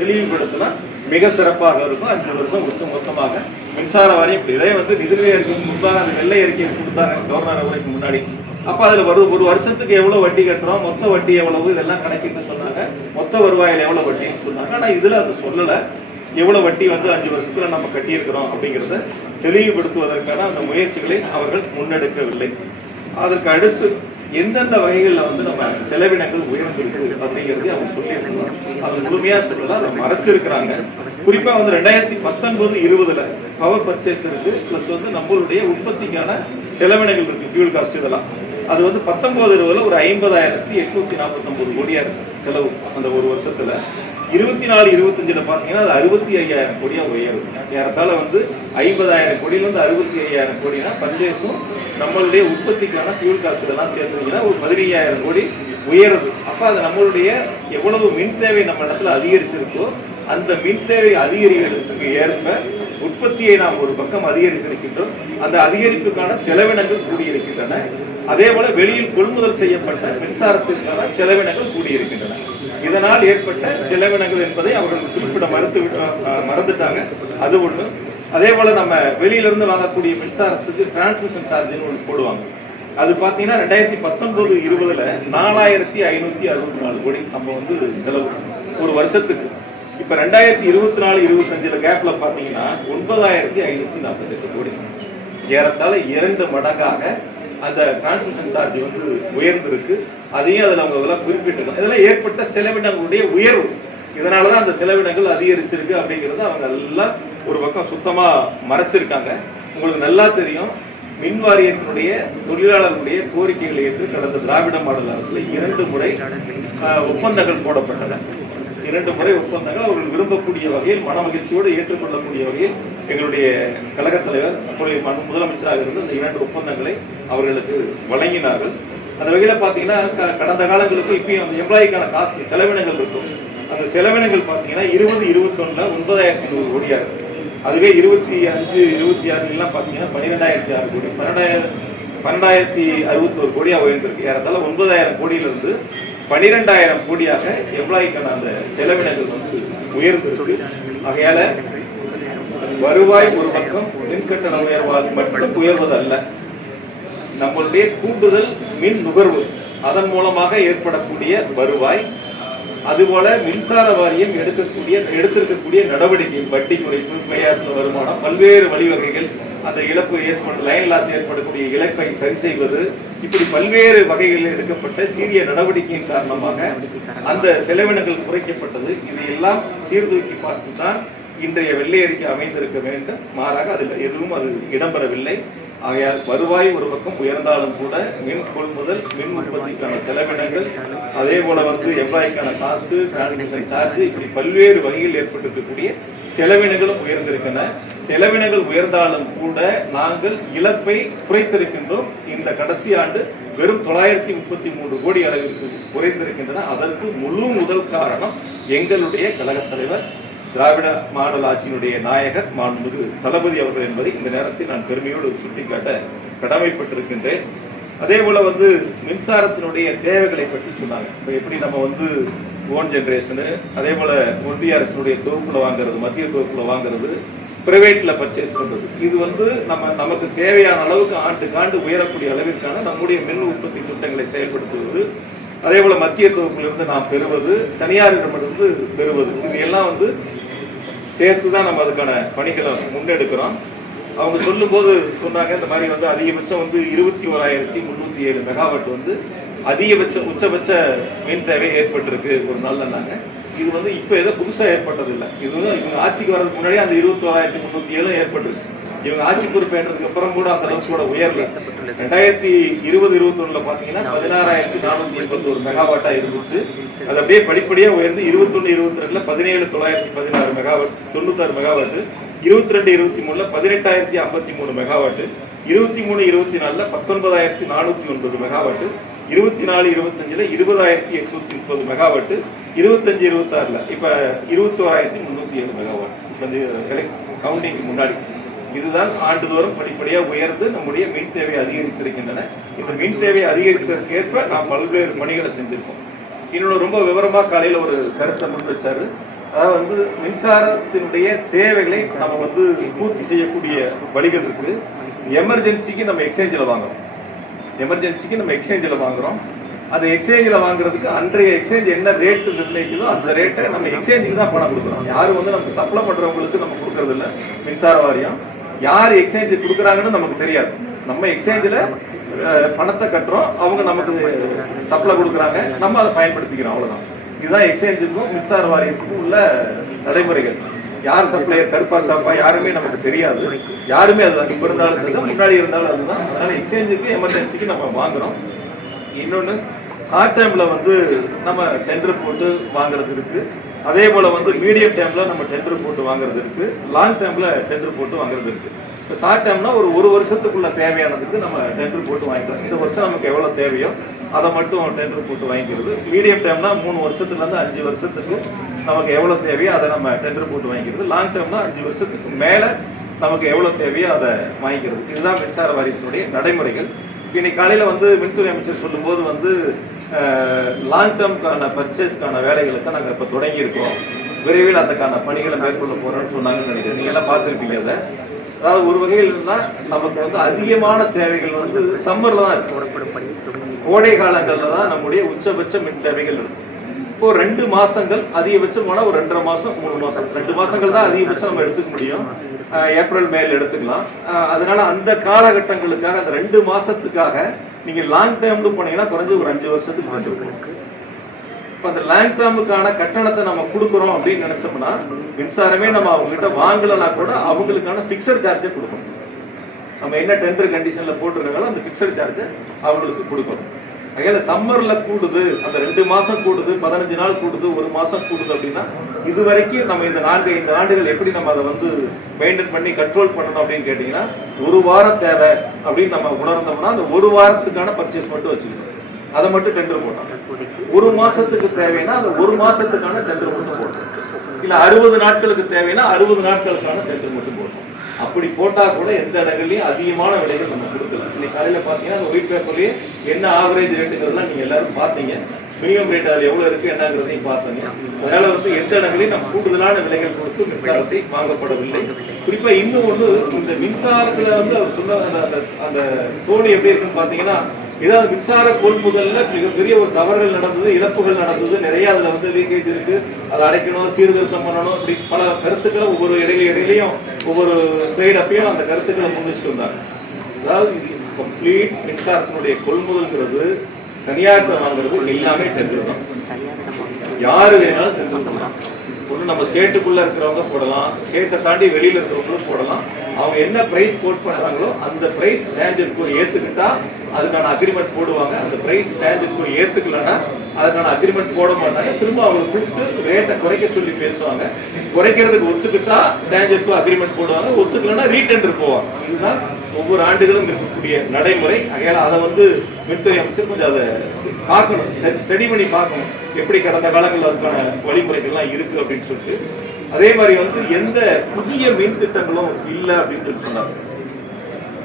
தெளிவுபடுத்தினா மிக சிறப்பாக இருக்கும். 5 வருஷம் மொத்தமாக மின்சார வாரியம் இதே நிதிநிலை அறிக்கைக்கு முன்பாக அந்த வெள்ளை அறிக்கையை கொடுத்தாங்க கவர்னர் அவர்களுக்கு முன்னாடி. அப்ப அதுல ஒரு வருஷத்துக்கு எவ்வளவு வட்டி கட்டுறோம், மொத்த வட்டி எவ்வளவு, இதெல்லாம் கணக்கிட்டு சொன்னாங்க. மொத்த வருவாயில் எவ்வளவு வட்டின்னு சொன்னாங்க. ஆனா இதுல அதை சொல்லல. எவ்வளவு வட்டி 5 வருஷத்துல நம்ம கட்டியிருக்கிறோம் அப்படிங்கிறத தெளிவுபடுத்துவதற்கான அந்த முயற்சிகளை அவர்கள் முன்னெடுக்கவில்லை. அதற்கு அடுத்து எந்தெந்த வகைகளில் நம்ம செலவினங்கள் உயர்ந்திருக்கு அப்படிங்கிறது அவங்க சொல்லியிருக்கணும். அது முழுமையா சொல்லல, அதை மறைச்சிருக்கிறாங்க. குறிப்பா 2019-20 பவர் பர்ச்சேஸ் இருக்கு, பிளஸ் நம்மளுடைய உற்பத்திக்கான செலவினங்கள் இருக்கு, ஃபியூல் காஸ்ட் இதெல்லாம். அது 19-20 ஒரு 50,849 கோடியா இருக்கு செலவு அந்த ஒரு வருஷத்துல. 24-25 பாத்தீங்கன்னா அது 65,000 கோடியா உயரும். ஏறத்தாழ 50,000 கோடியிலிருந்து 65,000 கோடினா பர்ச்சேஸும் நம்மளுடைய உற்பத்திக்கான ஃபியூல் காஸ்ட் இதெல்லாம் சேர்த்துங்கன்னா ஒரு 15,000 கோடி உயருது. அப்ப அது நம்மளுடைய எவ்வளவு மின் தேவை நம்ம இடத்துல அதிகரிச்சிருக்கோ அந்த மின் தேவை அதிகரிகளுக்கு ஏற்ப உற்பத்தியை நாம் ஒரு பக்கம் அதிகரித்திருக்கின்றோம். அந்த அதிகரிப்புக்கான செலவினங்கள் கூடியிருக்கின்றன. அதே போல வெளியில் கொள்முதல் செய்யப்பட்ட மின்சாரத்திற்கான செலவினங்கள் கூடியிருக்கின்றன. இதனால் ஏற்பட்ட செலவினங்கள் என்பதை அவர்கள் குறிப்பிட மறந்துட்டாங்க. அது ஒண்ணு. அதே போல நம்ம வெளியிலிருந்து வாங்கக்கூடிய மின்சாரத்துக்கு டிரான்ஸ்மிஷன் சார்ஜ்னு ஒன்று போடுவாங்க. அது பார்த்தீங்கன்னா 2019-20 4,564 கோடி நம்ம செலவு ஒரு வருஷத்துக்கு. இப்ப 2024-25 கேப்ல பாத்தீங்கன்னா 9,548 கோடி. ஏறத்தாழ 2 மடங்காக அந்த டிரான்ஸ்மிஷன் சார்ஜ் உயர்ந்திருக்கு. அதையும் அதுல அவங்க குறிப்பிட்டிருக்காங்க. இதெல்லாம் ஏற்பட்ட செலவினங்களுடைய உயர்வு. இதனாலதான் அந்த செலவினங்கள் அதிகரிச்சிருக்கு அப்படிங்கறது அவங்க எல்லாம் ஒரு பக்கம் சுத்தமா மறைச்சிருக்காங்க. உங்களுக்கு நல்லா தெரியும், மின் வாரியத்தினுடைய தொழிலாளர்களுடைய கோரிக்கைகளை ஏற்று கடந்த திராவிட மாடல் அரசுல 2 முறை ஒப்பந்தங்கள் போடப்பட்டன. 2 முறை ஒப்பந்தங்கள் அவர்கள் விரும்பக்கூடிய வகையில் மன மகிழ்ச்சியோடு ஏற்றுக்கொள்ளக்கூடிய வகையில் எங்களுடைய கழகத் தலைவர் அப்போதைய முதலமைச்சராக இருந்து அந்த 2 ஒப்பந்தங்களை அவர்களுக்கு வழங்கினார்கள். அந்த வகையில பாத்தீங்கன்னா கடந்த காலங்களுக்கு இப்பயும் எம்ப்ளாய்க்கான காஸ்ட் செலவினங்கள் இருக்கும். அந்த செலவினங்கள் பாத்தீங்கன்னா 20-21 9,100 கோடியா இருக்கு. அதுவே 25-26 எல்லாம் பாத்தீங்கன்னா 12,006 கோடி, 12,061 கோடியா உயர்ந்திருக்கு. ஏறத்தாழ 9,000 கோடியிலிருந்து 12,000 கோடியாக எம்ப்ளாய்க்கான அந்த செலவினங்கள் உயர்ந்திருக்கு. ஆகையால வருவாய் ஒரு பக்கம் மின்கட்டண உயர்வால் மட்டும் உயர்வது அல்ல, நம்மளுடைய கூடுதல் மின் நுகர்வு அதன் மூலமாக ஏற்படக்கூடிய வருவாய், அதுபோல மின்சார வாரியம் எடுத்திருக்கக்கூடிய நடவடிக்கை, வட்டி குறைப்பு, பெயர்சல் வருமானம், பல்வேறு வழிவகைகள், அந்த இழப்பு லைன் லாஸ் ஏற்படக்கூடிய இழப்பை சரி செய்வது, இப்படி பல்வேறு வகைகளில் எடுக்கப்பட்ட சீரிய நடவடிக்கையின் காரணமாக அந்த செலவினங்கள் குறைக்கப்பட்டது. இதையெல்லாம் சீர்தூக்கி பார்த்துதான் இன்றைய வெள்ளை அறிக்கை அமைந்திருக்க வேண்டும். மாறாக அதில் எதுவும் அது இடம்பெறவில்லை. ஆகையால் வருவாய் ஒரு பக்கம் உயர்ந்தாலும் கூட மின் கொள்முதல், மின் உற்பத்திக்கான செலவினங்கள், அதே போல எம்ப்ளாய்க்கான காஸ்ட், டிரான்ஸ்மிஷன் சார்ஜ், இப்படி பல்வேறு வகையில் ஏற்பட்டிருக்கக்கூடிய செலவினங்களும் உயர்ந்திருக்கின்றன. செலவினங்கள் உயர்ந்தாலும் கூட நாங்கள் இழப்பை குறைத்திருக்கின்றோம். இந்த கடைசி ஆண்டு வெறும் 933 கோடி அளவிற்கு குறைந்திருக்கின்றன. அதற்கு முழு முதல் காரணம் எங்களுடைய கழகத் தலைவர், திராவிட மாடல் ஆட்சியினுடைய நாயகர் மாண்புமிகு தளபதி அவர்கள் என்பதை இந்த நேரத்தில் நான் பெருமையோடு சுட்டிக்காட்ட கடமைப்பட்டிருக்கின்றேன். அதே போல மின்சாரத்தினுடைய தேவைகளை பற்றி சொன்னாங்க. இப்போ எப்படி நம்ம ஓன் ஜெனரேஷனு, அதே போல ஒன்றிய அரசினுடைய தொகுப்புல வாங்குறது, மத்திய தொகுப்புல வாங்குறது, பிரைவேட்ல பர்ச்சேஸ் பண்றது, இது நமக்கு தேவையான அளவுக்கு ஆண்டுக்காண்டு உயரக்கூடிய அளவிற்கான நம்முடைய மின் உற்பத்தி திட்டங்களை செயல்படுத்துவது, அதே போல மத்திய தொகுப்பிலிருந்து நாம் பெறுவது, தனியாரிடமிருந்து பெறுவது, இது எல்லாம் சேர்த்துதான் நம்ம அதுக்கான பணிகளை முன்னெடுக்கிறோம். அவங்க சொல்லும் போது சொன்னாங்க, இந்த மாதிரி அதிகபட்சம் 21,307 மெகாவாட் அதிகபட்ச உச்சபட்ச மின் தேவை ஏற்பட்டிருக்கு ஒரு நாள்னாங்க. இது இப்ப ஏதோ புதுசா ஏற்பட்டது இல்லை. இது இவங்க ஆட்சிக்கு வர்றதுக்கு முன்னாடி அந்த 21,307 ஏற்பட்டுச்சு. இவங்க ஆட்சி பொறுப்பேற்றதுக்கு அப்புறம் கூட அந்த அளவுக்கு கூட உயர்ல. 2020-21 பாத்தீங்கன்னா 16,481 மெகாவாட்டா இருந்துச்சு. அது அப்படியே படிப்படியா உயர்ந்து 21-22 17,916 megawatt, 96 megawatt, 22-23 18,053 megawatt, 23-24 19,409 megawatt, 24-25 20,830 megawatt, 25-26 இப்ப 21,307 மெகாவாட். கவுண்டிங்க்கு முன்னாடி இதுதான் ஆண்டுதோறும் படிப்படியா உயர்ந்து நம்முடைய மின் தேவை அதிகரித்திருக்கின்றன. இந்த மின் தேவை அதிகரித்ததற்கேற்ப நாம் பல்வேறு பணிகளை செஞ்சிருக்கோம். இன்னொன்று ரொம்ப விவரமா காலையில ஒரு கருத்தை முன் வச்சாரு. அதாவது வந்து மின்சாரத்தினுடைய தேவைகளை நம்ம வந்து பூர்த்தி செய்யக்கூடிய வழிகள் இருக்கு. எமர்ஜென்சிக்கு நம்ம எக்ஸ்சேஞ்சில் வாங்குறோம். அந்த எக்ஸ்சேஞ்சில் வாங்குறதுக்கு அன்றைய எக்ஸ்சேஞ்ச் என்ன ரேட்டு நிர்ணயிக்குதோ அந்த ரேட்டை நம்ம எக்ஸ்சேஞ்சுக்கு தான் பணம் கொடுக்குறோம். யாரும் வந்து நமக்கு சப்ளை பண்றவங்களுக்கு நம்ம கொடுக்கறது இல்லை. மின்சார வாரியம் யார் எக்ஸ்சேஞ்சு கொடுக்குறாங்கன்னு நமக்கு தெரியாது. நம்ம எக்ஸ்சேஞ்சில் பணத்தை கட்டுறோம், அவங்க நமக்கு சப்ளை கொடுக்குறாங்க, நம்ம அதை பயன்படுத்திக்கிறோம், அவ்வளவுதான். இதுதான் எக்ஸ்சேஞ்சுக்கும் மின்சார வாரியத்துக்கும் உள்ள நடைமுறைகள். யார் சப்ளையர், கருப்பா சாப்பா யாருமே நமக்கு தெரியாது. யாருமே அதுதான், இப்ப இருந்தாலும் சரி முன்னாடி இருந்தாலும் அதுதான். அதனால எக்ஸ்சேஞ்சுக்கு எமர்ஜென்சிக்கு நம்ம வாங்குறோம். இன்னொன்று ஷார்ட் டைம்ல வந்து நம்ம டெண்டர் போட்டு வாங்குறது இருக்கு. அதே போல வந்து மீடியம் டைம்ல நம்ம டெண்டர் போட்டு வாங்குறது இருக்கு. லாங் டைம்ல டெண்டர் போட்டு வாங்குறது இருக்கு. இப்போ ஷார்ட் டைம்னா ஒரு வருஷத்துக்குள்ள தேவையானதுக்கு நம்ம டெண்டர் போட்டு வாங்கிக்கலாம். இந்த வருஷம் நமக்கு எவ்வளவு தேவையோ அதை மட்டும் டெண்டர் போட்டு வாங்கிக்கிறது. மீடியம் டைம்னா 3 வருஷத்துல இருந்து 5 வருஷத்துக்கு நமக்கு எவ்வளவு தேவையோ அதை நம்ம டெண்டர் போட்டு வாங்கிக்கிறது. லாங் டைம்னா 5 வருஷத்துக்கு மேல நமக்கு எவ்வளவு தேவையோ அதை வாங்கிக்கிறது. இதுதான் மின்சார வாரியத்தினுடைய நடைமுறைகள். இன்னைக்கு காலையில வந்து மின்துறை அமைச்சர் சொல்லும்போது வந்து லாங் டேர்ம்கான பர்ச்சேஸ்க்கான வேலைகளுக்கு நாங்கள் இப்போ தொடங்கி இருக்கோம், விரைவில் அதுக்கான பணிகளை மேற்கொள்ள போறோம்னு சொன்னாங்கன்னு நினைக்கிறேன். நீங்க எல்லாம் பார்த்துருப்பீங்க அதை. அதாவது ஒரு வகையில் இருந்தால் நமக்கு வந்து அதிகமான தேவைகள் வந்து சம்மர்ல தான் இருக்கு. கோடை காலங்கள்ல தான் நம்முடைய உச்சபட்ச மின் தேவைகள் இருக்கும். இப்போ 2 மாசங்கள் அதிகபட்சம் போனால் ஒரு 2.5 மாசம் 3 மாசம் 2 மாசங்கள் தான் அதிகபட்சம் நம்ம எடுத்துக்க முடியும். ஏப்ரல் மேல எடுத்துக்கலாம். அதனால அந்த காலகட்டங்களுக்காக அந்த 2 மாசத்துக்காக நீங்க லாங் டேர்ம்னு போனீங்கன்னா குறைஞ்ச ஒரு 5 வருஷத்துக்கு வந்துருக்கும். இப்போ அந்த லாங் டேர்முக்கான கட்டணத்தை நம்ம கொடுக்குறோம் அப்படின்னு நினைச்சோம்னா மின்சாரமே நம்ம அவங்க கிட்ட வாங்கலன்னா கூட அவங்களுக்கான பிக்சட் சார்ஜை கொடுக்கணும். நம்ம என்ன டெண்டர் கண்டிஷன்ல போட்டுருக்காங்களோ அந்த பிக்சட் சார்ஜை அவங்களுக்கு கொடுக்கணும். அதனால சம்மர்ல கூடுது, அந்த 2 மாசம் கூடுது, 15 நாள் கூடுது, 1 மாசம் கூடுது அப்படின்னா இது வரைக்கும் நம்ம இந்த 4-5 ஆண்டுகள் எப்படி நம்ம அதை வந்து மெயின்டைன் பண்ணி கண்ட்ரோல் பண்ணணும் அப்படின்னு கேட்டீங்கன்னா 1 வாரம் தேவை அப்படின்னு நம்ம உணர்ந்தோம்னா அந்த 1 வாரத்துக்கான பர்ச்சேஸ் மட்டும் வச்சுக்கணும். அதை மட்டும் டெண்டர் போட்டோம். 1 மாசத்துக்கு தேவைன்னா அந்த 1 மாசத்துக்கான டெண்டர் மட்டும் போட்டோம். இல்ல 60 நாட்களுக்கு தேவைன்னா 60 நாட்களுக்கான டெண்டர் மட்டும் போட்டோம். அப்படி போட்டா கூட எந்த இடங்கள்லயும் அதிகமான விலைகள் நம்ம கொடுக்கல. இன்னைக்கு காலையில பாத்தீங்கன்னா அந்த ஒயிட் பேப்பர்லயே என்ன ஆவரேஜ் ரேட்டுங்கிறதுலாம் நீங்க எல்லாரும் பாத்தீங்க. மினிமம் ரேட் அது எவ்வளவு இருக்கு என்னங்கிறதையும் பார்த்தீங்க. அதனால வந்து எந்த இடங்களையும் நம்ம கூடுதலான விலைகள் கொடுத்து மின்சாரத்தை வாங்கப்படவில்லை. குறிப்பா இன்னும் ஒண்ணு, இந்த மின்சாரத்துல வந்து அவர் சொன்ன அந்த தோணி எப்படி இருக்குன்னு பாத்தீங்கன்னா, ஏதாவது மின்சார கொள்முதல்ல மிகப்பெரிய ஒரு தவறுகள் நடந்தது, இழப்புகள் நடந்தது, நிறைய அதுல வந்து லீக்கேஜ் இருக்கு, அதை அடைக்கணும், சீர்திருத்தம் பண்ணணும், இப்படி பல கருத்துக்களை ஒவ்வொரு இடையிலையும் ஒவ்வொரு ஸ்லைட் அப்பயும் அந்த கருத்துக்களை முன்னிச்சுட்டு வந்தாங்க. அதாவது கம்ப்ளீட் மின்சாரத்தினுடைய கொள்முதல்ங்கிறது தனியார்ட்ட வாங்குறது எல்லாமே டெண்டர் தான். யாரு வேணாலும் டெண்டர் பண்ணலாம். ஒன்று நம்ம ஸ்டேட்டுக்குள்ள இருக்கிறவங்க போடலாம், ஸ்டேட்டை தாண்டி வெளியில இருக்கிறவங்களும் போடலாம். அவங்க என்ன பிரைஸ் கோட் பண்றாங்களோ அந்த பிரைஸ் ஸ்டாண்டர்ட்க்கு ஏத்துக்கிட்டா அதுக்கான அக்ரிமெண்ட் போடுவாங்க. அந்த பிரைஸ் ஸ்டாண்டர்ட்க்கு ஏத்துக்கலன்னா அதுக்கான அக்ரிமெண்ட் போட மாட்டாங்க. திரும்ப அவங்க கூப்பிட்டு ரேட்டை குறைக்க சொல்லி பேசுவாங்க. குறைக்கிறதுக்கு ஒத்துக்கிட்டா ஸ்டாண்டர்ட்க்கு அக்ரிமெண்ட் போடுவாங்க, ஒத்துக்கலன்னா ரீடெண்டர் போவாங்க. இதுதான் ஒவ்வொரு ஆண்டுகளும் இருக்கக்கூடிய நடைமுறை. ஆகையால அதை வந்து மின்துறை அமைச்சர் கொஞ்சம் அதை பார்க்கணும், ஸ்டடி பண்ணி பார்க்கணும், எப்படி கடந்த காலங்களில் அதுக்கான வழிமுறைகள்லாம் இருக்கு அப்படின்னு சொல்லிட்டு. அதே மாதிரி வந்து எந்த புதிய மின் திட்டங்களும் இல்லை அப்படின்னு சொல்லி சொன்னாங்க.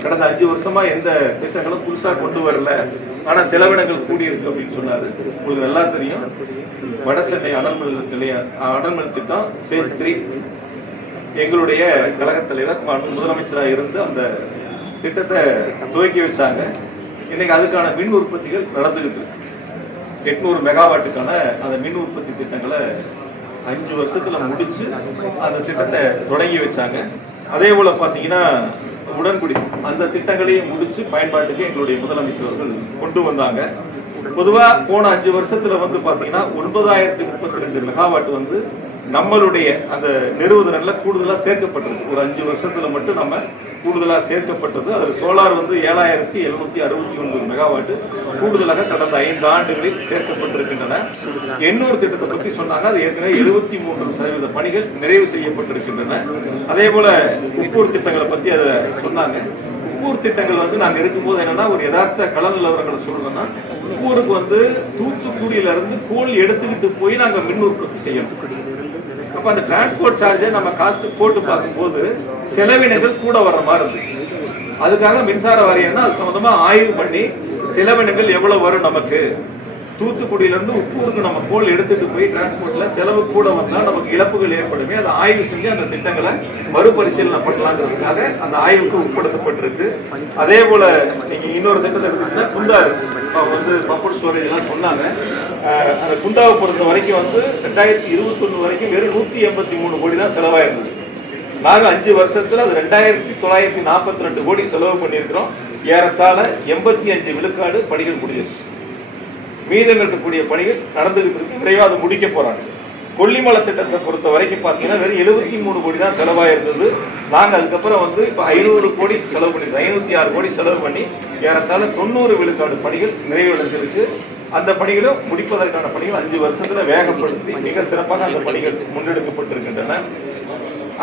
கடந்த 5 வருஷமா எந்த திட்டங்களும் புதுசா கொண்டு வரல, ஆனா செலவினங்கள் கூடி இருக்கு அப்படின்னு சொன்னாரு. உங்களுக்கு நல்லா தெரியும், வட சென்னை அனல்மின் திட்டம் ஸ்டேஜ் 3 எங்களுடைய கழக தலைவர் முதலமைச்சராக இருந்து அந்த திட்டத்தை துவக்கி வச்சாங்க. இன்னைக்கு அதுக்கான மின் உற்பத்திகள் நடந்துகிட்டு இருக்கு. 800 மெகாவாட்டுக்கான அந்த மின் உற்பத்தி திட்டங்களை 5 வருஷத்துல முடிச்சு அந்த திட்டத்தை தொடங்கி வச்சாங்க. அதே போல பாத்தீங்கன்னா உடன்குடி அந்த திட்டங்களையும் முடிச்சு பயன்பாட்டுக்கு எங்களுடைய முதலமைச்சர்கள் கொண்டு வந்தாங்க. பொதுவா போன 5 வருஷத்துல வந்து பாத்தீங்கன்னா 9032 மெகாவாட் வந்து நம்மளுடைய அந்த நிறுவனங்கள்ல கூடுதலா சேர்க்கப்பட்டிருக்கு. ஒரு 5 வருஷத்துல மட்டும் நம்ம கூடுதலா சேர்க்கப்பட்டது. அது சோலார் வந்து 7769 மெகாவாட் கூடுதலாக கடந்த 5 ஆண்டுகளில் சேர்க்கப்பட்டிருக்கின்றன. எண்ணூர் திட்டத்தை பத்தி சொன்னாங்க. அது ஏற்கனவே 73% பணிகள் நிறைவு செய்யப்பட்டிருக்கின்றன. அதே போல உப்பூர் திட்டங்களை பத்தி அதை சொன்னாங்க. உப்பூர் திட்டங்கள் வந்து நாங்க இருக்கும்போது என்னன்னா, ஒரு யதார்த்த கள நிலவரங்களை சொல்லணும்னா, உப்பூருக்கு வந்து தூத்துக்குடியில இருந்து கோல் எடுத்துக்கிட்டு போய் நாங்க மின் உற்பத்தி செய்யணும். அப்ப அந்த டிரான்ஸ்போர்ட் சார்ஜை நம்ம காசு போட்டு பார்க்கும்போது செலவினங்கள் கூட வர்ற மாதிரி இருந்துச்சு. அதுக்காக மின்சார வாரியம்னா அது சம்பந்தமா ஆய்வு பண்ணி செலவினங்கள் எவ்வளவு வரும் நமக்கு, தூத்துக்குடியிலிருந்து உப்பூருக்கு நம்ம கோல் எடுத்துட்டு போய் டிரான்ஸ்போர்ட்ல செலவு கூட வந்தா நமக்கு இழப்புகள் ஏற்படுமே, அதை ஆய்வு செஞ்சு அந்த திட்டங்களை மறுபரிசீலனை பண்ணலாங்கிறதுக்காக அந்த ஆய்வுக்கு உட்படுத்தப்பட்டிருக்கு. அதே போல நீங்க இன்னொரு திட்டத்தை எடுத்துக்கிட்டா குந்தாறு வந்து பம்பர் ஸ்டோரேஜ் எல்லாம் சொன்னாங்க. அந்த குந்தாவை பொறுத்த வரைக்கும் வந்து 2021 வரைக்கும் வெறும் 183 கோடி தான் செலவாயிருந்தது. நாங்கள் 5 வருஷத்துல அது 2942 கோடி செலவு பண்ணியிருக்கிறோம். ஏறத்தாழ 85 விழுக்காடு பணிகள் முடிஞ்சிருச்சு. மீதம் இருக்கக்கூடிய பணிகள் நடந்துகிட்டு இருக்கு, விரைவாக அதை முடிக்க போறாங்க. கொல்லிமலை திட்டத்தை பொறுத்த வரைக்கும் பார்த்தீங்கன்னா வெறும் 73 கோடி தான் செலவாயிருந்தது. நாங்கள் அதுக்கப்புறம் வந்து இப்போ 500 கோடி செலவு பண்ணிருக்கோம். 506 கோடி செலவு பண்ணி ஏறத்தாழ 90 விழுக்காடு பணிகள் நிறைவடைந்திருக்கு. அந்த பணிகளும் முடிப்பதற்கான பணிகள் 5 வருஷத்துல வேகப்படுத்தி மிக சிறப்பாக அந்த பணிகள் முன்னெடுக்கப்பட்டிருக்கின்றன.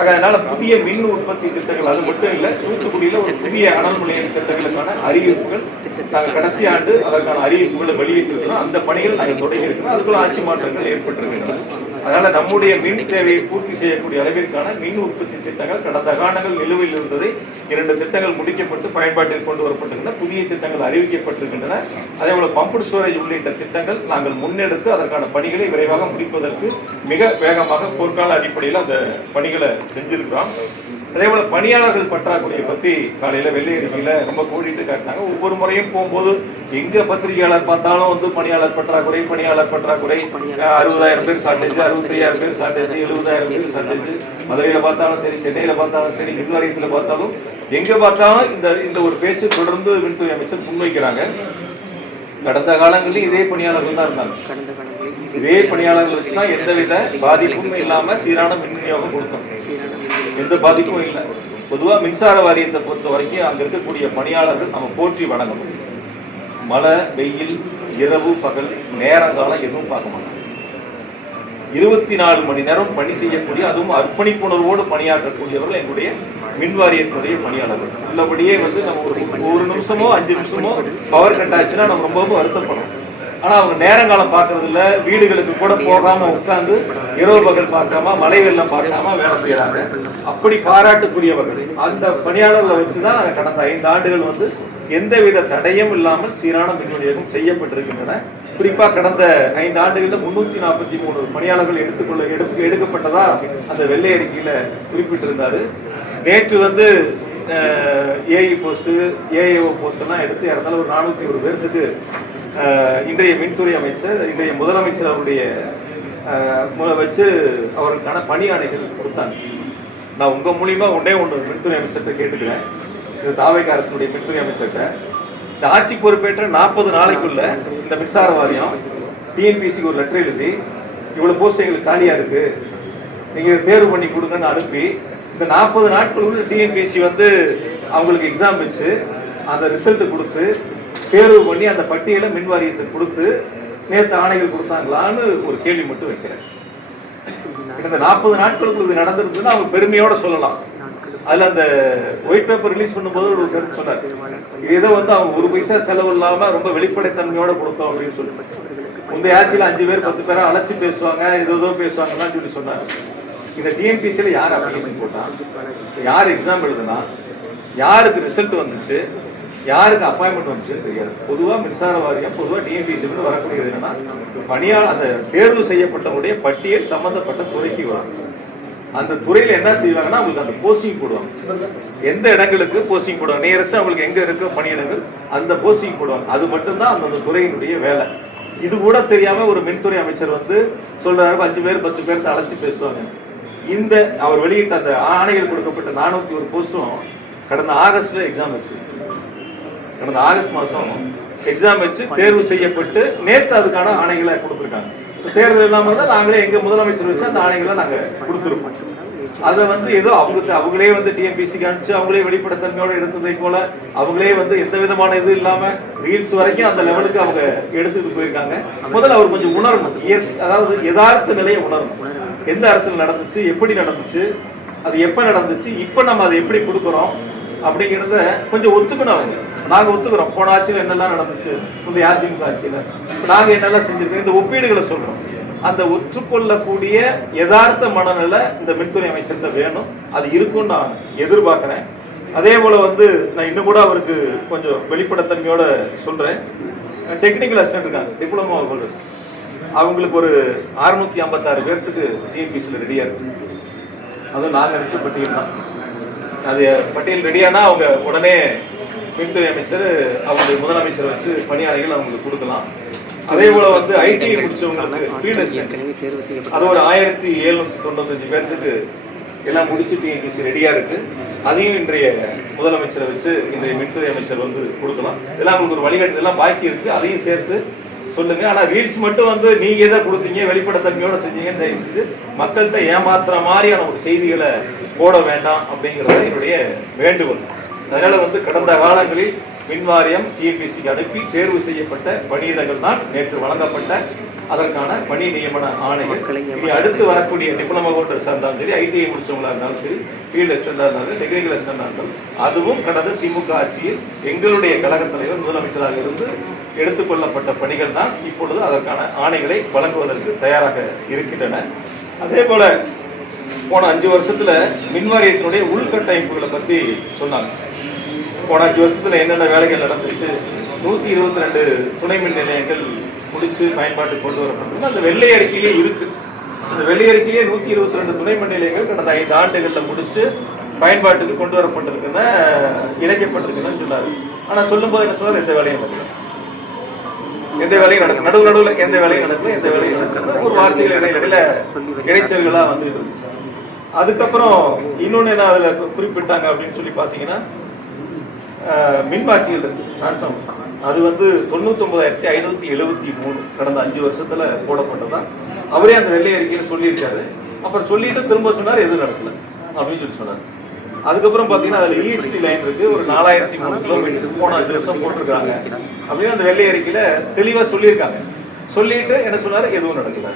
அதனால புதிய மின் உற்பத்தி திட்டங்கள் அது மட்டும் இல்லை, தூத்துக்குடியில ஒரு புதிய அனல் நிலைய திட்டங்களுக்கான அறிவிப்புகள் நாங்கள் கடைசி ஆண்டு அதற்கான அறிவிப்புகளை வெளியிட்டிருக்கிறோம். அந்த பணிகள் நாங்கள் தொடங்கி இருக்கிறோம். அதுக்குள்ள ஆட்சி மாற்றங்கள் ஏற்பட்டிருக்கின்றன. அதனால நம்முடைய மின் தேவையை பூர்த்தி செய்யக்கூடிய அளவிற்கான மின் உற்பத்தி திட்டங்கள் கடந்த காலங்கள் நிலுவையில் இருந்ததை 2 திட்டங்கள் முடிக்கப்பட்டு பயன்பாட்டில் கொண்டு வரப்பட்டிருக்கின்றன. புதிய திட்டங்கள் அறிவிக்கப்பட்டிருக்கின்றன. அதே போல பம்பு ஸ்டோரேஜ் உள்ளிட்ட திட்டங்கள் நாங்கள் முன்னெடுத்து அதற்கான பணிகளை விரைவாக முடிப்பதற்கு மிக வேகமாக போர்க்கால அடிப்படையில் அந்த பணிகளை செஞ்சிருக்கிறோம். அதே போல பணியாளர்கள் பற்றாக்குறையை பத்தி காலையில வெள்ளை அறிக்கையில ரொம்ப கோடிட்டு காட்டினாங்க. ஒவ்வொரு முறையும் போகும்போது எங்க பத்திரிகையாளர் பார்த்தாலும் வந்து பணியாளர் பற்றாக்குறை 60,000 பேர் ஷார்டேஜ், 65,000 பேர் ஷார்டேஜ், 70,000 பேர் ஷார்டேஜ். மதுரையில பார்த்தாலும் சரி, சென்னையில பார்த்தாலும் சரி, மின்வாரியத்துல பார்த்தாலும் எங்க பார்த்தாலும் இந்த ஒரு பேச்சு தொடர்ந்து மின்துறை அமைச்சர் முன்வைக்கிறாங்க. கடந்த காலங்களில் இதே பணியாளர்கள் தான் இருந்தாங்க. இதே பணியாளர்கள் வச்சுதான் எந்தவித பாதிப்பும் இல்லாம சீரான மின் விநியோகம் கொடுத்தோம். எந்த பாதிப்பும் இல்லை. பொதுவா மின்சார வாரியத்தை பொறுத்த வரைக்கும் அங்க இருக்கக்கூடிய பணியாளர்கள் நம்ம போற்றி வணங்கணும். மழை, வெயில், இரவு, பகல், நேரங்காலம் எதுவும் பார்க்க மாட்டாங்க. 24 மணி நேரம் பணி செய்யக்கூடிய, அதுவும் அர்ப்பணிப்புணர்வோடு பணியாற்றக்கூடியவர்கள் எங்களுடைய மின் வாரியத்துடைய பணியாளர்கள். உள்ளபடியே வந்து நம்ம ஒரு நிமிஷமோ 5 நிமிஷமோ பவர் கட் ஆச்சுன்னா நம்ம ரொம்பவும் வருத்தப்படும். ஆனா அவங்க நேரங்காலம் பார்க்கறது இல்ல, வீடுகளுக்கு கூட போகாம உட்கார்ந்து இரவு பகல் பார்க்காம மழை வெள்ளம் பார்க்காம வேலை செய்யறாங்க. அப்படி பாராட்டுக்குரியவர்கள் அந்த பணியாளர்களை வச்சுதான் நாங்கள் கடந்த 5 ஆண்டுகள் வந்து எந்தவித தடையும் இல்லாமல் சீரான மின் விநியோகம் செய்யப்பட்டிருக்கின்றன. குறிப்பா கடந்த 5 ஆண்டுகளில் 343 பணியாளர்கள் எடுக்கப்பட்டதா அந்த வெள்ளை அறிக்கையில குறிப்பிட்டிருந்தாரு. நேற்று வந்து ஏஇ போஸ்ட், ஏஏஓ போஸ்ட் எல்லாம் எடுத்து ஏறத்தாழ ஒரு 401 பேருக்கு இன்றைய மின்துறை அமைச்சர், இன்றைய முதலமைச்சர் அவருடைய வச்சு அவருக்கான பணி ஆணைகள் கொடுத்தாங்க. நான் உங்க மூலியமா ஒன்னே ஒன்று மின்துறை அமைச்சர்கிட்ட கேட்டுக்கிறேன். இது தாவேக அரசுடைய மின்துறை அமைச்சர்கிட்ட, இந்த ஆட்சி பொறுப்பேற்ற 40 நாளைக்குள்ள இந்த மின்சார வாரியம் டிஎன்பிசிக்கு ஒரு லெட்டர் எழுதி இவ்வளவு போஸ்ட் எங்களுக்கு காலியா இருக்கு, நீங்க தேர்வு பண்ணி கொடுங்கன்னு அனுப்பி இந்த 40 நாட்களுக்குள்ள டிஎன்பிசி வந்து அவங்களுக்கு எக்ஸாம் வச்சு அந்த ரிசல்ட் கொடுத்து தேர்வு பண்ணி அந்த பட்டியலை மின் வாரியத்துக்கு கொடுத்து நேற்று ஆணைகள் கொடுத்தாங்களான்னு ஒரு கேள்வி மட்டும் வைக்கிறேன். இந்த 40 நாட்களுக்குள்ள இது நடந்திருக்குன்னு அவங்க பெருமையோட சொல்லலாம். அதுல அந்த ஒயிட் பேப்பர் ரிலீஸ் பண்ணும்போது ஒரு கருத்து சொன்னார், இதை வந்து அவங்க 1 பைசா செலவு இல்லாம ரொம்ப வெளிப்படைத்தன்மையோட கொடுத்தோம் அப்படின்னு சொல்லிட்டு. முந்தைய ஆட்சியில் 5 பேர் 10 பேரை அழைச்சி பேசுவாங்க, ஏதோ பேசுவாங்கன்னு சொல்லி சொன்னார். இந்த டிஎன்பிசியில யார் அப்ளிகேஷன் போட்டா, யார் எக்ஸாம் எழுதுனா, யாருக்கு ரிசல்ட் வந்துச்சு, யாருக்கு அப்பாயின்மெண்ட் வந்துச்சுன்னு தெரியாது. பொதுவா மின்சார வாரியம் பொதுவா டிஎன்பிசி வரக்கூடியது என்னன்னா, பணியாளர் அந்த தேர்வு செய்யப்பட்டவருடைய பட்டியல் சம்பந்தப்பட்ட துறைக்கு வரும். அந்த துறையில என்ன செய்வாங்கன்னா அவங்களுக்கு அந்த போஸ்டிங் போடுவாங்க. எந்த இடங்களுக்கு போஸ்டிங் போடுவாங்க, நியரஸ்ட் அவங்களுக்கு எங்க இருக்க பணியிடங்கள் அந்த போஸ்டிங் போடுவாங்க. அது மட்டும்தான் அந்த துறையினுடைய வேலை. இது கூட தெரியாம ஒரு மின்துறை அமைச்சர் வந்து சொல்றாரு 5 பேர் 10 பேருக்கு அழைச்சி பேசுவாங்க. இந்த அவர் வெளியிட்ட அந்த ஆணைகள் கொடுக்கப்பட்ட 401 போஸ்டும் கடந்த ஆகஸ்ட்ல எக்ஸாம் வச்சு, கடந்த ஆகஸ்ட் மாசம் எக்ஸாம் வச்சு தேர்வு செய்யப்பட்டு நேற்று அதுக்கான ஆணைகளை கொடுத்துருக்காங்க. தேர்தல் இல்லாம தான் நாங்களே எங்க முதலமைச்சர் வச்சு அந்த ஆணைகளை நாங்க கொடுத்துருக்கோம். அதை வந்து ஏதோ அவங்களே வந்து டிஎன்பிசிக்கு அனுப்பிச்சு அவங்களே வெளிப்படைத்தன்மையோட எடுத்ததை போல அவங்களே வந்து எந்த விதமான இது இல்லாம ரீல்ஸ் வரைக்கும் அந்த லெவலுக்கு அவங்க எடுத்துட்டு போயிருக்காங்க. முதல்ல அவர் கொஞ்சம் உணரணும், அதாவது யதார்த்த நிலையை உணரணும். எந்த அரசியல் நடந்துச்சு, எப்படி நடந்துச்சு, அது எப்ப நடந்துச்சு, இப்ப நம்ம அதை எப்படி கொடுக்குறோம் அப்படிங்கிறத கொஞ்சம் ஒத்துக்கணும். அவங்க நாங்க ஒத்துக்கிறோம், போன ஆட்சியில் என்னெல்லாம் நடந்துச்சு, முந்தைய அதிமுக ஆட்சியில நாங்க என்னெல்லாம் செஞ்சிருக்கோம், இந்த ஒப்பீடுகளை சொல்றோம். அந்த ஒற்றுக்கொள்ளக்கூடிய யதார்த்த மனநிலை இந்த மின்துறை அமைச்சர்கிட்ட வேணும். அது இருக்கும்னு நான் எதிர்பார்க்கிறேன். அதே போல வந்து நான் இன்னும் கூட அவருக்கு கொஞ்சம் வெளிப்படைத்தன்மையோட சொல்றேன். டெக்னிக்கல் அசிஸ்டன்ட் இருக்காங்க, டிப்ளமோ ஹோல்டர்ஸ். அவங்களுக்கு ஒரு 656 பேர்த்துக்கு டிஎன்பிசியில் ரெடியாக இருக்கு. அதுவும் நாங்கள் அனுப்பிச்ச பட்டியல் தான். அது பட்டியல் ரெடியானா அவங்க உடனே மின்துறை அமைச்சர் அவங்களுடைய முதலமைச்சர் வச்சு பணியாளர்கள் அவங்களுக்கு கொடுக்கலாம். அதே போல வந்து ஐடிஐ முடிச்சவங்களுக்கு அது ஒரு 1795 பேர்த்துக்கு எல்லாம் முடிச்சு டிஎன்பிசி ரெடியா இருக்கு. அதையும் இன்றைய முதலமைச்சரை வச்சு இன்றைய மின்துறை அமைச்சர் வந்து கொடுக்கலாம். இதெல்லாம் உங்களுக்கு ஒரு வழிகாட்டு, இதெல்லாம் பாக்கி இருக்கு, அதையும் சேர்த்து சொல்லுங்க. ஆனா ரீல்ஸ் மட்டும் வந்து நீங்க எதை கொடுத்தீங்க, வெளிப்படைத்தன்மையோட செஞ்சீங்கன்னு தயவு செஞ்சு மக்கள்கிட்ட ஏமாத்துற மாதிரியான ஒரு செய்திகளை போட வேண்டாம் அப்படிங்கிறத என்னுடைய வேண்டுகோள். அதனால வந்து கடந்த காலங்களில் மின்வாரியம் டிஎன்பிசிக்கு அனுப்பி தேர்வு செய்யப்பட்ட பணியிடங்கள் தான் நேற்று வழங்கப்பட்ட அதற்கான பணி நியமன ஆணைகள். இனி அடுத்து வரக்கூடிய டிப்ளமோ ஹோல்டர்ஸாக இருந்தாலும் சரி, ஐடிஐ முடிச்சவங்களா இருந்தாலும் சரி, ஃபீல்டு அசிஸ்டண்டாக இருந்தாலும் டெக்னிக்கல் அசிஸ்டண்டாக இருந்தாலும் அதுவும் கடந்த திமுக ஆட்சியில் எங்களுடைய கழக தலைவர் முதலமைச்சராக இருந்து எடுத்துக்கொள்ளப்பட்ட பணிகள் தான் இப்பொழுது அதற்கான ஆணைகளை வழங்குவதற்கு தயாராக இருக்கின்றன. அதே போல போன 5 வருஷத்துல மின்வாரியத்தினுடைய உள்கட்டமைப்புகளை பத்தி சொன்னாங்க. போன 5 வருஷத்துல என்னென்ன வேலைகள் நடந்துச்சு, 122 துணை மின் நிலையங்கள் முடிச்சு பயன்பாட்டுக்கு கொண்டு வரப்பட்டிருக்கு. அந்த வெள்ளை அறிக்கையிலே இருக்கு. அந்த வெள்ளை அறிக்கையிலே 122 துணை மின் நிலையங்கள் கடந்த 5 ஆண்டுகள்ல முடிச்சு பயன்பாட்டுக்கு கொண்டு வரப்பட்டிருக்குன்னு இணைக்கப்பட்டிருக்குன்னு சொன்னாரு. ஆனா சொல்லும் போது என்ன சொன்னார், எந்த வேலையும் நடக்கல, எந்த வேலையும் நடக்கும், நடுவில் எந்த வேலையும் நடக்கல, எந்த வேலையும் நடக்கல, ஒரு வார்த்தைகள் இடையில இடைச்சல்களா வந்து இருந்துச்சு. அதுக்கப்புறம் இன்னொன்னு என்ன அதுல குறிப்பிட்டாங்க அப்படின்னு சொல்லி பாத்தீங்கன்னா, மின்மாற்றிகள் இருக்கு, டிரான்ஸ்ஃபார்மர். அது வந்து 99,573 கடந்த 5 வருஷத்துல போடப்பட்டதான். அவரே அந்த வெள்ளை அறிக்கையில சொல்லியிருக்காரு. அப்புறம் சொல்லிட்டு திரும்ப சொன்னார் எதுவும் நடக்கல அப்படின்னு சொல்லி சொன்னார். அதுக்கப்புறம் பாத்தீங்கன்னா அதுல இஎஸ்டி லைன் இருக்கு, ஒரு 4003 கிலோமீட்டர் போன 5 வருஷம் போட்டிருக்காங்க அப்படின்னு அந்த வெள்ளை அறிக்கையில தெளிவா சொல்லியிருக்காங்க. சொல்லிட்டு என்ன சொன்னாரு, எதுவும் நடக்கல.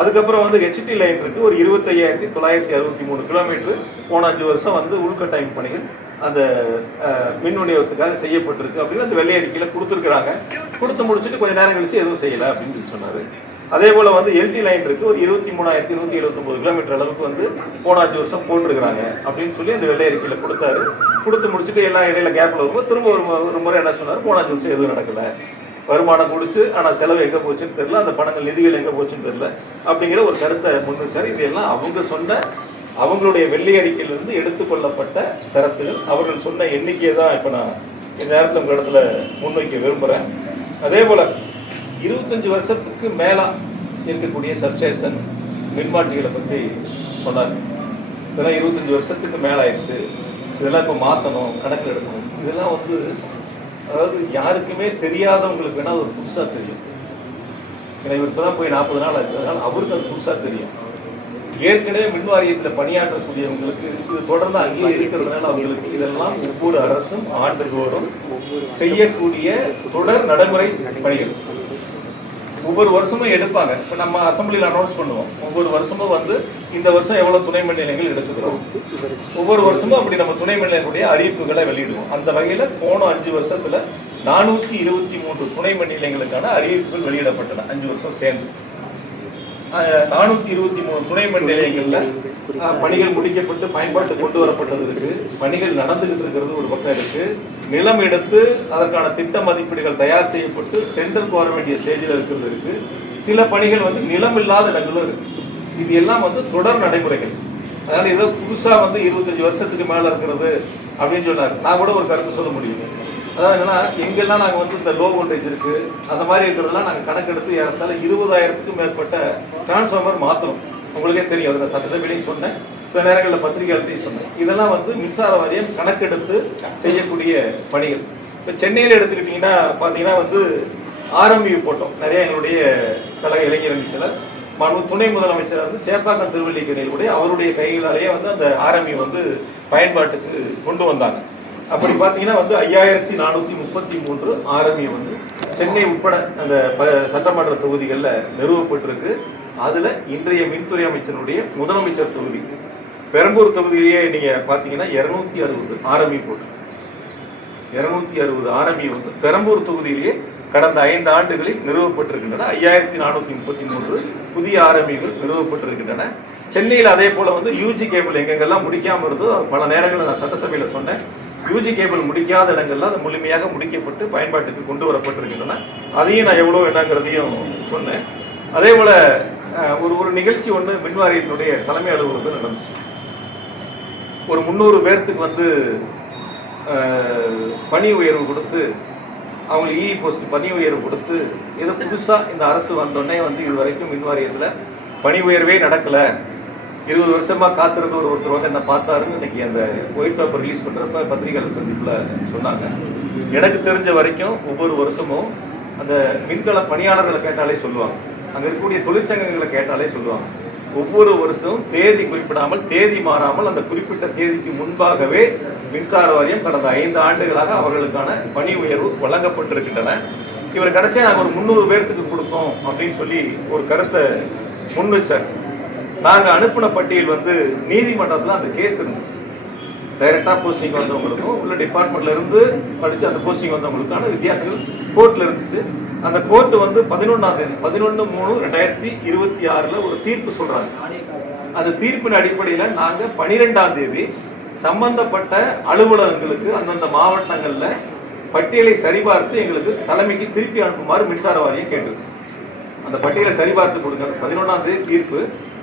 அதுக்கப்புறம் வந்து ஹெச்டி லைன் இருக்கு, ஒரு 25,963 கிலோமீட்டர் போன 5 வருஷம் வந்து உள்கட்டமைப்பு பணிகள் அந்த மின் விநியோகத்துக்காக செய்யப்பட்டிருக்கு அப்படின்னு அந்த வெள்ளை அறிக்கையில கொடுத்துருக்காங்க. கொடுத்து முடிச்சுட்டு கொஞ்ச நேரம் கழிச்சு எதுவும் செய்யல அப்படின்னு சொல்லி சொன்னாரு. அதே போல வந்து எல்டி லைன் இருக்கு, ஒரு 23,179 கிலோமீட்டர் அளவுக்கு வந்து போன 5 வருஷம் போட்டுருக்காங்க அப்படின்னு சொல்லி அந்த வெள்ளை அறிக்கையில கொடுத்தாரு. கொடுத்து முடிச்சுட்டு எல்லாம் இடையில கேப்ல வரும்போது திரும்ப ஒரு முறை என்ன சொன்னாரு, போன 5 வருஷம் எதுவும் நடக்கல, வருமானம் முடிச்சு ஆனா செலவு எங்க போச்சுன்னு தெரியல, அந்த பணங்கள் நிதிகள் எங்க போச்சுன்னு தெரியல அப்படிங்கிற ஒரு கருத்தை முன் வச்சாரு. இது எல்லாம் அவங்க சொன்ன அவங்களுடைய வெள்ளை அறிக்கையிலிருந்து எடுத்துக்கொள்ளப்பட்ட சரத்துகள். அவர்கள் சொன்ன எண்ணிக்கையை தான் இப்ப நான் இந்த நேரத்தில் உங்க இடத்துல முன்வைக்க விரும்புறேன். அதே போல 25 வருஷத்துக்கு மேலா இருக்கக்கூடிய சப்ஸ்டேஷன் மின்மாற்றிகளை பற்றி சொன்னார். இதெல்லாம் 25 வருஷத்துக்கு மேல ஆயிடுச்சு, இதெல்லாம் இப்போ மாற்றணும், கணக்கில் எடுக்கணும். இதெல்லாம் வந்து அதாவது யாருக்குமே தெரியாதவங்களுக்கு வேணா அது ஒரு புதுசா தெரியும். ஏன்னா இவர் இப்பதான் போய் 40 நாள் ஆச்சு, அதனால அவருக்கு அது புதுசா தெரியும். ஏற்கனவே மின்வாரியத்தில் பணியாற்றக்கூடியவங்களுக்கு இது தொடர்ந்து அங்கேயே இருக்கிறதுனால அவங்களுக்கு இதெல்லாம் ஒவ்வொரு அரசும் ஆண்டுதோறும் செய்யக்கூடிய தொடர் நடைமுறை பணிகள் ஒவ்வொரு வருஷமும் எடுப்பாங்க. இப்போ நம்ம அசம்பிளியில் அனௌன்ஸ் பண்ணுவோம், ஒவ்வொரு வருஷமும் வந்து இந்த வருஷம் எவ்வளவு துணை மின் நிலையங்கள் எடுத்துக்கிறோம், ஒவ்வொரு வருஷமும் அப்படி நம்ம துணை மின் நிலையங்களுடைய அறிவிப்புகளை வெளியிடுவோம். அந்த வகையில போன 5 வருஷத்துல 423 துணை மின் நிலையங்களுக்கான அறிவிப்புகள் வெளியிடப்பட்டன. 5 வருஷம் சேர்ந்து 423 துணை மின் நிலையங்கள்ல பணிகள் முடிக்கப்பட்டு பயன்பாட்டு கொண்டு வரப்பட்டது இருக்கு, பணிகள் நடந்துகிட்டு இருக்கிறது ஒரு பக்கம் இருக்கு, நிலம் எடுத்து அதற்கான திட்ட மதிப்பீடுகள் தயார் செய்யப்பட்டு டெண்டர் போற வேண்டிய ஸ்டேஜில் இருக்கிறது இருக்கு, சில பணிகள் வந்து நிலம் இல்லாத இடங்களும் இருக்கு. இது எல்லாம் வந்து தொடர் நடைமுறைகள். அதனால ஏதோ புதுசா வந்து 25 வருஷத்துக்கு மேல இருக்கிறது அப்படின்னு சொன்னாரு. நான் கூட ஒரு கருத்து சொல்ல முடியும். அதாவது என்னன்னா, எங்கெல்லாம் நாங்கள் வந்து இந்த லோ வோல்டேஜ் இருக்கு அந்த மாதிரி இருக்கிறதெல்லாம் நாங்கள் கணக்கெடுத்து ஏறத்தால 20,000க்கும் மேற்பட்ட டிரான்ஸ்ஃபார்மர் மாற்றணும். உங்களுக்கே தெரியும், அதில் சட்டசபையிலையும் சொன்னேன், சில நேரங்களில் பத்திரிகையாளர்கிட்டையும் சொன்னேன். இதெல்லாம் வந்து மின்சார வாரியம் கணக்கெடுத்து செய்யக்கூடிய பணிகள். இப்போ சென்னையில் எடுத்துக்கிட்டிங்கன்னா பார்த்தீங்கன்னா வந்து ஆர்எம்யூ போட்டோம். நிறைய எங்களுடைய கழக இளைஞர் சிலர் துணை முதலமைச்சர் வந்து சேப்பாக்கம் திருவல்லிக்கேணியிலுடைய அவருடைய கைகளாலேயே வந்து அந்த ஆர்எம்யூ வந்து பயன்பாட்டுக்கு கொண்டு வந்தாங்க. அப்படி பார்த்தீங்கன்னா வந்து 5,433 ஆர்எம்யூ வந்து சென்னை உட்பட அந்த சட்டமன்ற தொகுதிகளில் நிறுவப்பட்டிருக்கு. அதுல இன்றைய மின்துறை அமைச்சருடைய முதலமைச்சர் தொகுதி பெரம்பூர் தொகுதியிலேயே நீங்க பாத்தீங்கன்னா 260 ஆர்எம்யூ போட்டு 260 ஆர்எம்யூ வந்து பெரம்பூர் தொகுதியிலேயே கடந்த 5 ஆண்டுகளில் நிறுவப்பட்டிருக்கின்றன. 5,433 புதிய ஆர்எம்யூகள் நிறுவப்பட்டிருக்கின்றன. சென்னையில் அதே போல வந்து யூஜி கேபிள் எங்கெங்கெல்லாம் முடிக்காம இருந்தோ பல நேரங்களில் நான் சட்டசபையில சொன்னேன், யூஜி கேபிள் முடிக்காத இடங்கள்ல அது முழுமையாக முடிக்கப்பட்டு பயன்பாட்டுக்கு கொண்டு வரப்பட்டிருக்கின்றன. அதையும் நான் எவ்வளோ என்னங்கிறதையும் சொன்னேன். அதே போல ஒரு நிகழ்ச்சி ஒன்று மின்வாரியத்தினுடைய தலைமை அலுவலகத்தில் நடந்துச்சு. ஒரு 300 பேர்த்துக்கு வந்து பணி உயர்வு கொடுத்து, அவங்களுக்கு இஇ போஸ்ட் பணி உயர்வு கொடுத்து, ஏதோ புதுசாக இந்த அரசு வந்தோடனே வந்து இது வரைக்கும் மின்வாரியத்தில் பணி உயர்வே நடக்கலை, 20 வருஷமாக காத்திருந்த ஒருத்தர் வந்து என்ன பார்த்தாருன்னு இன்னைக்கு அந்த ஒயிட் பேப்பர் ரிலீஸ் பண்ணுறப்ப பத்திரிகையாளர் சந்திப்பில் சொன்னாங்க. எனக்கு தெரிஞ்ச வரைக்கும் ஒவ்வொரு வருஷமும் அந்த மின்கல பணியாளர்களை கேட்டாலே சொல்லுவாங்க, அங்கே இருக்கக்கூடிய தொழிற்சங்கங்களை கேட்டாலே சொல்லுவாங்க, ஒவ்வொரு வருஷம் தேதி குறிப்பிடாமல் தேதி மாறாமல் அந்த குறிப்பிட்ட தேதிக்கு முன்பாகவே மின்சார வாரியம் கடந்த 5 ஆண்டுகளாக அவர்களுக்கான பணி உயர்வு வழங்கப்பட்டிருக்கின்றன. இவர் கடைசியாக நாங்கள் ஒரு 300 பேர்த்துக்கு கொடுத்தோம் அப்படின்னு சொல்லி ஒரு கருத்தை முன் வச்சார். நாங்கள் அனுப்பின பட்டியல் வந்து நீதிமன்றத்தில் அந்த கேஸ் இருந்துச்சு. டைரக்டாக போஸ்டிங் வந்தவங்களுக்கும் உள்ள டிபார்ட்மெண்ட்ல இருந்து படித்து அந்த போஸ்டிங் வந்தவங்களுக்கான வித்தியாசங்கள் கோர்ட்டில் இருந்துச்சு. அந்த கோர்ட்டு வந்து 11ஆம் தேதி 11/3/2026 ஒரு தீர்ப்பு சொல்றாங்க. அந்த தீர்ப்பின் அடிப்படையில் நாங்கள் 12ஆம் தேதி சம்பந்தப்பட்ட அலுவலகங்களுக்கு அந்தந்த மாவட்டங்கள்ல பட்டியலை சரிபார்த்து எங்களுக்கு தலைமைக்கு திருப்பி அனுப்புமாறு மின்சார வாரியம் கேட்டது. அந்த பட்டியலை சரிபார்த்து கொடுங்க. 11ஆம் தேதி தீர்ப்பு,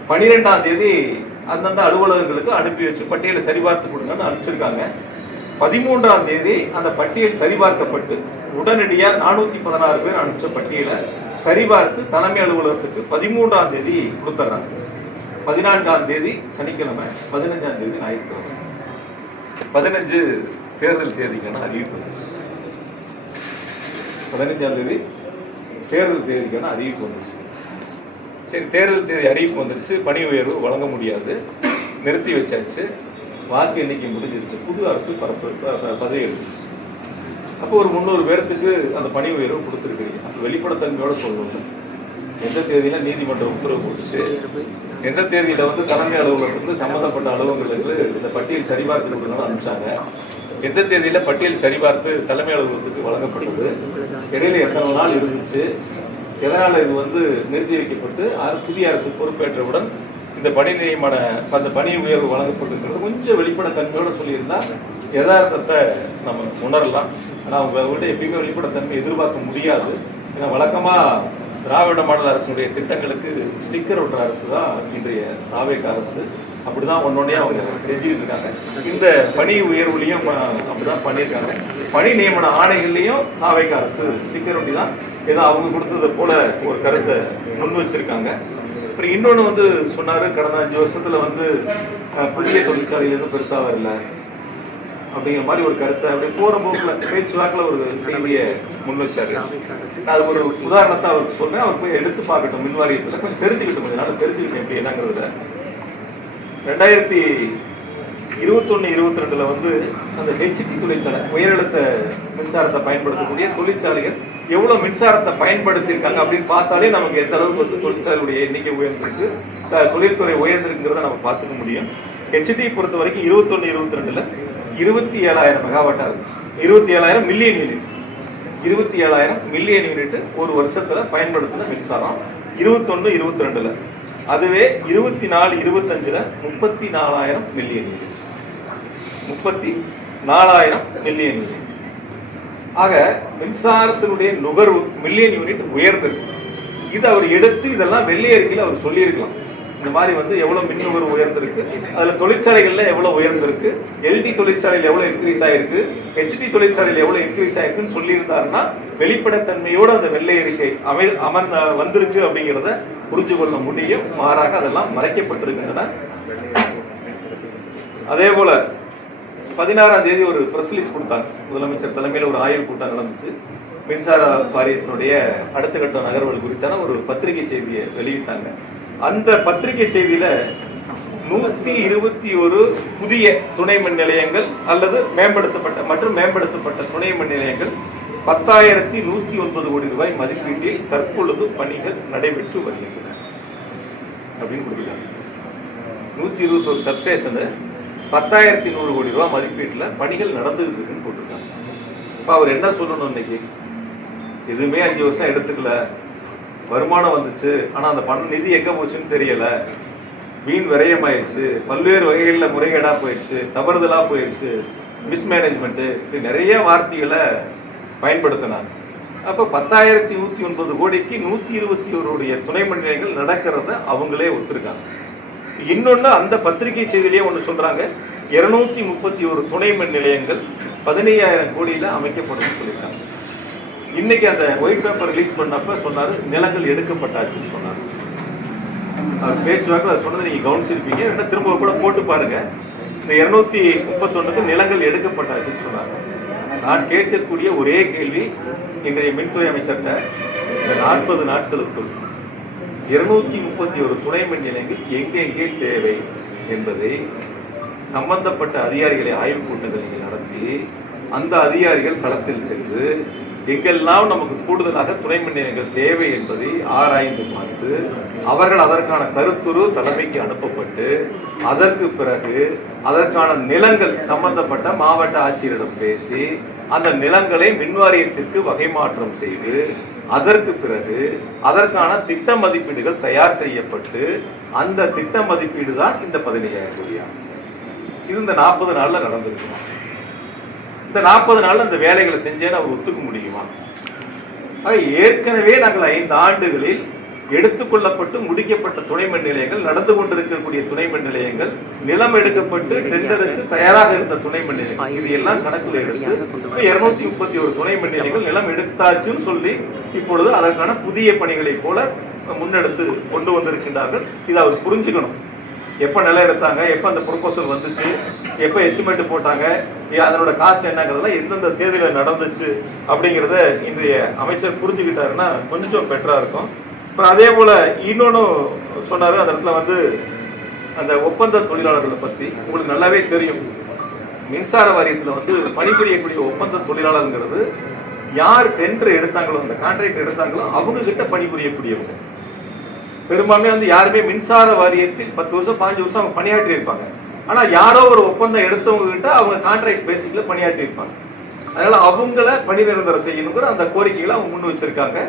12ஆம் தேதி அந்தந்த அலுவலகங்களுக்கு அனுப்பி வச்சு பட்டியலை சரிபார்த்து கொடுங்கன்னு அனுப்பிச்சிருக்காங்க. 13ஆம் தேதி அந்த பட்டியல் சரிபார்க்கப்பட்டு உடனடியாக 416 பேர் அனுப்பிச்ச பட்டியலை சரிபார்த்து தலைமை அலுவலகத்துக்கு 13ஆம் தேதி கொடுத்துட்றாங்க. 14ஆம் தேதி சனிக்கிழமை, 15ஆம் தேதி ஞாயிற்றுக்கிழமை, 15 தேர்தல் தேதிக்கான அறிவிப்பு வந்துச்சு. 15ஆம் தேதி தேர்தல் தேதிக்கான அறிவிப்பு வந்துச்சு. சரி, தேர்தல் தேதி அறிவிப்பு வந்துருச்சு, பணி உயர்வு வழங்க முடியாது, நிறுத்தி வச்சாச்சு, வாக்கு எண்ணிக்கை முடிஞ்சிருச்சு, புது அரசு பதவி எடுத்துச்சு. அப்போ ஒரு 300 பேர்த்துக்கு அந்த பணி உயர்வு கொடுத்துருக்கீங்க. அந்த வெளிப்படைத்தன்மையோட சொல்லணும். எந்த தேதியில நீதிமன்றம் உத்தரவு போட்டுச்சு, எந்த தேதியில வந்து தலைமை அலுவலகத்திலிருந்து சம்பந்தப்பட்ட அலுவலகங்களுக்கு இந்த பட்டியல் சரிபார்த்து கொடுக்கணும்னு அனுப்பிச்சாங்க, எந்த தேதியில பட்டியல் சரிபார்த்து தலைமை அலுவலகத்துக்கு வழங்கப்பட்டது, இடையில எத்தனை நாள் இருந்துச்சு, எதனால இது வந்து நிறுத்தி வைக்கப்பட்டு புதிய அரசு பொறுப்பேற்றவுடன் இந்த பணி நியமன அந்த பணி உயர்வு வழங்கப்பட்டிருக்கிறது கொஞ்சம் வெளிப்படைத்தன்மையோட சொல்லியிருந்தா யதார்த்தத்தை நம்ம உணரலாம். ஆனால் அவங்ககிட்ட எப்பயுமே வெளிப்படைத்தன்மை எதிர்பார்க்க முடியாது. ஏன்னா வழக்கமாக திராவிட மாடல் அரசுடைய திட்டங்களுக்கு ஸ்டிக்கர் ஒட்டுற அரசு தான் இன்றைய தாவேக அரசு. அப்படிதான் ஒன்னொன்னே அவங்க செஞ்சுக்கிட்டு இருக்காங்க. இந்த பணி உயர்வுலையும் அப்படிதான் பண்ணியிருக்காங்க. பணி நியமன ஆணைகள்லையும் தாவேக அரசு ஸ்டிக்கர் ஒட்டி தான் ஏதோ அவங்க கொடுத்ததை போல ஒரு கருத்தை முன் வச்சிருக்காங்க. அப்புறம் இன்னொன்று வந்து சொன்னாரு, கடந்த 5 வருஷத்துல வந்து புதிய தொழிற்சாலையிலேருந்து பெருசாக வரல அப்படிங்கிற மாதிரி ஒரு கருத்தை அப்படி போற போக்கில் பேச்சுவாக்கில் ஒரு செய்தியை முன் வச்சாரு. அது ஒரு உதாரணத்தை அவருக்கு சொன்னேன். அவர் போய் எடுத்து பார்க்கட்டும், மின்வாரியத்தில் கொஞ்சம் தெரிஞ்சுக்கிட்டோம், கொஞ்ச நாள் தெரிஞ்சுக்கிட்டேன் எப்படி என்னங்கிறத. 2021-22 வந்து அந்த ஹெச்டி தொழிற்சாலை உயரழுத்த மின்சாரத்தை பயன்படுத்தக்கூடிய தொழிற்சாலைகள் எவ்வளவு மின்சாரத்தை பயன்படுத்தியிருக்காங்க அப்படின்னு பார்த்தாலே நமக்கு எந்த அளவுக்கு வந்து தொழிற்சாலையுடைய எண்ணிக்கை உயர்ந்திருக்கு, தொழில்துறை உயர்ந்திருக்கிறத நம்ம பார்த்துக்க முடியும். ஹெச்டி பொறுத்த வரைக்கும் 21-22 27,000 மெகாவாட்டா இருந்துச்சு. 27,000 மில்லியன் யூனிட், 27,000 மில்லியன் யூனிட் ஒரு வருஷத்துல பயன்படுத்தின மின்சாரம் 21-22. அதுவே 24-25 34,000 மில்லியன் யூனிட், 34,000 மில்லியன் யூனிட். ஆக மின்சாரத்தினுடைய நுகர்வு மில்லியன் யூனிட் உயர்ந்திருக்கு. இது அவர் எடுத்து இதெல்லாம் வெள்ளை அறிக்கையில் அவர் சொல்லியிருக்கலாம். இந்த மாதிரி வந்து எவ்வளவு மின் நுகர்வு உயர்ந்திருக்கு, அதுல தொழிற்சாலைகள்ல எவ்வளவு உயர்ந்திருக்கு, எல்டி தொழிற்சாலையில் எவ்வளவு இன்க்ரீஸ் ஆயிருக்கு, ஹெச்டி தொழிற்சாலையில் எவ்வளவு இன்க்ரீஸ் ஆயிருக்குன்னு சொல்லியிருந்தாருன்னா வெளிப்படைத்தன்மையோட அந்த வெள்ளை அறிக்கை வந்திருக்கு அப்படிங்கிறத புரிஞ்சு கொள்ள முடியும். மாறாக அதெல்லாம் மறைக்கப்பட்டிருக்கின்றன. அதே போல 16ஆம் தேதி ஒரு பிரஸ் ரிலீஸ் கொடுத்தாங்க. முதலமைச்சர் தலைமையில் ஒரு ஆய்வு கூட்டம் நடந்துச்சு. மின்சார வாரியத்தினுடைய அடுத்த கட்ட நகர்வுகள் குறித்தான ஒரு பத்திரிகை செய்தியை வெளியிட்டாங்க. அந்த பத்திரிகை செய்தியில 121 புதிய துணை மின் நிலையங்கள் அல்லது மேம்படுத்தப்பட்ட துணை மின் நிலையங்கள் 10,109 கோடி ரூபாய் மதிப்பீட்டில் தற்பொழுது பணிகள் நடைபெற்று வருகின்றன அப்படின்னு கொடுத்துருக்காங்க. 121 சப்ஸ்டேஷனு 10,100 கோடி ரூபாய் மதிப்பீட்டில் பணிகள் நடந்துகிட்டு இருக்குன்னு போட்டிருக்காங்க. இப்போ அவர் என்ன சொல்லணும், இன்னைக்கு எதுவுமே 5 வருஷம் எடுத்துக்கல, வருமானம் வந்துச்சு, ஆனால் அந்த பணம் நிதி எங்கே போச்சுன்னு தெரியல, வீண் விரயமாயிடுச்சு, பல்வேறு வகைகளில் முறைகேடாக போயிடுச்சு, தவறுதலாக போயிடுச்சு, மிஸ்மேனேஜ்மெண்ட்டு, நிறைய வார்த்தைகளை பயன்படுத்தினாங்க. அப்போ 10,109 கோடிக்கு 121 துணை மின் நிலையங்கள் நடக்கிறத அவங்களே ஒத்துருக்காங்க. இன்னொன்று, அந்த பத்திரிகை செய்தியிலேயே ஒன்று சொல்றாங்க, 231 துணை மின் நிலையங்கள் 15,000 கோடியில் அமைக்கப்படும் சொல்லியிருக்காங்க. இன்னைக்கு அந்த ஒயிட் பேப்பர் ரிலீஸ் பண்ணப்ப சொன்னாரு, நிலங்கள் எடுக்கப்பட்டாச்சுன்னு சொன்னார். அவர் பேச்சுவாக்கு அதை சொன்னதை நீங்க கவனிச்சிருப்பீங்க, என்ன திரும்ப கூட போட்டு பாருங்க. இந்த 231 நிலங்கள் எடுக்கப்பட்டாச்சுன்னு சொன்னாங்க. நான் கேட்கக்கூடிய ஒரே கேள்வி இன்றைய மின்துறை அமைச்சர்கிட்ட, இந்த 40 நாட்களுக்குள் 231 துணை மின் நிலையங்கள் எங்கெங்கே தேவை என்பதை சம்பந்தப்பட்ட அதிகாரிகளை ஆய்வுக் கூட்டங்கள் நீங்கள் நடத்தி, அந்த அதிகாரிகள் களத்தில் சென்று எங்கெல்லாம் நமக்கு கூடுதலாக துணை மின் நிலையங்கள் தேவை என்பதை ஆராய்ந்து பார்த்து, அவர்கள் அதற்கான கருத்துரு தலைமைக்கு அனுப்பப்பட்டு, அதற்கு பிறகு அதற்கான நிலங்கள் சம்பந்தப்பட்ட மாவட்ட ஆட்சியரிடம் பேசி அந்த நிலங்களை மின்வாரியத்திற்கு வகை மாற்றம் செய்து, அதற்கு பிறகு அதற்கான திட்ட மதிப்பீடுகள் தயார் செய்யப்பட்டு, அந்த திட்ட மதிப்பீடு தான் இந்த 15,000 கோடியா. இது இந்த 40 நாள்ல நடந்திருக்குமா? இந்த 40 நாள்ல இந்த வேலைகளை செஞ்சேன்னு அவர் ஒத்துக்க முடியுமா? ஏற்கனவே நாங்கள் 5 ஆண்டுகளில் எடுத்துக்கொள்ளப்பட்டு முடிக்கப்பட்ட துணை மின் நிலையங்கள், நடந்து கொண்டிருக்கக்கூடிய துணை மின் நிலையங்கள், நிலம் எடுக்கப்பட்டு டெண்டருக்கு தயாராக இருந்த துணை மின் நிலையங்கள், இது எல்லாம் கணக்கில் எடுத்து 231 துணை மின் நிலையங்கள் நிலம் எடுத்தாச்சுன்னு சொல்லி இப்பொழுது அதற்கான புதிய பணிகளை போல முன்னெடுத்து கொண்டு வந்திருக்கின்றார்கள். இதை அவர் புரிஞ்சுக்கணும். எப்போ நிலம் எடுத்தாங்க, எப்போ அந்த ப்ரொபோசல் வந்துச்சு, எப்போ எஸ்டிமேட் போட்டாங்க, அதனோட காஸ்ட் என்னங்கிறதெல்லாம் எந்தெந்த தேதியில் நடந்துச்சு அப்படிங்கிறத இன்றைய அமைச்சர் புரிஞ்சுக்கிட்டாருன்னா கொஞ்சம் பெட்டராக இருக்கும். அப்புறம் அதே போல் இன்னொன்று சொன்னார், அந்த இடத்துல வந்து அந்த ஒப்பந்த தொழிலாளர்களை பற்றி உங்களுக்கு நல்லாவே தெரியும். மின்சார வாரியத்தில் வந்து பணிபுரியக்கூடிய ஒப்பந்த தொழிலாளர்ங்கிறது யார் டெண்டர் எடுத்தாங்களோ, அந்த கான்ட்ராக்ட் எடுத்தாங்களோ அவங்க கிட்ட பணிபுரியக்கூடியவங்க. பெரும்பான்மையாக வந்து யாருமே மின்சார வாரியத்தில் 10 வருஷம் 15 வருஷம் அவங்க பணியாற்றி இருப்பாங்க. ஆனால் யாரோ ஒரு ஒப்பந்தம் எடுத்தவங்க கிட்ட அவங்க கான்ட்ராக்ட் பேசிக்கல பணியாற்றி இருப்பாங்க. அதனால அவங்கள பணி நிரந்தரம் செய்யணுங்கிற அந்த கோரிக்கைகளை அவங்க முன் வச்சிருக்காங்க.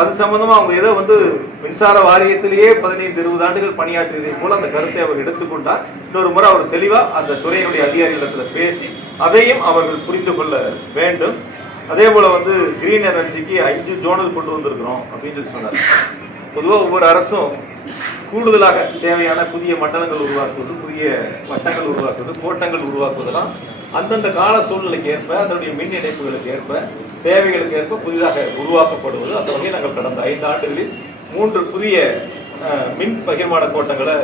அது சம்பந்தமா அவங்க ஏதோ வந்து மின்சார வாரியத்திலேயே 15-20 ஆண்டுகள் பணியாற்றியதை போல அந்த கருத்தை அவர் எடுத்துக்கொண்டார். இன்னொரு முறை அவர் தெளிவா அந்த துறையினுடைய அதிகாரிகளிடத்துல பேசி அதையும் அவர்கள் புரிந்து கொள்ள வேண்டும். அதே போல வந்து கிரீன் எனர்ஜிக்கு 5 ஜோனல் கொண்டு வந்திருக்கிறோம் அப்படின்னு சொல்லி சொன்னார். பொதுவாக ஒவ்வொரு அரசும் கூடுதலாக தேவையான புதிய மண்டலங்கள் உருவாக்குவது, புதிய வட்டங்கள் உருவாக்குவது, கோட்டங்கள் உருவாக்குவதெல்லாம் அந்தந்த கால சூழ்நிலைக்கு ஏற்ப, அதனுடைய மின் இணைப்புகளுக்கு ஏற்ப, தேவைகளுக்கு ஏற்ப புதிதாக உருவாக்கப்படுவது. அந்த வகையில் நாங்கள் கடந்த 5 ஆண்டுகளில் 3 புதிய மின் பகிர்மான கோட்டங்களை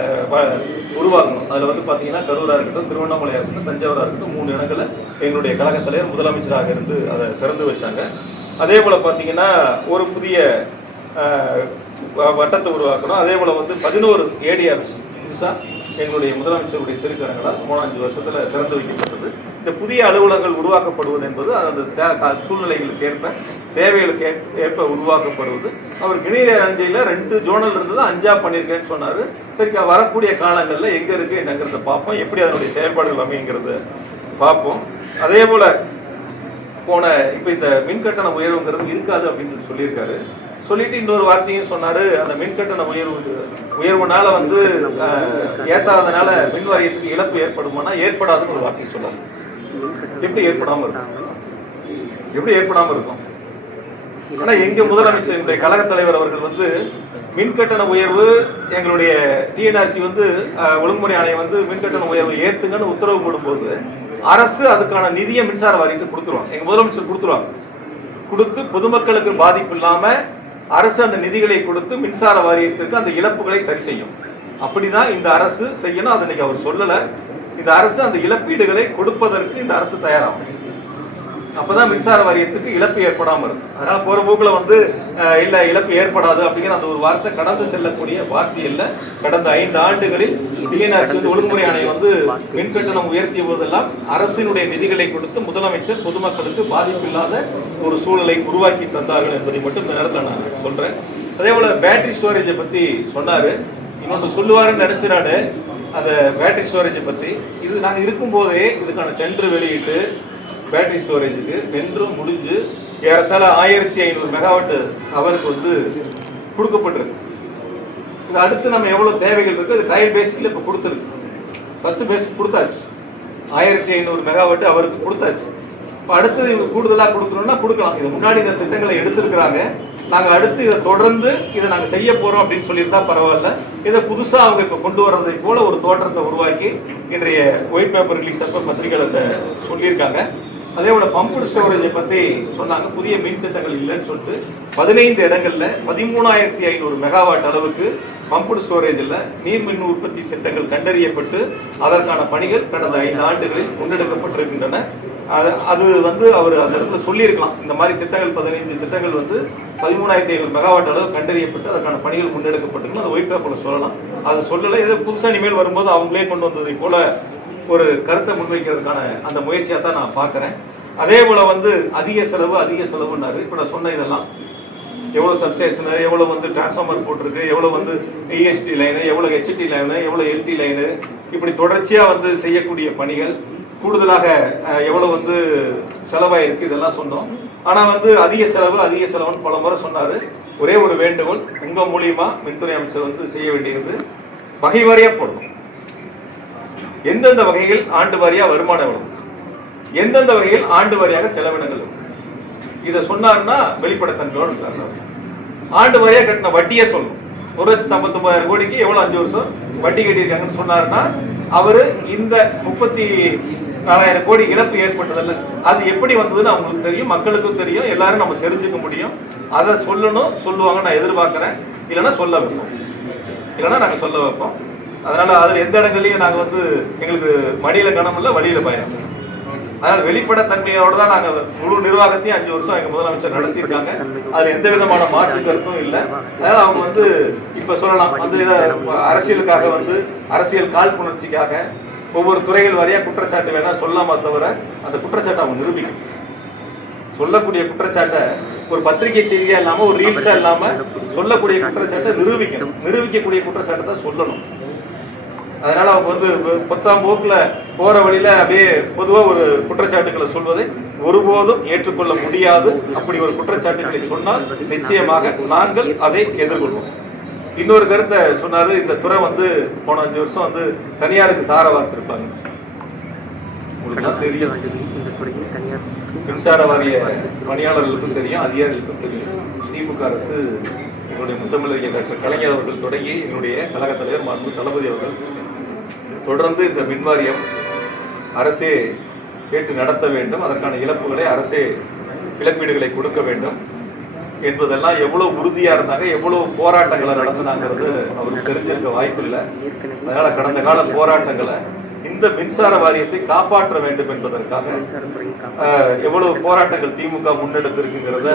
உருவாக்கணும். அதில் வந்து பார்த்தீங்கன்னா கரூராக இருக்கட்டும், திருவண்ணாமலையாக இருக்கட்டும், தஞ்சாவூராக இருக்கட்டும், 3 இடங்களை எங்களுடைய கழக தலைவர் முதலமைச்சராக இருந்து அதை திறந்து வச்சாங்க. அதே போல் பார்த்தீங்கன்னா ஒரு புதிய வட்டத்தை உருவாக்கணும். அதே போல் வந்து 11 ஏடி ஆஃபீஸ் புதுசாக எங்களுடைய முதலமைச்சருடைய திருக்கரங்களால் 3-5 வருஷத்தில் திறந்து வைக்கப்பட்டது. இந்த புதிய அலுவலகங்கள் உருவாக்கப்படுவது என்பது அந்த சூழ்நிலைகளுக்கு ஏற்ப, தேவைகளுக்கு ஏற்ப உருவாக்கப்படுவது. அவர் கிரீன் எனர்ஜியில் 2 ஜோனல் இருந்தது 5ஆ பண்ணியிருக்கேன்னு சொன்னார். சரி, வரக்கூடிய காலங்களில் எங்கே இருக்குது என்னங்கிறத பார்ப்போம், எப்படி அதனுடைய செயல்பாடுகள் அமைங்கிறத பார்ப்போம். அதே போல் இப்போ இந்த மின்கட்டண உயர்வுங்கிறது இருக்காது அப்படின்னு சொல்லியிருக்காரு. சொல்லிட்டு இன்னொரு வார்த்தையும் சொன்னாரு, அந்த மின்கட்டண உயர்வுனால வந்து ஏத்தாதனால மின் வாரியத்துக்கு இழப்பு ஏற்படுமானா ஏற்படாதுன்னு ஒரு வார்த்தை சொன்னார். எப்படி ஏற்படாம இருக்கும்? எப்படி ஏற்படாம இருக்கும்? ஆனா எங்க முதலமைச்சர் எங்களுடைய கழக தலைவர் அவர்கள் வந்து மின்கட்டண உயர்வு, எங்களுடைய டிஎன்ஆர்சி வந்து ஒழுங்குமுறை ஆணையம் வந்து மின்கட்டண உயர்வை ஏத்துங்கன்னு உத்தரவு போடும்போது அரசு அதுக்கான நிதியை மின்சார வாரியத்துக்கு கொடுத்துருவாங்க. எங்க முதலமைச்சர் கொடுத்துருவாங்க. கொடுத்து பொதுமக்களுக்கு பாதிப்பு இல்லாம அரசு அந்த நிதிகளை கொடுத்து மின்சார வாரியத்திற்கு அந்த இழப்புகளை சரி செய்யும். அப்படிதான் இந்த அரசு செய்யணும். அதை இன்னைக்கு அவர் சொல்லல. இந்த அரசு அந்த இழப்பீடுகளை கொடுப்பதற்கு இந்த அரசு தயாராகும். அப்பதான் மின்சார வாரியத்துக்கு இழப்பு ஏற்படாம இருக்கும். அதனால போற போக்குல வந்து இல்ல இழப்பு ஏற்படாது அப்படிங்கிற அந்த ஒரு வார்த்தை கடந்து செல்லக்கூடிய வார்த்தை இல்ல. கடந்த 5 ஆண்டுகளில் டிஎன்ஆர்சி ஒழுங்குமுறை ஆணையம் வந்து மின்கட்டணம் உயர்த்திய போதெல்லாம் அரசினுடைய நிதிகளை கொடுத்து முதலமைச்சர் பொதுமக்களுக்கு பாதிப்பு இல்லாத ஒரு சூழலை உருவாக்கி தந்தார்கள் என்பதை மட்டும் இந்த நேரத்தில் நான் சொல்றேன். அதே போல பேட்டரி ஸ்டோரேஜை பத்தி சொன்னாரு. இன்னொன்று சொல்லுவாருன்னு நினைச்சிடாரு. அந்த பேட்டரி ஸ்டோரேஜை பத்தி இது நாங்கள் இருக்கும் போதே இதுக்கான டெண்டர் வெளியிட்டு பேட்டரி ஸ்டோரேஜுக்கு டெண்டரும் முடிஞ்சு ஏறத்தாழ 1500 மெகாவாட் அவருக்கு வந்து கொடுக்கப்பட்டிருக்கு. இது அடுத்து நம்ம எவ்வளோ தேவைகள் இருக்குது அது ட்ரையல் பேசிக்கில் இப்போ கொடுத்துருக்கு. ஃபர்ஸ்ட் பேசிக் கொடுத்தாச்சு. 1500 மெகாவாட் அவருக்கு கொடுத்தாச்சு. இப்போ அடுத்தது இவங்க கூடுதலாக கொடுக்கணும்னா கொடுக்கலாம். இது முன்னாடி இந்த திட்டங்களை எடுத்திருக்கிறாங்க. நாங்கள் அடுத்து இதை தொடர்ந்து இதை நாங்கள் செய்ய போகிறோம் அப்படின்னு சொல்லியிருந்தா பரவாயில்ல. இதை புதுசாக அவங்க இப்போ கொண்டு வர்றதை போல ஒரு தோற்றத்தை உருவாக்கி இன்றைய ஒயிட் பேப்பர் ரிலீஸ் அப்போ பத்திரிகைகளை சொல்லியிருக்காங்க. அதே போல பம்பு ஸ்டோரேஜை பற்றி சொன்னாங்க. புதிய மின் திட்டங்கள் இல்லைன்னு சொல்லிட்டு 15 இடங்கள்ல 13,500 மெகாவாட் அளவுக்கு பம்பு ஸ்டோரேஜில் நீர் மின் உற்பத்தி திட்டங்கள் கண்டறியப்பட்டு அதற்கான பணிகள் கடந்த 5 ஆண்டுகளில் முன்னெடுக்கப்பட்டிருக்கின்றன. அது அவர் அந்த இடத்துல சொல்லியிருக்கலாம். இந்த மாதிரி திட்டங்கள் 15 திட்டங்கள் 13,500 மெகாவாட் அளவு கண்டறியப்பட்டு அதற்கான பணிகள் முன்னெடுக்கப்பட்டிருக்கணும். அது ஒயிட் பேப்பர்ல சொல்லலாம். அது சொல்லலை. ஏதோ புதுசாக இனிமேல் வரும்போது அவங்களே கொண்டு வந்ததை போல ஒரு கருத்தை முன்வைக்கிறதுக்கான அந்த முயற்சியாக தான் நான் பார்க்குறேன். அதே போல அதிக செலவுன்னாரு. இப்போ நான் சொன்ன இதெல்லாம் எவ்வளோ சப்ஸ்டேஷனு, எவ்வளோ டிரான்ஸ்ஃபார்மர் போட்டிருக்கு, எவ்வளோ இஎஸ்டி லைனு, எவ்வளோ ஹெச்டி லைனு, எவ்வளோ எல்டி லைனு, இப்படி தொடர்ச்சியாக செய்யக்கூடிய பணிகள் கூடுதலாக எவ்வளோ செலவாயிருக்கு இதெல்லாம் சொன்னோம். ஆனால் அதிக செலவுன்னு பல முறை சொன்னார். ஒரே ஒரு வேண்டுகோள், உங்கள் மூலியமா மின்துறை அமைச்சர் செய்ய வேண்டியது வகை வாரியாக போடணும். எந்தெந்த வகையில் ஆண்டு வாரியாக வருமானம் வரும், எந்தெந்த வகையில் ஆண்டு வாரியாக செலவினங்கள் வரும், இதை சொன்னார்னா வெளிப்படைத்தன்மையோடு இருக்காரு. ஆண்டு வாரியாக கட்டின வட்டியே சொல்லணும். 1,59,000 கோடிக்கு எவ்வளோ 5 வருஷம் வட்டி கட்டியிருக்காங்கன்னு சொன்னார்னா அவரு இந்த 34,000 கோடி இழப்பு ஏற்பட்டதில்ல, அது எப்படி வந்ததுன்னு அவங்களுக்கு தெரியும், மக்களுக்கும் தெரியும், எல்லாரும் நம்ம தெரிஞ்சுக்க முடியும். அதை சொல்லணும், சொல்லுவாங்க நான் எதிர்பார்க்கிறேன். இல்லைன்னா சொல்ல வைப்போம், இல்லைன்னா நாங்கள் சொல்ல வைப்போம். அதனால அதில் எந்த இடங்கள்லையும் நாங்கள் எங்களுக்கு மடியில கனம் இல்லை, வழியில பயம். அதனால வெளிப்படைத்தன்மையோட தான் நாங்கள் முழு நிர்வாகத்தையும் 5 வருஷம் எங்க முதலமைச்சர் நடத்தியிருக்காங்க. அதுல எந்த விதமான மாற்று கருத்தும் இல்லை. அதனால அவங்க இப்ப சொல்லலாம் அரசியலுக்காக அரசியல் காழ்ப்புணர்ச்சிக்காக ஒவ்வொரு துறைகள் வாரியா குற்றச்சாட்டு வேணா சொல்லலாமா தவிர அந்த குற்றச்சாட்டை அவங்க நிரூபிக்கணும். சொல்லக்கூடிய குற்றச்சாட்டை ஒரு பத்திரிகை செய்தியா இல்லாம ஒரு ரீல்ஸா இல்லாம சொல்லக்கூடிய குற்றச்சாட்டை நிரூபிக்கணும். நிரூபிக்கக்கூடிய குற்றச்சாட்டை தான் சொல்லணும். அதனால அவங்க பொத்தாம் போக்குல போற வழியில அப்படியே பொதுவா ஒரு குற்றச்சாட்டுகளை சொல்வதை ஒருபோதும் ஏற்றுக்கொள்ள முடியாது. அப்படி ஒரு குற்றச்சாட்டுகளை சொன்னால் நிச்சயமாக நாங்கள் அதை எதிர்கொள்வோம். இன்னொரு கருத்தை சொன்னாரு, இந்த துறை போன 5 வருஷம் தனியாருக்கு தார வார்த்திருப்பாங்க. உங்களுக்கு தெரியும், மின்சார வாரிய பணியாளர்களுக்கும் தெரியும், அதிகாரிகளுக்கும் தெரியும். திமுக அரசு எங்களுடைய முத்தமிழர் டாக்டர் கலைஞர் அவர்கள் தொடங்கி எங்களுடைய கழக தலைவர் மாண்பு தளபதி அவர்கள் தொடர்ந்து இந்த மின்வாரியம் அரசே கேட்டு நடத்த வேண்டும், அதற்கான இழப்புகளை அரசே இழப்பீடுகளை கொடுக்க வேண்டும் என்பதெல்லாம் எவ்வளவு உறுதியா இருந்தாங்க, எவ்வளவு போராட்டங்களை நடத்தினாங்கிறது அவருக்கு தெரிஞ்சிருக்க வாய்ப்பு இல்லை. அதனால கடந்த கால போராட்டங்களை இந்த மின்சார வாரியத்தை காப்பாற்ற வேண்டும் என்பதற்காக எவ்வளவு போராட்டங்கள் திமுக முன்னெடுத்திருக்குங்கிறத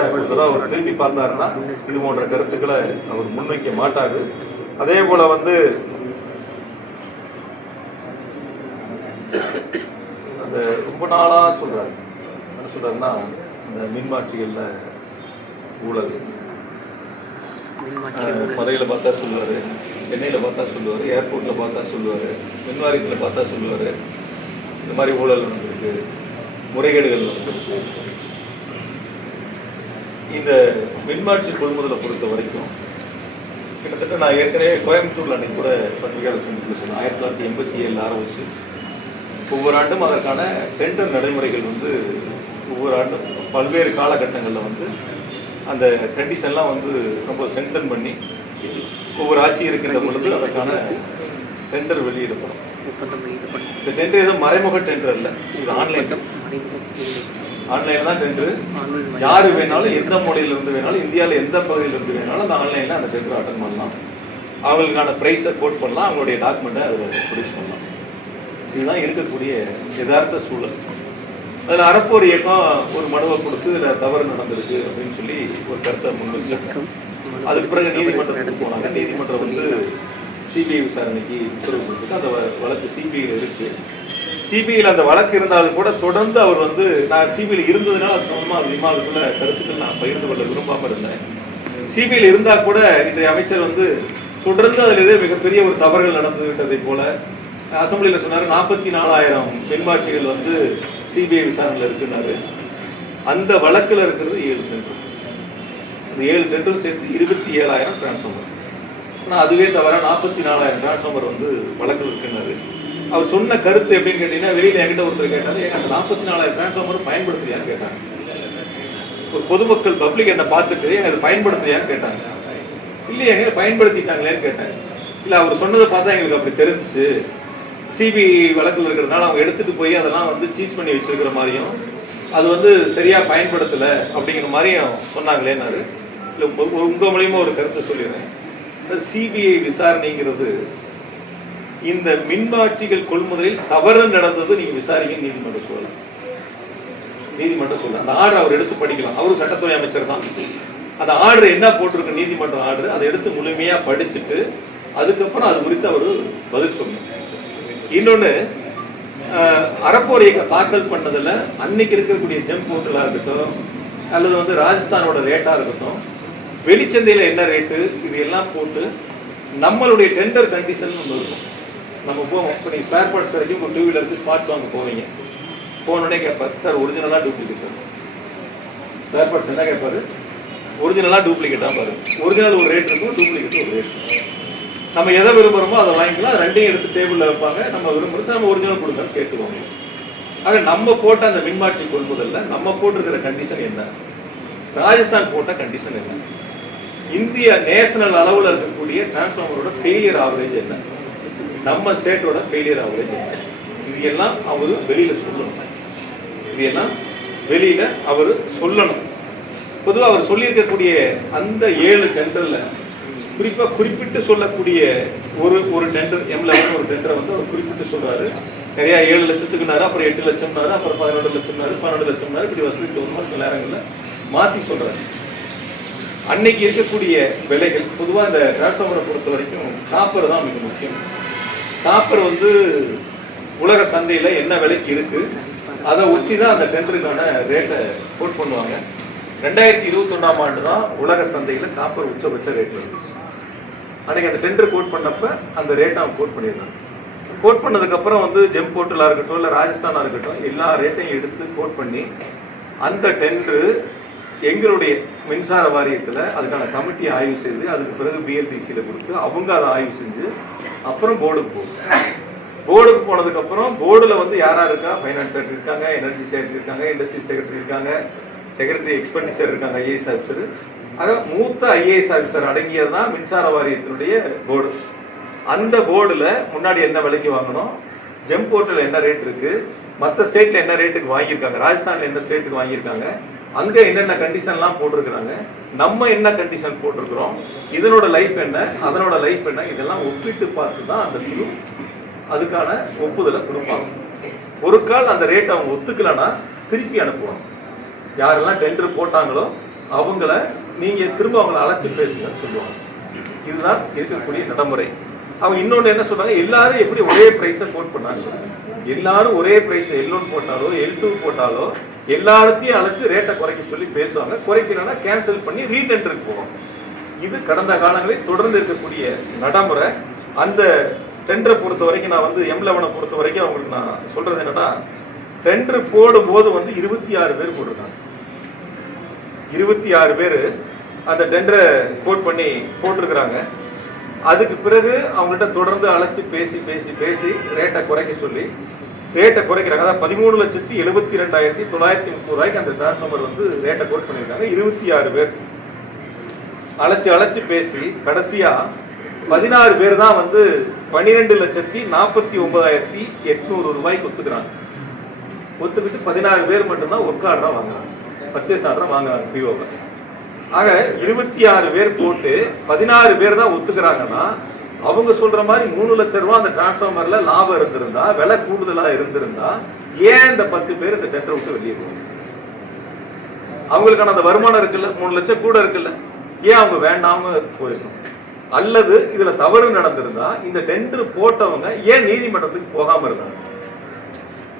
அவர் திரும்பி பார்த்தாருன்னா இது போன்ற கருத்துக்களை அவர் முன்வைக்க மாட்டாரு. அதே போல அந்த ரொம்ப நாளா சொல்றாரு, என்ன சொல்றாருன்னா இந்த மின்மாற்றிகள்ல ஊழல், மதுரையில் பார்த்தா சொல்லுவார், சென்னையில் பார்த்தா சொல்லுவார், ஏர்போர்ட்டில் பார்த்தா சொல்லுவார், மின்வாரியத்தில் பார்த்தா சொல்லுவார், இந்த மாதிரி ஊழல் நடந்திருக்கு, முறைகேடுகள் நடந்திருக்கு. இந்த மின்மாற்றி கொள்முதலை பொறுத்த வரைக்கும் கிட்டத்தட்ட நான் ஏற்கனவே கோயம்புத்தூரில் அன்னைக்கு கூட பத்திரிகையாளர் சந்திப்பில் சொன்னேன். 1987 ஆரம்பிச்சு ஒவ்வொரு ஆண்டும் அதற்கான டெண்டர் நடைமுறைகள் ஒவ்வொரு ஆண்டும் பல்வேறு காலகட்டங்களில் அந்த கண்டிஷன்லாம் ரொம்ப ஸ்ட்ரென்தன் பண்ணி ஒவ்வொரு ஆட்சி இருக்கின்ற பொழுது அதற்கான டெண்டர் வெளியிடப்படும். இந்த டெண்டர் எதுவும் மறைமுக டெண்டர் இல்லை, இது ஆன்லைன்ல தான் டெண்டர். யாரு வேணாலும் எந்த மொழியிலிருந்து வேணாலும் இந்தியாவில் எந்த பகுதியிலிருந்து வேணாலும் அந்த ஆன்லைனில் அந்த டெண்டர் அட்டன் பண்ணலாம். அவங்களுக்கான ப்ரைஸை கோட் பண்ணலாம், அவங்களுடைய டாக்குமெண்ட்டை அதில் ப்ரொடியூஸ் பண்ணலாம். இதுதான் இருக்கக்கூடிய யதார்த்த சூழல். அதில் அறப்போர் இயக்கம் ஒரு மனுவை கொடுத்து இதில் தவறு நடந்திருக்கு அப்படின்னு சொல்லி ஒரு கருத்தை முன்வச்சாங்க. அதுக்கு பிறகு நீதிமன்றத்துக்கு போனாங்க. நீதிமன்றம் சிபிஐ விசாரணைக்கு உத்தரவு கொடுத்துட்டு அந்த வழக்கு சிபிஐயில் இருக்கு. சிபிஐயில் அந்த வழக்கு இருந்தாலும் கூட தொடர்ந்து அவர் நான் சிபிஐயில் இருந்ததுனால அது சம்பந்தமாக அது விமானத்துக்குள்ள கருத்துக்கள் நான் பகிர்ந்து கொள்ள விரும்பாமல் இருந்தேன். சிபிஐயில் இருந்தால் கூட இன்றைய அமைச்சர் தொடர்ந்து அதில் எதோ மிகப்பெரிய ஒரு தவறுகள் நடந்து விட்டதை போல அசம்பிளியில் சொன்னார். 44,000 மின்மாற்றிகள் சிபிஐ விசாரணையில் இருக்குன்னாரு. அந்த வழக்கில் இருக்கிறது 7 டெண்டர். அந்த 7 டெண்டரும் சேர்த்து 27,000 டிரான்ஸ்ஃபார்மர். ஆனால் அதுவே தவிர 44,000 டிரான்ஸ்ஃபார்மர் வழக்கில் இருக்குன்னாரு. அவர் சொன்ன கருத்து எப்படின்னு கேட்டீங்கன்னா, வெளியில என்கிட்ட ஒருத்தர் கேட்டாரு, ஏங்க அந்த 44,000 டிரான்ஸ்ஃபார்மர் பயன்படுத்துறியான்னு கேட்டாங்க. ஒரு பொதுமக்கள் பப்ளிக் என்ன பார்த்துட்டு அதை பயன்படுத்துறியான்னு கேட்டாங்க. இல்லையாங்க பயன்படுத்திட்டாங்களேன்னு கேட்டாங்க. இல்லை அவர் சொன்னதை பார்த்தா எங்களுக்கு அப்படி தெரிஞ்சிச்சு, சிபிஐ வழக்கில் இருக்கிறதுனால அவங்க எடுத்துட்டு போய் அதெல்லாம் வந்து சீஸ் பண்ணி வச்சிருக்கிற மாதிரியும் அது வந்து சரியா பயன்படுத்தலை அப்படிங்கிற மாதிரியும் சொன்னாங்களேன்னாரு. இல்லை உங்க மூலியமா ஒரு கருத்தை சொல்லிடுறேன். சிபிஐ விசாரணைங்கிறது இந்த மின்மாற்றிகள் கொள்முதலில் தவறு நடந்தது நீங்க விசாரிக்க நீதிமன்றம் சொல்லலாம். நீதிமன்றம் சொல்ல அந்த ஆர்டர் அவர் எடுத்து படிக்கலாம். அவரும் சட்டத்துறை அமைச்சர் தான். அந்த ஆர்டர் என்ன போட்டிருக்கு நீதிமன்றம் ஆர்டர் அதை எடுத்து முழுமையா படிச்சுட்டு அதுக்கப்புறம் அது குறித்து அவர் பதில் சொல்லணும். இன்னொன்னு, அறப்போர் இயக்க தாக்கல் பண்ணதுல அன்னைக்கு இருக்கக்கூடிய ஜெம் போர்ட்டலா இருக்கட்டும் அல்லது வந்து ராஜஸ்தானோட ரேட்டா இருக்கட்டும், வெளிச்சந்தையில என்ன ரேட்டு, இது எல்லாம் போட்டு நம்மளுடைய டெண்டர் கண்டிஷன் ஒன்று இருக்கும். நம்ம போவோம், இப்போ நீங்கள் ஸ்பேர் பார்ட்ஸ் கிடைக்கும், ஒரு 2 வீலருக்கு ஸ்பாட்ஸ் வாங்க போவீங்க. போனோடனே கேட்பார், சார் ஒரிஜினலா டூப்ளிகேட். ஸ்பேர் பார்ட்ஸ் என்ன கேட்பாரு, ஒரிஜினலா டூப்ளிகேட்டா பாரு. ஒரிஜினல் ஒரு ரேட் இருக்கும், டூப்ளிகேட் ஒரு ரேட். நம்ம எதை விரும்புகிறோமோ அதை வாங்கிக்கலாம். ரெண்டையும் எடுத்து டேபிளில் வைப்பாங்க. நம்ம விரும்புகிறோம் நம்ம ஒரிஜினல் கொடுக்கணும் கேட்டுக்கோங்க. ஆக நம்ம போட்ட அந்த மின்மாற்றி கொள்முதல்ல நம்ம போட்டிருக்கிற கண்டிஷன் என்ன, ராஜஸ்தான் போட்ட கண்டிஷன் என்ன, இந்திய நேஷனல் அளவில் இருக்கக்கூடிய டிரான்ஸ்ஃபார்மரோட ஃபெயிலியர் ஆவரேஜ் என்ன, நம்ம ஸ்டேட்டோட ஃபெயிலியர் ஆவரேஜ் என்ன, இது எல்லாம் அவரு வெளியில சொல்லணும். இது எல்லாம் வெளியில அவர் சொல்லணும். பொதுவாக அவர் சொல்லியிருக்கக்கூடிய அந்த 7 டெண்டர்ல குறிப்பிட்டு சொல்லக்கூடிய ஒரு டெண்டர் M11 ஒரு டெண்டரை வந்து அவர் குறிப்பிட்டு சொல்றாரு. நிறைய 7 லட்சத்துக்குனாரு, அப்புறம் 8 லட்சம்னாரு, அப்புறம் 11 லட்சம்னாரு, 12 லட்சம்னாரு, இப்படி வசதிக்கு ஒரு சில நேரங்களில் மாற்றி சொல்றாரு. அன்னைக்கு இருக்கக்கூடிய விலைகள் பொதுவாக இந்த டிரான்ஸ்ஃபார்மரை பொறுத்த வரைக்கும் காப்பர் தான் மிக முக்கியம். காப்பர் வந்து உலக சந்தையில் என்ன விலைக்கு இருக்கு அதை ஒட்டி தான் அந்த டெண்டருக்கான ரேட்டை கோட் பண்ணுவாங்க. 2021ஆம் ஆண்டு தான் உலக சந்தையில் காப்பர் உச்சபட்ச ரேட் இருக்கு. அன்னைக்கு அந்த டெண்டர் கோட் பண்ணப்ப அந்த ரேட்டை அவங்க கோட் பண்ணியிருந்தாங்க. கோட் பண்ணதுக்கப்புறம் வந்து ஜெம் போர்ட்டலாக இருக்கட்டும் இல்லை ராஜஸ்தானாக இருக்கட்டும் எல்லா ரேட்டையும் எடுத்து கோட் பண்ணி அந்த டெண்டரு எங்களுடைய மின்சார வாரியத்தில் அதுக்கான கமிட்டி ஆய்வு செய்து அதுக்கு பிறகு பிஎல்டிசியில் கொடுத்து அவங்க அதை ஆய்வு செஞ்சு அப்புறம் போர்டுக்கு போகும். போர்டுக்கு போனதுக்கப்புறம் போர்டில் வந்து யாராக இருக்கா, ஃபைனான்ஸ் செக்ரட்டரி இருக்காங்க, எனர்ஜி செக்ரட்டரி இருக்காங்க, இண்டஸ்ட்ரி செக்ரட்டரி இருக்காங்க, செக்ரட்டரி எக்ஸ்பெண்டிச்சர் இருக்காங்க, ஐஏஎஸ் ஆஃபீஸர். ஆக மூத்த ஐஏஎஸ் ஆஃபீஸர் அடங்கியது தான் மின்சார வாரியத்தினுடைய போர்டு. அந்த போர்டில் முன்னாடி என்ன விலைக்கு வாங்கணும், ஜெம் போர்ட்டில் என்ன ரேட் இருக்கு, மற்ற ஸ்டேட்ல என்ன ரேட்டுக்கு வாங்கியிருக்காங்க, ராஜஸ்தான்ல என்ன ஸ்டேட்டுக்கு வாங்கியிருக்காங்க, அங்க என்னென்ன கண்டிஷன்லாம் போட்டிருக்கிறாங்க, நம்ம என்ன கண்டிஷன் போட்டிருக்கிறோம், இதனோட லைஃப் என்ன, அதனோட லைஃப் என்ன, இதெல்லாம் ஒப்பிட்டு பார்த்து தான் அந்த குழு அதுக்கான ஒப்புதலை கொடுப்பாங்க. ஒரு கால் அந்த ரேட் அவங்க ஒத்துக்கலன்னா திருப்பி அனுப்புவாங்க. யாரெல்லாம் டெண்டர் போட்டாங்களோ அவங்கள நீங்க திரும்ப அவங்கள அழைச்சி பேசுங்கன்னு சொல்லுவாங்க. இதுதான் இருக்கக்கூடிய நடைமுறை. அவங்க இன்னொன்று என்ன சொல்றாங்க, எல்லாரும் எப்படி ஒரே பிரைஸை கோட் பண்ணாங்க, எல்லாரும் ஒரே பிரைஸ் L1 போட்டாலோ L2 போட்டாலோ எல்லாத்தையும் அழைச்சி ரேட்டை குறைக்க சொல்லி பேசுவாங்க. குறைக்கலன்னா கேன்சல் பண்ணி ரீடெண்டருக்கு போவாங்க. இது கடந்த காலங்களில் தொடர்ந்து இருக்கக்கூடிய நடைமுறை. அந்த டெண்டரை பொறுத்த வரைக்கும் நான் வந்து M11 பொறுத்த வரைக்கும் அவங்களுக்கு நான் சொல்றது என்னன்னா, டெண்டர் போடும்போது வந்து 26 பேர் போட்டிருக்காங்க. 26 பேர் அந்த டெண்டரை கோட் பண்ணி போட்டிருக்கிறாங்க. அதுக்கு பிறகு அவங்கள்ட்ட தொடர்ந்து அழைச்சி பேசி பேசி பேசி ரேட்டை குறைக்க சொல்லி ரேட்டை குறைக்கிறாங்க. அதாவது 13,72,930 ரூபாய்க்கு அந்த டிரான்ஸ்ஃபார்மர் வந்து ரேட்டை கோட் பண்ணியிருக்காங்க. 26 பேர் அழைச்சி பேசி கடைசியா 16 பேர் தான் வந்து 12,49,800 ரூபாய்க்கு ஒத்துக்கிறாங்க. ஒத்துக்கிட்டு 16 பேர் மட்டும்தான் ஒர்க் ஆர்டர் வாங்குறாங்க, பர்ச்சேஸ் ஆர்டர் வாங்குறாங்க பிஓவை. ஆக 26 பேர் போட்டு 16 பேர் தான் ஒத்துக்கிறாங்கன்னா அவங்க சொல்ற மாதிரி 3 லட்சம் ரூபாய் அந்த டிரான்ஸ்ஃபார்மர்ல லாபம் இருந்திருந்தா, விலை கூடுதலா இருந்திருந்தா ஏன் இந்த 10 பேர் இந்த டெண்டரை விட்டு வெளியே போவாங்க? அவங்களுக்கான அந்த வருமானம் இருக்குல்ல, 3 லட்சம் கூட இருக்குல்ல, ஏன் அவங்க வேண்டாம போயிருக்கணும்? அல்லது இதுல தவறு நடந்திருந்தா இந்த டெண்டர் போட்டவங்க ஏன் நீதிமன்றத்துக்கு போகாம இருந்தாங்க?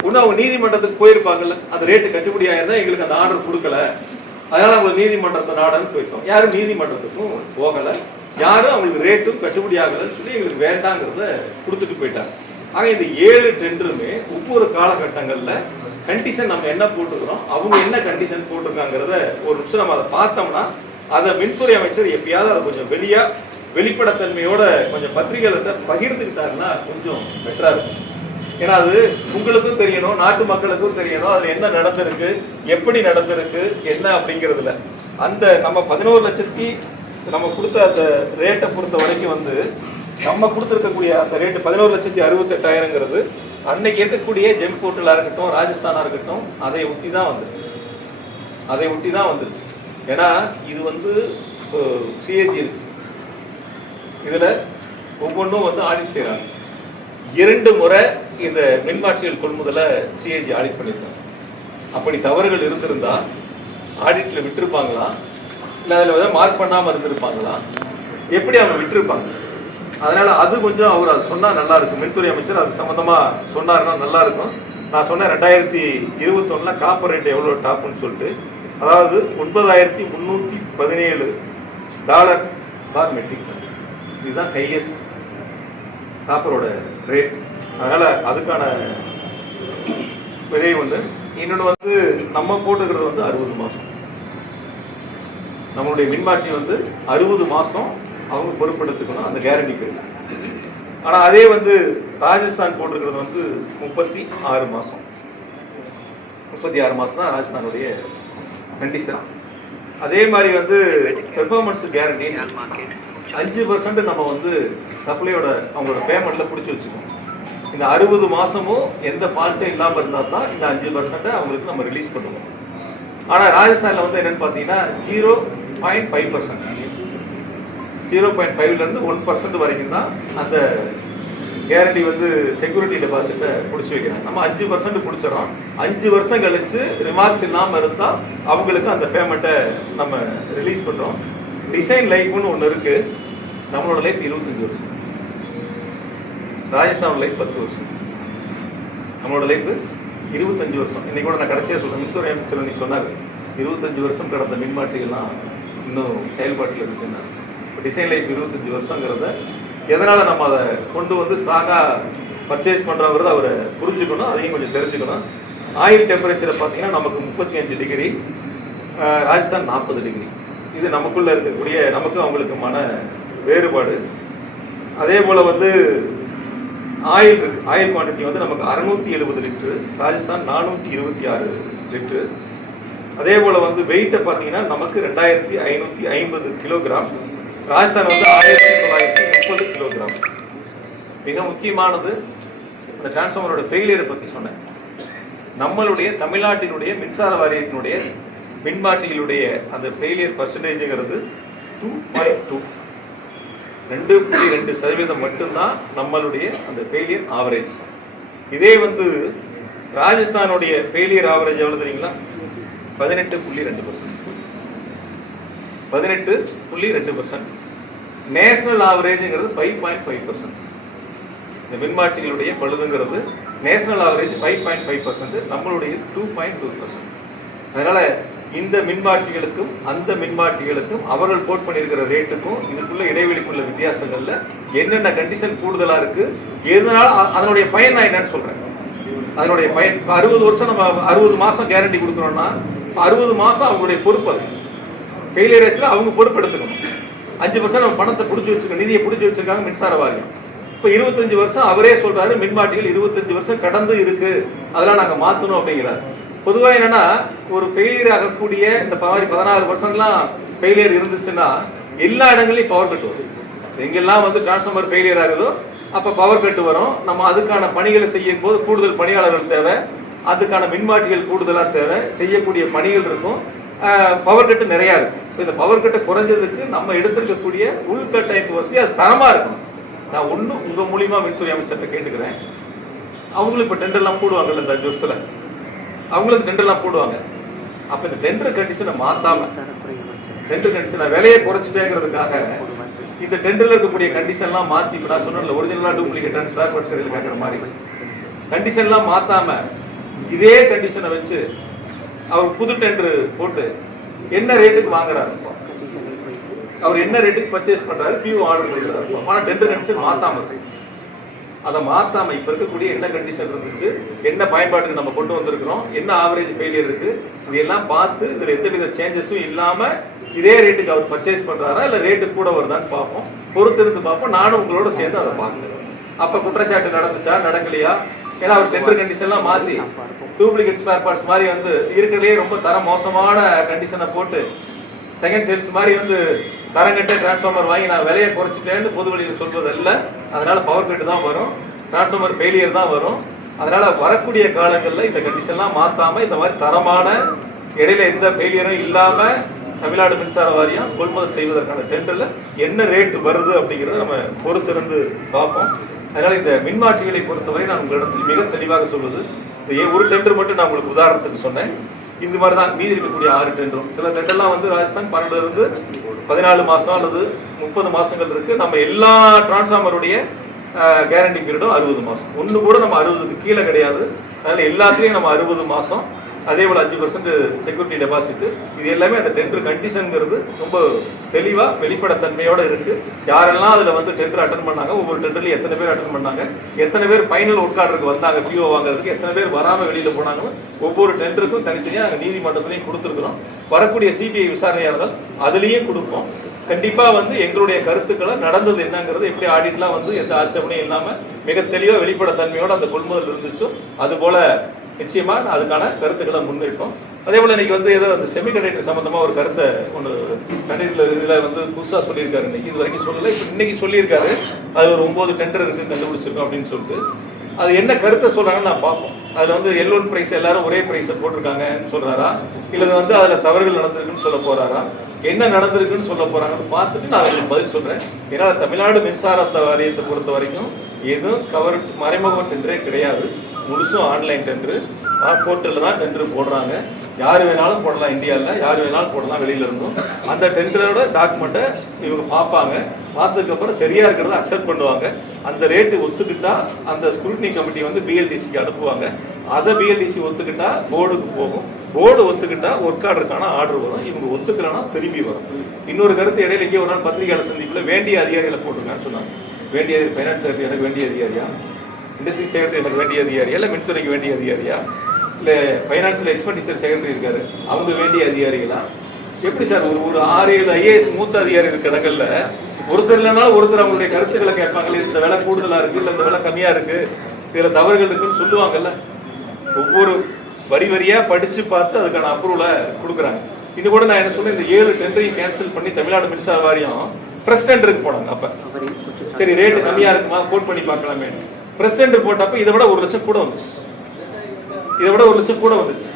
ஒண்ணு அவங்க நீதிமன்றத்துக்கு போயிருப்பாங்கல்ல, அந்த ரேட்டு கட்டுப்படி ஆயிருந்தா எங்களுக்கு அந்த ஆர்டர் கொடுக்கல, அதனால அவங்க நீதிமன்றத்தை நாடன்னு போயிருக்கோம். யாரும் நீதிமன்றத்துக்கும் போகல, யாரும் அவங்களுக்கு ரேட்டும் கட்டுப்படி ஆகலன்னு சொல்லி எங்களுக்கு வேண்டாங்கிறத கொடுத்துட்டு போயிட்டாங்க. ஆக இந்த 7 டெண்டருமே ஒவ்வொரு காலகட்டங்கள்ல கண்டிஷன் நம்ம என்ன போட்டுக்கிறோம், அவங்க என்ன கண்டிஷன் போட்டிருக்காங்கிறத ஒரு நிமிஷம் நம்ம அதை பார்த்தோம்னா அதை மின்துறை அமைச்சர் எப்பயாவது அதை கொஞ்சம் வெளிப்படைத்தன்மையோட கொஞ்சம் பத்திரிகைகள்கிட்ட பகிர்ந்துக்கிட்டாருன்னா கொஞ்சம் பெட்டரா இருக்கும். ஏன்னா அது உங்களுக்கும் தெரியணும், நாட்டு மக்களுக்கும் தெரியணும் அதுல என்ன நடந்திருக்கு, எப்படி நடந்திருக்கு, என்ன அப்படிங்கிறதுல அந்த நம்ம 11 லட்சத்தி நம்ம கொடுத்த அந்த ரேட்டை பொறுத்த வரைக்கும் வந்து நம்ம கொடுத்துருக்கக்கூடிய அந்த ரேட்டு 11,68,000ங்கிறது அன்னைக்கு இருக்கக்கூடிய ஜெம் போர்ட்டலா இருக்கட்டும், ராஜஸ்தானா இருக்கட்டும், அதை ஒட்டி தான் வந்துருக்கு. ஏன்னா இது வந்து சிஏஜி இருக்கு, இதுல ஒவ்வொன்றும் வந்து ஆடிட் செய்யறாங்க. 2 முறை இந்த மின்மாற்றிகள் கொள்முதலை சிஏஜி ஆடிட் பண்ணியிருக்காங்க. அப்படி தவறுகள் இருந்திருந்தா ஆடிட்ல விட்டுருப்பாங்களா, இல்லை அதில் ஏதாவது மார்க் பண்ணாமல் இருந்திருப்பாங்களா, எப்படி அவங்க விட்டுருப்பாங்க? அதனால அது கொஞ்சம் அவர் அது சொன்னா நல்லா இருக்கும். மின்துறை அமைச்சர் அது சம்பந்தமா சொன்னாருன்னா நல்லா இருக்கும். நான் சொன்னேன் 2021 காப்பர் ரேட் எவ்வளோ டாப்னு சொல்லிட்டு, அதாவது $9,317 மெட்ரிக் டன். இதுதான் ஹையஸ்ட் காப்பரோட ரேட். அதனால அதுக்கான விலை வந்து இன்னொன்று வந்து நம்ம போட்டுக்கிறது வந்து 60 மாதம். நம்மளுடைய மின்மாற்றி வந்து 60 மாதம் அவங்க பொறுப்பெடுத்துக்கணும், அந்த கேரண்டி பீரியட். ஆனால் அதே வந்து ராஜஸ்தான் போட்டிருக்கிறது வந்து 36 மாதம். 36 மாதம் தான் ராஜஸ்தானுடைய கண்டிஷன். அதே மாதிரி வந்து பெர்ஃபார்மன்ஸ் கேரண்டி 5% நம்ம வந்து சப்ளையோட அவங்களோட பேமெண்ட்ல பிடிச்சி வச்சுக்கணும். இந்த 60 மாசமும் எந்த ஃபால்ட்டும் இல்லாமல் இருந்தால் தான் இந்த 5% அவங்களுக்கு நம்ம ரிலீஸ் பண்ணுவோம். ஆனால் ராஜஸ்தானில் வந்து என்னன்னு பார்த்தீங்கன்னா 0.5%, 0.5லேருந்து 1% வரைக்கும் தான் அந்த கேரண்டி வந்து செக்யூரிட்டி டெபாசிட்டை பிடிச்சி வைக்கிறாங்க. நம்ம 5% பிடிச்சிடறோம். 5 வருஷம் கழிச்சு ரிமார்க்ஸ் இல்லாமல் இருந்தால் அவங்களுக்கு அந்த பேமெண்ட்டை நம்ம ரிலீஸ் பண்ணுறோம். டிசைன் லைஃப்னு ஒன்று இருக்கு. நம்மளோட லைஃப் 25 வருஷம், ராஜஸ்தான் லைஃப் 10 வருஷம், நம்மளோட லைஃப் 25 வருஷம். இன்னைக்கு கூட நான் கடைசியாக சொல்றேன், மின்துறை அமைச்சர் நீ சொன்னார் 25 வருஷம் கடந்த மின்மாற்றிகள்லாம் இன்னும் செயல்பாட்டில் இருக்குன்னா, டிசைன் லைஃப் 25 வருஷங்கிறத எதனால நம்ம அதை கொண்டு வந்து ஸ்ட்ராங்காக பர்ச்சேஸ் பண்ணுறோங்கிறத அவரை புரிஞ்சுக்கணும், அதையும் கொஞ்சம் தெரிஞ்சுக்கணும். ஆயில் டெம்பரேச்சரை பார்த்தீங்கன்னா நமக்கு 35 டிகிரி, ராஜஸ்தான் 40 டிகிரி. இது நமக்குள்ள இருக்கக்கூடிய நமக்கும் அவங்களுக்குமான வேறுபாடு. அதே போல வந்து ஆயில் குவான்டிட்டி வந்து நமக்கு 670 லிட்டரு, ராஜஸ்தான் 426 லிட்டரு. அதே போல வந்து வெயிட்டை பார்த்தீங்கன்னா நமக்கு 2550 கிலோகிராம், ராஜஸ்தான் வந்து 1930 கிலோகிராம். மிக முக்கியமானது அந்த டிரான்ஸ்ஃபார்மரோட ஃபெயிலியரை பற்றி சொன்னேன். நம்மளுடைய தமிழ்நாட்டினுடைய மின்சார வாரியத்தினுடைய மின்மாற்றிகளுடைய அந்த ஃபெயிலியர் பர்சன்டேஜுங்கிறது 2.2% மட்டும்தான் நம்மளுடைய அந்த ஃபெயிலியர் ஆவரேஜ். இதே வந்து ராஜஸ்தானுடைய ஃபெயிலியர் ஆவரேஜ் எவ்வளோ தெரியுங்களா? 18.2%. நேஷனல் ஆவரேஜுங்கிறது 5.5%. இந்த மின்மாற்றிகளுடைய பழுதுங்கிறது நேஷனல் ஆவரேஜ் 5.5%, நம்மளுடைய 2.2%. அதனால இந்த மின்மாற்றிகளுக்கும் அந்த மின்மாற்றிகளுக்கும் அவர்கள் கோட் பண்ணியிருக்கிற ரேட்டுக்கும் இதுக்குள்ள இடைவெளிக்குள்ள வித்தியாசங்கள்ல என்னென்ன கண்டிஷன் கூடுதலா இருக்கு, எதனால அதனுடைய பயன் நான் என்னன்னு சொல்றேன். அதனுடைய பயன் 60 வருஷம் நம்ம 60 மாசம் கேரண்டி கொடுக்குறோம்னா 60 மாசம் அவங்களுடைய பொறுப்பு. அது ஃபெயிலியர் ஆச்சுன்னா அவங்க பொறுப்பு எடுத்துக்கணும். 5% நம்ம பணத்தை பிடிச்சி வச்சிருக்கோம், நிதியை பிடிச்சி வச்சிருக்காங்க மின்சார வாரியம். இப்போ 25 வருஷம் அவரே சொல்றாரு மின்மாற்றிகள் 25 வருஷம் கடந்து இருக்கு, அதெல்லாம் நாங்க மாத்தணும் அப்படிங்கிறாரு. பொதுவாக என்னன்னா ஒரு ஃபெயிலியர் ஆகக்கூடிய இந்த மாதிரி 16 வருஷம்லாம் ஃபெயிலியர் இருந்துச்சுன்னா எல்லா இடங்களையும் பவர் கட் வரும். எங்கெல்லாம் வந்து டிரான்ஸ்ஃபார்மர் ஃபெயிலியர் ஆகுதோ அப்போ பவர் கட் வரும். நம்ம அதுக்கான பணிகளை செய்யும் போது கூடுதல் பணியாளர்கள் தேவை, அதுக்கான மின்மாற்றிகள் கூடுதலாக தேவை, செய்யக்கூடிய பணிகள் இருக்கும், பவர் கட்டு நிறையா இருக்கும். இப்போ இந்த பவர் கட்டை குறைஞ்சதுக்கு நம்ம எடுத்திருக்கக்கூடிய உள்கட்டமைப்பு வசதி அது தரமாக இருக்கும். நான் ஒன்று உங்கள் மூலியமா மின்துறை அமைச்சர்கிட்ட கேட்டுக்கிறேன், அவங்களுக்கு இப்போ டெண்டர்லாம் போடுவாங்கல்ல இந்த 5 வருஷத்துல, அவங்களுக்கு டெண்டர்லாம் போடுவாங்க. அப்போ இந்த டெண்டர் கண்டிஷனை மாத்தாம, டெண்டர் கண்டிஷனை விலையை குறைச்சிட்டேங்கிறதுக்காக இந்த டெண்டர்ல இருக்கக்கூடிய கண்டிஷன்லாம் மாற்றி, இப்போ நான் சொன்னேன்ல ஒரிஜினலாக டூப்ளிகேட் ஸ்பேர் பார்ட்ஸ் கடையில் கேட்குற மாதிரி கண்டிஷன்லாம் மாத்தாம இதே கண்டிஷனை வச்சு அவர் புது டெண்டர் போட்டு என்ன ரேட்டுக்கு வாங்குறாரு, அவர் என்ன ரேட்டுக்கு பர்ச்சேஸ் பண்றாரு, பியூ ஆர்டர் பண்ணுறாரு. ஆனால் டெண்டர் கண்டிஷன் மாத்தாம இருக்கு. அதை மாத்தாம இப்ப இருக்கக்கூடிய என்ன கண்டிஷன் இருந்துச்சு, என்ன பயன்பாட்டுக்கு நம்ம கொண்டு வந்திருக்கிறோம், என்ன ஆவரேஜ் ஃபெயிலியர் இருக்கு, இதெல்லாம் பார்த்து இதுல எந்தவித சேஞ்சஸும் இல்லாம இதே ரேட்டுக்கு அவர் பர்ச்சேஸ் பண்றாரா இல்ல ரேட்டு கூட வருதான்னு பார்ப்போம், பொறுத்திருந்து பார்ப்போம். நானும் உங்களோட சேர்ந்து அதை பார்க்கிறேன். அப்ப குற்றச்சாட்டு நடந்துச்சா நடக்கலையா, ஏன்னா அவர் டெண்டர் கண்டிஷன்லாம் மாற்றி டூப்ளிகேட் ஸ்பேர் பார்ட்ஸ் மாதிரி வந்து இருக்கிறதுலே ரொம்ப தர மோசமான கண்டிஷனை போட்டு செகண்ட் சேல்ஸ் மாதிரி வந்து தரங்கட்ட டிரான்ஸ்ஃபார்மர் வாங்கி நான் விலையை குறைச்சிட்டேன்னு பொது வழியில் சொல்வதல்ல. அதனால பவர் கட்டு தான் வரும், டிரான்ஸ்ஃபார்மர் ஃபெயிலியர் தான் வரும். அதனால வரக்கூடிய காலங்களில் இந்த கண்டிஷன்லாம் மாற்றாம இந்த மாதிரி தரமான இடையில எந்த ஃபெயிலியரும் இல்லாம தமிழ்நாடு மின்சார வாரியம் கொள்முதல் செய்வதற்கான டெண்டர்ல என்ன ரேட் வருது அப்படிங்கிறத நம்ம பொறுத்திருந்து பார்ப்போம். அதனால இந்த மின்மாற்றிகளை பொறுத்தவரை நான் உங்களிடத்தில் மிக தெளிவாக சொல்வது, இந்த ஒரு டெண்டர் மட்டும் நான் உங்களுக்கு உதாரணத்துக்கு சொன்னேன். இது மாதிரி தான் மீதி இருக்கக்கூடிய 6 டெண்டரும். சில டெண்டர்லாம் வந்து ராஜஸ்தான் 12 இருந்து 14 மாசம் அல்லது 30 மாசங்கள் இருக்கு. நம்ம எல்லா டிரான்ஸ்ஃபார்மருடைய கேரண்டி பீரியடும் 60 மாசம். ஒன்று கூட நம்ம 60க்கு கீழே கிடையாது. அதனால எல்லாத்துலேயும் நம்ம 60 மாசம். அதே போல் 5% செக்யூரிட்டி டெபாசிட். இது எல்லாமே அந்த டெண்டர் கண்டிஷனுங்கிறது ரொம்ப தெளிவாக வெளிப்படத்தன்மையோடு இருக்குது. யாரெல்லாம் அதில் வந்து டெண்டர் அட்டன் பண்ணாங்க, ஒவ்வொரு டெண்டர்லையும் எத்தனை பேர் அட்டன் பண்ணாங்க, எத்தனை பேர் ஃபைனல் ஒர்க் ஆர்டருக்கு வந்தாங்க, பிஓ வாங்குறதுக்கு எத்தனை பேர் வராமல் வெளியில் போனாங்கன்னு ஒவ்வொரு டெண்டருக்கும் தனித்தனியாக நாங்கள் நீதிமன்றத்துலையும் கொடுத்துருக்குறோம். வரக்கூடிய சிபிஐ விசாரணையாக இருந்தால் அதுலேயும் கொடுப்போம். கண்டிப்பாக வந்து எங்களுடைய கருத்துக்களை நடந்தது என்னங்கிறது எப்படி ஆடிட்லாம் வந்து எந்த ஆட்சேபனையும் இல்லாமல் மிக தெளிவாக வெளிப்படத்தன்மையோடு அந்த கொள்முதல் இருந்துச்சோ அதுபோல் நிச்சயமா அதுக்கான கருத்துக்களை முன்வைப்போம். அதே போல இன்னைக்கு வந்து ஏதோ அந்த செமிகண்டக்டர் சம்பந்தமா ஒரு கருத்தை ஒன்று கண்டக்டர் இதுல வந்து புதுசா சொல்லியிருக்காரு. இன்னைக்கு இது வரைக்கும் சொல்லலை, இப்போ இன்னைக்கு சொல்லியிருக்காரு. அது ஒரு 9 டெண்டர் இருக்கு கண்டுபிடிச்சிருக்கோம் அப்படின்னு சொல்லிட்டு அது என்ன கருத்தை சொல்றாங்கன்னு நான் பார்ப்போம். அதுல வந்து L1 பிரைஸ் எல்லாரும் ஒரே பிரைஸை போட்டிருக்காங்கன்னு சொல்றாரா, இல்லது வந்து அதுல தவறுகள் நடந்திருக்குன்னு சொல்ல போறாரா, என்ன நடந்திருக்குன்னு சொல்ல போறாங்கன்னு பார்த்துட்டு நான் அதுக்கு பதில் சொல்றேன். ஏன்னா தமிழ்நாடு மின்சார வாரியத்தை பொறுத்த வரைக்கும் எதுவும் கவர் மறைமுக டெண்டரே கிடையாது. முழுசும் ஆன்லைன் டெண்டரு போர்ட்டலில் தான் டெண்டர் போடுறாங்க. யார் வேணாலும் போடலாம், இந்தியாவில் யார் வேணாலும் போடலாம் வெளியில இருந்தும். அந்த டெண்டரோட டாக்குமெண்ட்டை இவங்க பார்ப்பாங்க. பார்த்ததுக்கப்புறம் சரியா இருக்கிறத அக்செப்ட் பண்ணுவாங்க. அந்த ரேட்டு ஒத்துக்கிட்டா அந்த ஸ்க்ரூட்டினி கமிட்டி வந்து பிஎல்டிசிக்கு அனுப்புவாங்க. அதை பிஎல்டிசி ஒத்துக்கிட்டா போர்டுக்கு போகும். போர்டு ஒத்துக்கிட்டா ஒர்க் ஆர்டருக்கான ஆர்டர் வரும். இவங்க ஒத்துக்கலன்னா திரும்பி வரும். இன்னொரு கருத்து இடையில இங்கே ஒரு நாள் பத்திரிகையாளர் சந்திப்பில் வேண்டிய அதிகாரிகளை போட்டிருக்கான்னு சொன்னாங்க. வேண்டிய ஃபைனான்ஸ் செக்ரட்டரி எனக்கு வேண்டிய அதிகாரியா, இண்டஸ்ட்ரி செக்ரட்டரி எனக்கு வேண்டிய அதிகாரியா, இல்லை மின்துறைக்கு வேண்டிய அதிகாரியா, இல்லை ஃபைனான்சியல் எக்ஸ்பெண்டிச்சர் செக்ரட்டரி இருக்காரு அவங்க வேண்டிய அதிகாரிகளா? எப்படி சார் ஒரு 6-7 ஐஏஎஸ் மூத்த அதிகாரி இருக்க இடங்கள்ல ஒருத்தர் இல்லைனாலும் ஒருத்தர் அவங்களுடைய கருத்துக்களை கேட்பாங்களே, இந்த விலை கூடுதலா இருக்கு, இல்லை இந்த விலை கம்மியா இருக்கு, இதுல தவறுகள் இருக்குன்னு சொல்லுவாங்கல்ல. ஒவ்வொரு வரி வரியா படிச்சு பார்த்து அதுக்கான அப்ரூவலை கொடுக்குறாங்க. இன்னும் கூட நான் என்ன சொல்றேன், இந்த 7 டெண்டரையும் கேன்சல் பண்ணி தமிழ்நாடு மின்சார வாரியம் பிரஸ் டெண்டருக்கு போனாங்க. அப்ப சரி ரேட்டு கம்மியா இருக்குமா கோட் பண்ணி பார்க்கலாமே. பிரஸ் டெண்டர் போட்டப்ப இதை விட 1 லட்சம் கூட வந்துச்சு.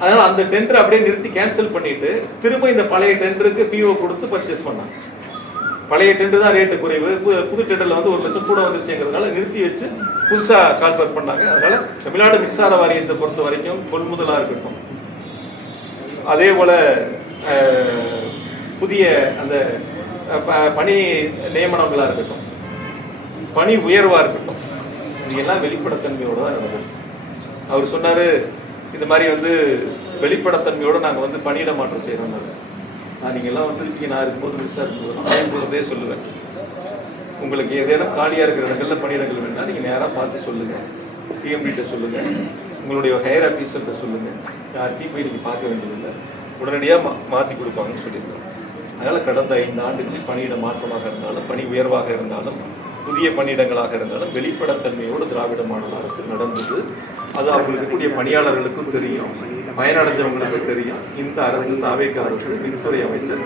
அதனால அந்த டெண்டர் அப்படியே நிறுத்தி கேன்சல் பண்ணிட்டு திரும்ப இந்த பழைய டெண்டருக்கு பிஓ கொடுத்து பர்ச்சேஸ் பண்ணாங்க. பழைய டெண்டர் தான் ரேட்டு குறைவு, புது டெண்டர்ல வந்து 1 லட்சம் கூட வந்துருச்சுங்கிறதுனால நிறுத்தி வச்சு புதுசா கால்பர் பண்ணாங்க. அதனால தமிழ்நாடு மின்சார வாரியத்தை பொறுத்த வரைக்கும் கொள்முதலா இருக்கட்டும், அதே போல புதிய அந்த பணி நியமனங்களா இருக்கட்டும், பணி உயர்வா இருக்கட்டும், இதெல்லாம் வெளிப்படத்தன்மையோட தான் நடந்தது. அவர் சொன்னாரு இந்த மாதிரி வந்து வெளிப்படத்தன்மையோட நாங்கள் வந்து பணியிட மாற்றம் செய்யறோம். நீங்க எல்லாம் வந்து நான் இருக்கும்போது மிஸ்ஸா இருக்கும்போதே சொல்லுவேன், உங்களுக்கு ஏதேனும் காலியா இருக்கிற இடங்கள்ல பணியிடங்கள் வேணா நீங்க நேராக பார்த்து சொல்லுங்க, சிஎம்டிட்ட சொல்லுங்க, உங்களுடைய ஹையர் ஆஃபீஸர்கிட்ட சொல்லுங்க, யார்கிட்டையும் போய் நீங்க பார்க்க வேண்டியதில்லை, உடனடியாக மாற்றி கொடுப்பாங்கன்னு சொல்லியிருக்கோம். அதனால கடந்த 5 ஆண்டுகளில் பணியிட மாற்றமாக இருந்தாலும், பணி உயர்வாக இருந்தாலும், புதிய பணியிடங்களாக இருந்தாலும் வெளிப்படத்தன்மையோடு திராவிட மாடல் அரசு நடந்தது. அது அவங்களுக்கு கூடிய பணியாளர்களுக்கும் தெரியும், பயனடைஞ்சவங்களுக்கும் தெரியும். இந்த அரசு தாவேக அரசு மின்துறை அமைச்சர்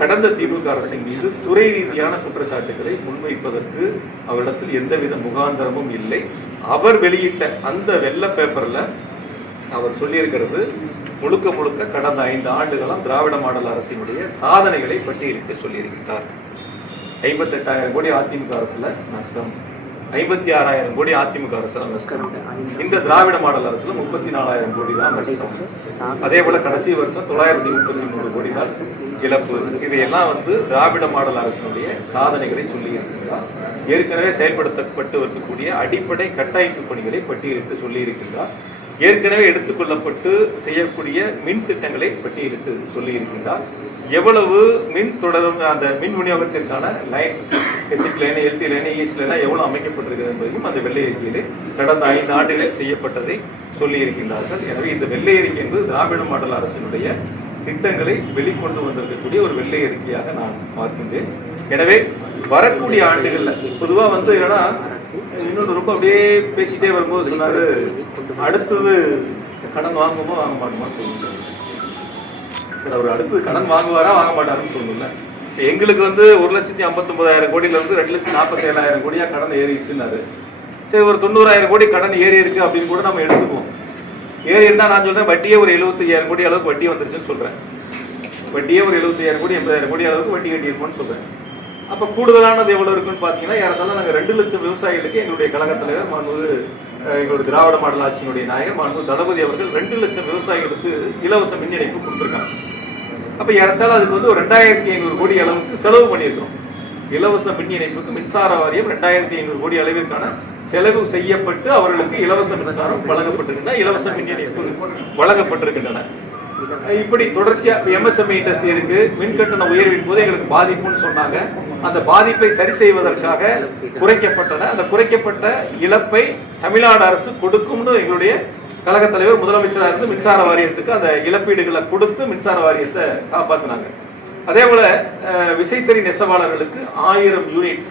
கடந்த திமுக அரசின் மீது துறை ரீதியான குற்றச்சாட்டுகளை முன்வைப்பதற்கு அவரிடத்தில் எந்தவித முகாந்திரமும் இல்லை. அவர் வெளியிட்ட அந்த வெள்ள பேப்பர்ல அவர் சொல்லியிருக்கிறது முழுக்க முழுக்க கடந்த 5 ஆண்டுகளும் திராவிட மாடல் அரசினுடைய சாதனைகளை பட்டியலிட்டு சொல்லியிருக்கிறார். 58,000 கோடி அதிமுக அரசுல நஷ்டம், 56,000 கோடி அதிமுக அரசுல நஷ்டம், இந்த திராவிட மாடல் அரசுல 34,000 கோடி தான் நஷ்டம். அதே போல கடைசி வருஷம் 933 கோடி தான் இழப்பு. இதையெல்லாம் வந்து திராவிட மாடல் அரசினுடைய சாதனைகளை சொல்லி இருக்கின்றார். ஏற்கனவே செயல்படுத்தப்பட்டு இருக்கக்கூடிய அடிப்படை கட்டமைப்பு பணிகளை பட்டியலிட்டு சொல்லி இருக்கின்றார். ஏற்கனவே எடுத்துக்கொள்ளப்பட்டு செய்யக்கூடிய மின் திட்டங்களை பட்டியலிட்டு சொல்லி இருக்கின்றார். எவ்வளவு மின் தொடரும் அந்த மின் விநியோகத்திற்கான line, HT line, LT line, east line எவ்வளவு அமைக்கப்பட்டிருக்கிறது என்பதையும் அந்த வெள்ளை அறிக்கையிலே கடந்த 5 ஆண்டுகளில் செய்யப்பட்டதை சொல்லி இருக்கின்றார்கள். எனவே இந்த வெள்ளை அறிக்கை என்பது திராவிட மாடல் அரசினுடைய திட்டங்களை வெளிக்கொண்டு வந்திருக்கக்கூடிய ஒரு வெள்ளை அறிக்கையாக நான் பார்க்கின்றேன். எனவே வரக்கூடிய ஆண்டுகள்ல பொதுவா வந்து என்னன்னா இன்னொன்று ரொம்ப அப்படியே பேசிட்டே வரும்போது சொன்னாரு, அடுத்தது கடன் வாங்குமோ வாங்க மாட்டோமா சொல்லுங்க. சார் அவர் அடுத்தது கடன் வாங்குவாரா வாங்க மாட்டாருன்னு சொல்லணும்ல. எங்களுக்கு வந்து 1,59,000 கோடியில இருந்து 2,47,000 கோடியா கடன் ஏறிடுச்சுன்னாரு. சரி, ஒரு 90,000 கோடி கடன் ஏறி இருக்கு அப்படின்னு கூட நம்ம எடுத்துக்குவோம். ஏறி இருந்தா நான் சொல்றேன் வட்டியே ஒரு 75,000 கோடி அளவுக்கு வட்டி வந்துருச்சுன்னு சொல்றேன். வட்டியே ஒரு 75,000 கோடி 80,000 கோடி அளவுக்கு வட்டி கட்டி இருப்போம்னு சொல்றேன். அப்ப கூடுதலானது எவ்வளவு இருக்குன்னு பாத்தீங்கன்னா, ஏறத்தாலும் நாங்க 2 லட்சம் விவசாயிகளுக்கு எங்களுடைய கழக தலைவர் மாண்புமிகு எங்களுடைய திராவிட மாடல் ஆட்சியினுடைய நாயகர் மாண்புமிகு தளபதி அவர்கள் 2 லட்சம் விவசாயிகளுக்கு இலவச மின் இணைப்பு கொடுத்திருக்காங்க. அப்ப ஏறத்தாலும் அதுக்கு வந்து ஒரு 2,500 கோடி அளவுக்கு செலவு பண்ணியிருக்கிறோம். இலவச மின் இணைப்புக்கு மின்சார வாரியம் 2,500 கோடி அளவிற்கான செலவு செய்யப்பட்டு அவர்களுக்கு இலவச மின்சாரம் வழங்கப்பட்டிருக்கின்றன, இலவச மின் இணைப்பு வழங்கப்பட்டிருக்கின்றன. இப்படி தொடர்ச்சியா எம்எஸ்எம்இ இண்டஸ்ட்ரி இருக்கு. மின் கட்டண உயர்வின் போது எங்களுக்கு பாதிப்புன்னு சொன்னாங்க. அந்த பாதிப்பை சரி செய்வதற்காக குறைக்கப்பட்டன. அந்த குறைக்கப்பட்ட இழப்பை தமிழ்நாடு அரசு கொடுக்கும்னு எங்களுடைய கழக தலைவர் முதலமைச்சராக இருந்து மின்சார வாரியத்துக்கு அந்த இழப்பீடுகளை கொடுத்து மின்சார வாரியத்தை காப்பாற்றினாங்க. அதே போல விசைத்தறி நெசவாளர்களுக்கு 1000 யூனிட்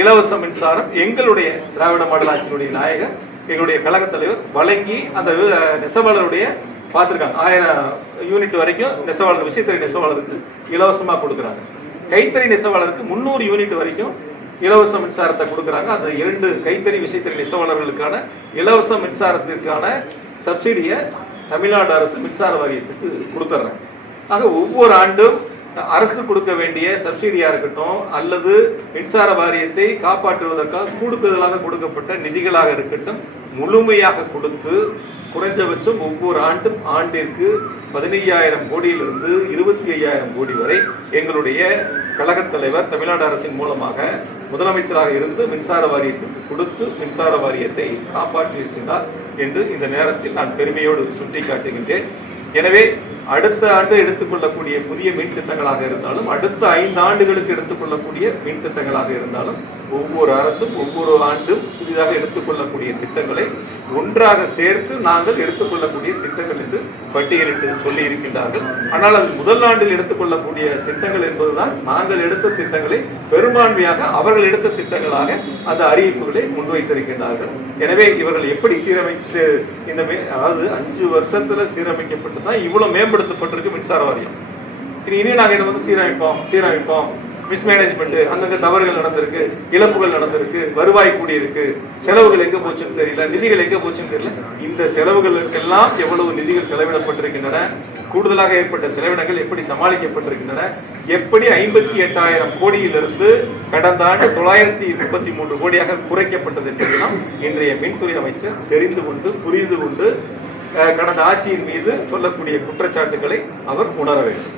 இலவச மின்சாரம் எங்களுடைய திராவிட மாடல் ஆட்சியினுடைய நாயகர் எங்களுடைய கழக தலைவர் வழங்கி அந்த நெசவாளருடைய பார்த்துருக்காங்க. 1000 யூனிட் வரைக்கும் நெசவாளர் விசைத்தறி நெசவாளருக்கு இலவசமாக கொடுக்குறாங்க. கைத்தறி நெசவாளருக்கு 300 யூனிட் வரைக்கும் இலவச மின்சாரத்தை கொடுக்குறாங்க. அந்த 2 கைத்தறி விசைத்தறி நெசவாளர்களுக்கான இலவச மின்சாரத்திற்கான சப்சிடியை தமிழ்நாடு அரசு மின்சார வாரியத்துக்கு கொடுத்துட்றாங்க. ஆக ஒவ்வொரு ஆண்டும் அரசு கொடுக்க வேண்டிய சப்சிடியா இருக்கட்டும் அல்லது மின்சார வாரியத்தை காப்பாற்றுவதற்காக கூடுதலாக கொடுக்கப்பட்ட நிதிகளாக இருக்கட்டும் முழுமையாக கொடுத்து குறைந்தபட்சம் ஒவ்வொரு ஆண்டும் ஆண்டிற்கு 15,000 கோடியிலிருந்து 25,000 கோடி வரை எங்களுடைய கழகத் தலைவர் தமிழ்நாடு அரசின் மூலமாக முதலமைச்சராக இருந்து மின்சார வாரியத்திற்கு கொடுத்து மின்சார வாரியத்தை காப்பாற்றியிருக்கின்றார் என்று இந்த நேரத்தில் நான் பெருமையோடு சுட்டிக்காட்டுகின்றேன். எனவே அடுத்த ஆண்டு எடுத்துக்கொள்ளக்கூடிய புதிய மின் திட்டங்களாக இருந்தாலும் அடுத்த 5 ஆண்டுகளுக்கு எடுத்துக்கொள்ளக்கூடிய மின் திட்டங்களாக இருந்தாலும் ஒவ்வொரு அரசும் ஒவ்வொரு ஆண்டும் புதிதாக எடுத்துக்கொள்ளக்கூடிய திட்டங்களை ஒன்றாக சேர்த்து நாங்கள் எடுத்துக்கொள்ளக்கூடிய திட்டங்கள் என்று பட்டியலிட்டு சொல்லி இருக்கின்றார்கள். ஆனால் அது முதல் ஆண்டில் எடுத்துக்கொள்ளக்கூடிய திட்டங்கள் என்பதுதான் நாங்கள் எடுத்த திட்டங்களை பெரும்பான்மையாக அவர்கள் எடுத்த திட்டங்களாக அந்த அறிவிப்புகளை முன்வைத்திருக்கின்றார்கள். எனவே இவர்கள் எப்படி சீரமைத்து இந்த அதாவது 5 வருஷத்துல சீரமைக்கப்பட்டு தான் இவ்வளவு மேம்படுத்தப்பட்டிருக்கு மின்சார வாரியம். இனி நாங்கள் வந்து சீரமைப்போம் மிஸ்மேனேஜ்மெண்ட் அங்கங்க தவறுகள் நடந்திருக்கு, இழப்புகள் நடந்திருக்கு, வருவாய் கூடியிருக்கு, செலவுகள் எங்க போச்சுன்னு தெரியல, நிதிகள் எங்க போச்சுன்னு தெரியல. இந்த செலவுகளுக்கெல்லாம் எவ்வளவு நிதிகள் செலவிடப்பட்டிருக்கின்றன, கூடுதலாக ஏற்பட்ட செலவினங்கள் எப்படி சமாளிக்கப்பட்டிருக்கின்றன, எப்படி 58,000 கோடியிலிருந்து கடந்த ஆண்டு 933 கோடியாக குறைக்கப்பட்டது என்பதெல்லாம் இன்றைய மின்துறை அமைச்சர் தெரிந்து கொண்டு புரிந்து கொண்டு கடந்த ஆட்சியின் மீது சொல்லக்கூடிய குற்றச்சாட்டுகளை அவர் உணர வேண்டும்.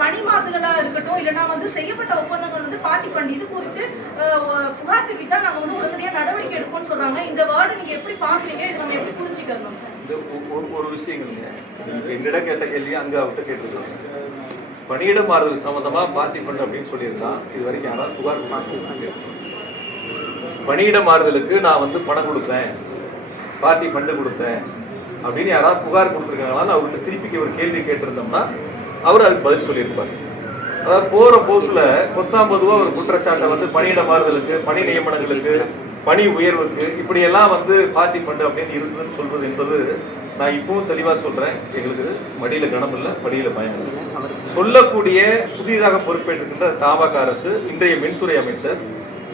பணிமாறுதலா இருக்கட்டும் இல்லனா வந்து செய்யப்பட்ட ஒப்பந்தங்கள் வந்து பார்ட்டி ஃபண்ட் இது குறித்து புகார் தெரிவிச்சா நாங்க வந்து உடனடியா நடவடிக்கை எடுப்போம்னு சொல்றாங்க. இந்த வேர்ட் நீங்க எப்படி பாக்குறீங்க? இது நம்ம எப்படி புரிஞ்சுக்கணும்? ஒரு விஷயங்க என்னிடம் கேட்ட கேள்வி அங்க அவர்கிட்ட கேட்டிருக்காங்க. பணியிட மாறுதல் சம்பந்தமா பார்ட்டி ஃபண்ட் அப்படின்னு சொல்லியிருந்தா இது வரைக்கும் யாராவது புகார் பண்ணாங்க? பணியிட மாறுதலுக்கு நான் வந்து பணம் கொடுத்தேன், பார்ட்டி ஃபண்டு கொடுத்தேன் அப்படின்னு யாராவது புகார் கொடுத்துருக்காங்களான்னு அவர்கிட்ட திருப்பி ஒரு கேள்வி கேட்டிருந்தோம்னா அவர் அதுக்கு பதில் சொல்லியிருப்பார். அதாவது போற போக்குல பொத்தாம்பதுவா ஒரு குற்றச்சாட்டை வந்து பணியிட மாறுதலுக்கு, பணி நியமனங்களுக்கு, பணி உயர்வுக்கு இப்படி எல்லாம் வந்து பார்ட்டி ஃபண்டு அப்படின்னு இருக்குதுன்னு சொல்வது என்பது நான் இப்பவும் தெளிவா சொல்றேன். எங்களுக்கு மடியில கனம் இல்லை, படியில பயம் இல்லை. சொல்லக்கூடிய புதிதாக பொறுப்பேற்றிருக்கின்ற தாவக அரசு இன்றைய மின்துறை அமைச்சர்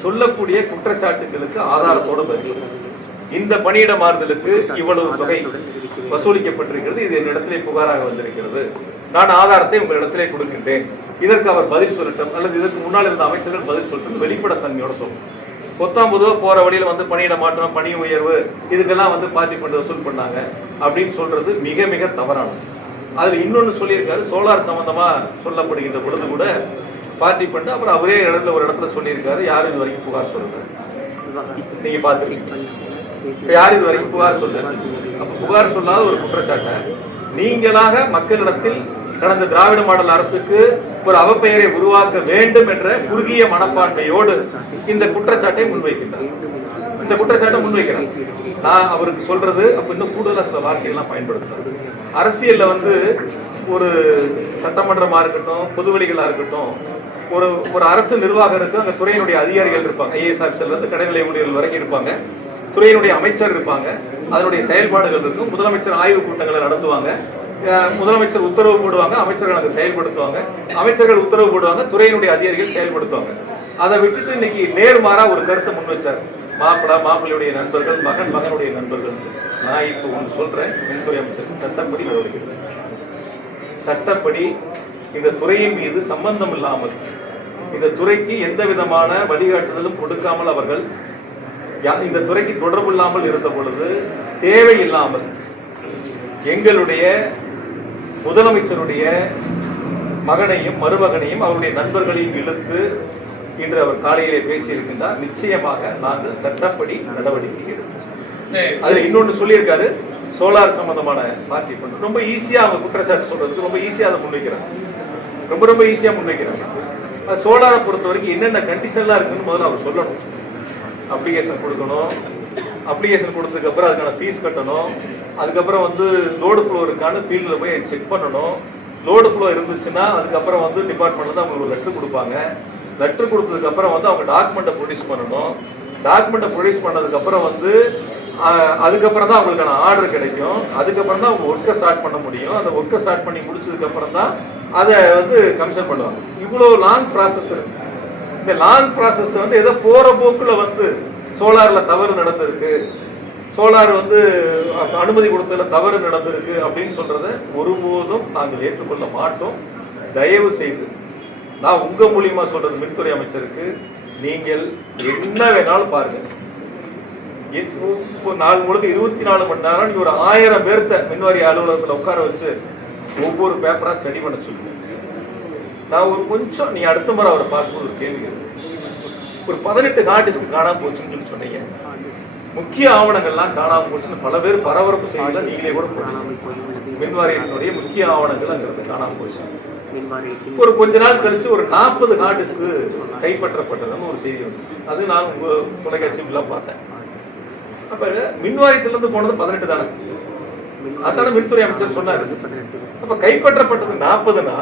சொல்லக்கூடிய குற்றச்சாட்டுகளுக்கு ஆதாரத்தோட பதில். இந்த பணியிட மாறுதலுக்கு இவ்வளவு தொகை வசூலிக்கப்பட்டிருக்கிறது, இது என்னிடத்திலே புகாராக வந்திருக்கிறது, நான் ஆதாரத்தை உங்களிடத்திலே கொடுக்கின்றேன், இதற்கு அவர் பதில் சொல்லட்டும் அல்லது இதற்கு முன்னால் இருந்த அமைச்சர்கள் பதில் சொல்லட்டும், வெளிப்படைத்தன்மையோட சொல்லணும். பொத்தாம்பதுவா போற வழியில வந்து பணியிட மாற்றம், பணி உயர்வு இதுக்கெல்லாம் வந்து பார்ட்டி ஃபண்ட் வசூல் பண்ணாங்க அப்படின்னு சொல்றது மிக மிக தவறானது. அதுல இன்னொன்னு சொல்லியிருக்காரு, சோலார் சம்பந்தமா சொல்லப்படுகின்ற பொழுது கூட பார்ட்டி ஃபண்ட், அப்புறம் அவரே ஒரு இடத்துல சொல்லியிருக்காரு யாரும் இது வரைக்கும் புகார் சொல்றாரு, நீங்க பாத்துருக்கீங்க, யார் இது வரைக்கும் புகார் சொல்ல. அப்ப புகார் சொல்லாத ஒரு குற்றச்சாட்டை நீங்களாக மக்களிடத்தில் கடந்த திராவிட மாடல் அரசுக்கு ஒரு அவப்பெயரை உருவாக்க வேண்டும் என்ற குறுகிய மனப்பான்மையோடு இந்த குற்றச்சாட்டை முன்வைக்கின்றார். இந்த குற்றச்சாட்டை முன்வைக்கிறாங்க. நான் அவருக்கு சொல்றது அப்ப இன்னும் கூடுதலா சில வார்த்தைகள்லாம் பயன்படுத்துறேன். அரசியல்ல வந்து ஒரு சட்டமன்றமா இருக்கட்டும், பொதுவெளிகளா இருக்கட்டும், ஒரு ஒரு அரசு நிர்வாகம் இருக்கு, அங்க துறையினுடைய அதிகாரிகள் இருப்பாங்க, ஐஏஎஸ் ஆஃபீஸர்ல இருந்து கடைநிலை ஊழியர்கள் வரைக்கும் இருப்பாங்க, துறையினுடைய அமைச்சர் இருப்பாங்க, அதனுடைய செயல்பாடுகள் இருக்கும். முதலமைச்சர் ஆய்வு கூட்டங்களை நடத்துவாங்க, முதலமைச்சர் உத்தரவு போடுவாங்க, அமைச்சர்கள் அங்கே செயல்படுத்துவாங்க, அமைச்சர்கள் உத்தரவு போடுவாங்க, துறையினுடைய அதிகாரிகள் செயல்படுத்துவாங்க. அதை விட்டுட்டு இன்னைக்கு நேர்மாறா ஒரு கருத்தை முன் வச்சார். மாப்பிள்ளையுடைய நண்பர்கள், மகனுடைய நண்பர்கள். நான் இப்போ ஒன்று சொல்றேன், மின்துறை அமைச்சருக்கு சட்டப்படி நடவடிக்கை, சட்டப்படி இந்த துறையின் மீது சம்பந்தம் இல்லாமல், இந்த துறைக்கு எந்த விதமான வழிகாட்டுதலும் கொடுக்காமல் அவர்கள் இந்த துறைக்கு தொடர்பு இல்லாமல் இருந்த பொழுது தேவையில்லாமல் எங்களுடைய முதலமைச்சருடைய மகனையும் மருமகனையும் அவருடைய நண்பர்களையும் இழுத்து இன்று அவர் காலையிலே பேசியிருக்கின்றார். நிச்சயமாக நாங்கள் சட்டப்படி நடவடிக்கை எடுப்போம். அதுல இன்னொன்று சொல்லியிருக்காரு, சோலார் சம்பந்தமான பார்ட்டி பண்றது ரொம்ப ஈஸியா அவங்க குற்றச்சாட்டு சொல்றதுக்கு ரொம்ப ஈஸியா அதை முன்வைக்கிறாங்க, ரொம்ப ஈஸியா முன்வைக்கிறாங்க. சோலாரை பொறுத்த வரைக்கும் என்னென்ன கண்டிஷன்லாம் இருக்குன்னு முதல்ல அவர் சொல்லணும். அப்ளிகேஷன் கொடுக்கணும், அப்ளிகேஷன் கொடுத்ததுக்கு அப்புறம் அதுக்கான ஃபீஸ் கட்டணும், அதுக்கப்புறம் வந்து லோடு ஃப்ளோ இருக்கான்னு ஃபீல்டில் போய் செக் பண்ணணும். லோடு ஃப்ளோ இருந்துச்சுன்னா அதுக்கப்புறம் வந்து டிபார்ட்மெண்ட்ல தான் அவங்களுக்கு ஒரு லெட்டர் கொடுப்பாங்க. லெட்டர் கொடுத்ததுக்கு அப்புறம் வந்து அவங்க டாக்குமெண்ட்டை ப்ரொடியூஸ் பண்ணணும். டாக்குமெண்ட்டை ப்ரொடியூஸ் பண்ணதுக்கப்புறம் வந்து அதுக்கப்புறம் தான் அவங்களுக்கான ஆர்டர் கிடைக்கும். அதுக்கப்புறம் தான் அவங்க ஒர்க்கை ஸ்டார்ட் பண்ண முடியும். அந்த ஒர்க்கை ஸ்டார்ட் பண்ணி முடிச்சதுக்கு அப்புறம் தான் அதை வந்து கமிஷன் பண்ணுவாங்க. இவ்வளோ லாங் ப்ராசஸ் இருக்கு. இந்த லாங் ப்ராசஸ் வந்து ஏதோ போற போக்குல வந்து சோலார்ல தவறு நடந்திருக்கு, சோலார் வந்து அனுமதி கொடுத்ததுல தவறு நடந்திருக்கு அப்படின்னு சொல்றத ஒருபோதும் நாங்கள் ஏற்றுக்கொள்ள மாட்டோம். தயவு செய்து நான் உங்க மூலியமா சொல்றது மின்துறை அமைச்சருக்கு, நீங்கள் என்ன வேணாலும் பாருங்க, நாள் முழுக்க 24 மணி நேரம் நீங்க ஒரு 1000 பேர்த்த மின்வாரிய அலுவலகத்தில் உட்கார வச்சு ஒவ்வொரு பேப்பரா ஸ்டடி பண்ண சொல்லுங்க. நான் ஒரு கொஞ்சம் நீ அடுத்த முறை அவரை பார்க்கும்போது ஒரு கேள்வி, ஒரு 18 ஹார்ட் டிஸ்க் காணாம போச்சுன்னு சொன்னீங்க, முக்கிய ஆவணங்கள்லாம் காணாம போச்சுன்னு பல பேர் பரபரப்பு செய்யல, நீங்களே கூட மின்வாரியத்தினுடைய முக்கிய ஆவணங்கள் அங்கிருந்து காணாம போச்சு. ஒரு கொஞ்ச நாள் கழிச்சு ஒரு 40 ஹார்ட் டிஸ்க் கைப்பற்றப்பட்டதுன்னு ஒரு செய்தி வந்துச்சு. அது நான் உங்க தொலைக்காட்சியெல்லாம் பார்த்தேன். அப்ப மின்வாரியத்திலிருந்து போனது 18 தானே, அதான மின்துறை அமைச்சர் சொன்னாரு. அப்ப கைப்பற்றப்பட்டது 40னா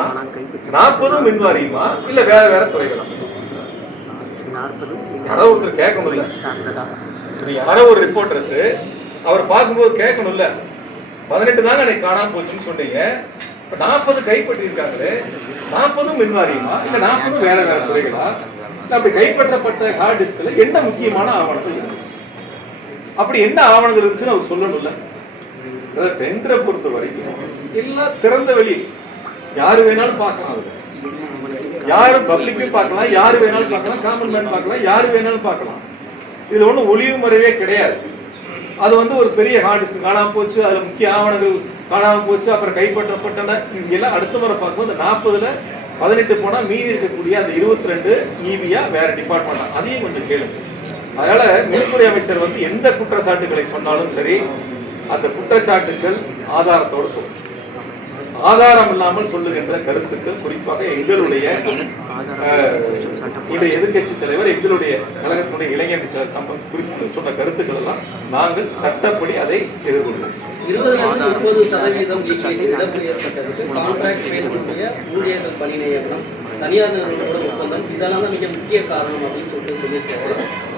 40 மின்வாரியமா இல்ல வேற வேற துறைகளா? யாரோ ஒருத்தர் கேட்கணும் இல்ல, யாரோ ஒரு ரிப்போர்ட்டர்ஸ் அவர் பார்க்கும்போது கேட்கணும் இல்ல, 18 தானே எனக்கு காணாம போச்சுன்னு சொன்னீங்க, 40 கைப்பற்றி இருக்காங்களே, 40 மின்வாரியமா இல்ல 40 வேற வேற துறைகளா? அப்படி கைப்பற்றப்பட்ட ஹார்ட் டிஸ்க்ல என்ன முக்கியமான ஆவணங்கள் இருந்துச்சு, அப்படி என்ன ஆவணங்கள் இருந்துச்சுன்னு அவர் சொல்லணும்ல. டெண்டரை பொறுத்த வரைக்கும் எல்லாம் திறந்த வெளி, யாரு வேணாலும் பார்க்கலாம், அது யாரும் பப்ளிக்கும் பார்க்கலாம், யாரு வேணாலும் பார்க்கலாம், காமன் மேன் பார்க்கலாம், யாரு வேணாலும் பார்க்கலாம். இதுல ஒன்றும் ஒளிவு மறைவே கிடையாது. அது வந்து ஒரு பெரிய ஹார்ட் டிஸ்க் காணாம போச்சு, அதுல முக்கிய ஆவணங்கள் காணாம போச்சு, அப்புறம் கைப்பற்றப்பட்டன, இது எல்லாம் அடுத்த முறை பார்க்கும்போது 40ல 18 போனா மீதி இருக்கக்கூடிய அந்த 22 ஈவியா வேற டிபார்ட்மெண்ட், அதையும் கொஞ்சம் கேளுங்க. அதனால மின்துறை அமைச்சர் வந்து எந்த குற்றச்சாட்டுகளை சொன்னாலும் சரி, அந்த குற்றச்சாட்டுகள் ஆதாரத்தோடு சொல்லும். ஆதாரம் இல்லாமல் சொல்லுகின்ற கருத்துக்கள், குறிப்பாக எங்களுடைய எதிர்கட்சி தலைவர், எங்களுடைய கழகத்தினுடைய இளைஞர் சம்பந்தம் குறித்து சொன்ன கருத்துக்கள் எல்லாம் நாங்கள் சட்டப்படி அதை எதிர்கொள்வோம். 20-30% இழப்பு ஏற்பட்டதுக்கு கான்ட்ராக்ட் பேசினுடைய ஊழியர்கள் பணி நியமனம், தனியார் நிறுவனங்களோட ஒப்பந்தம், இதெல்லாம் தான் மிக முக்கிய காரணம் அப்படின்னு சொல்லியிருக்காரு.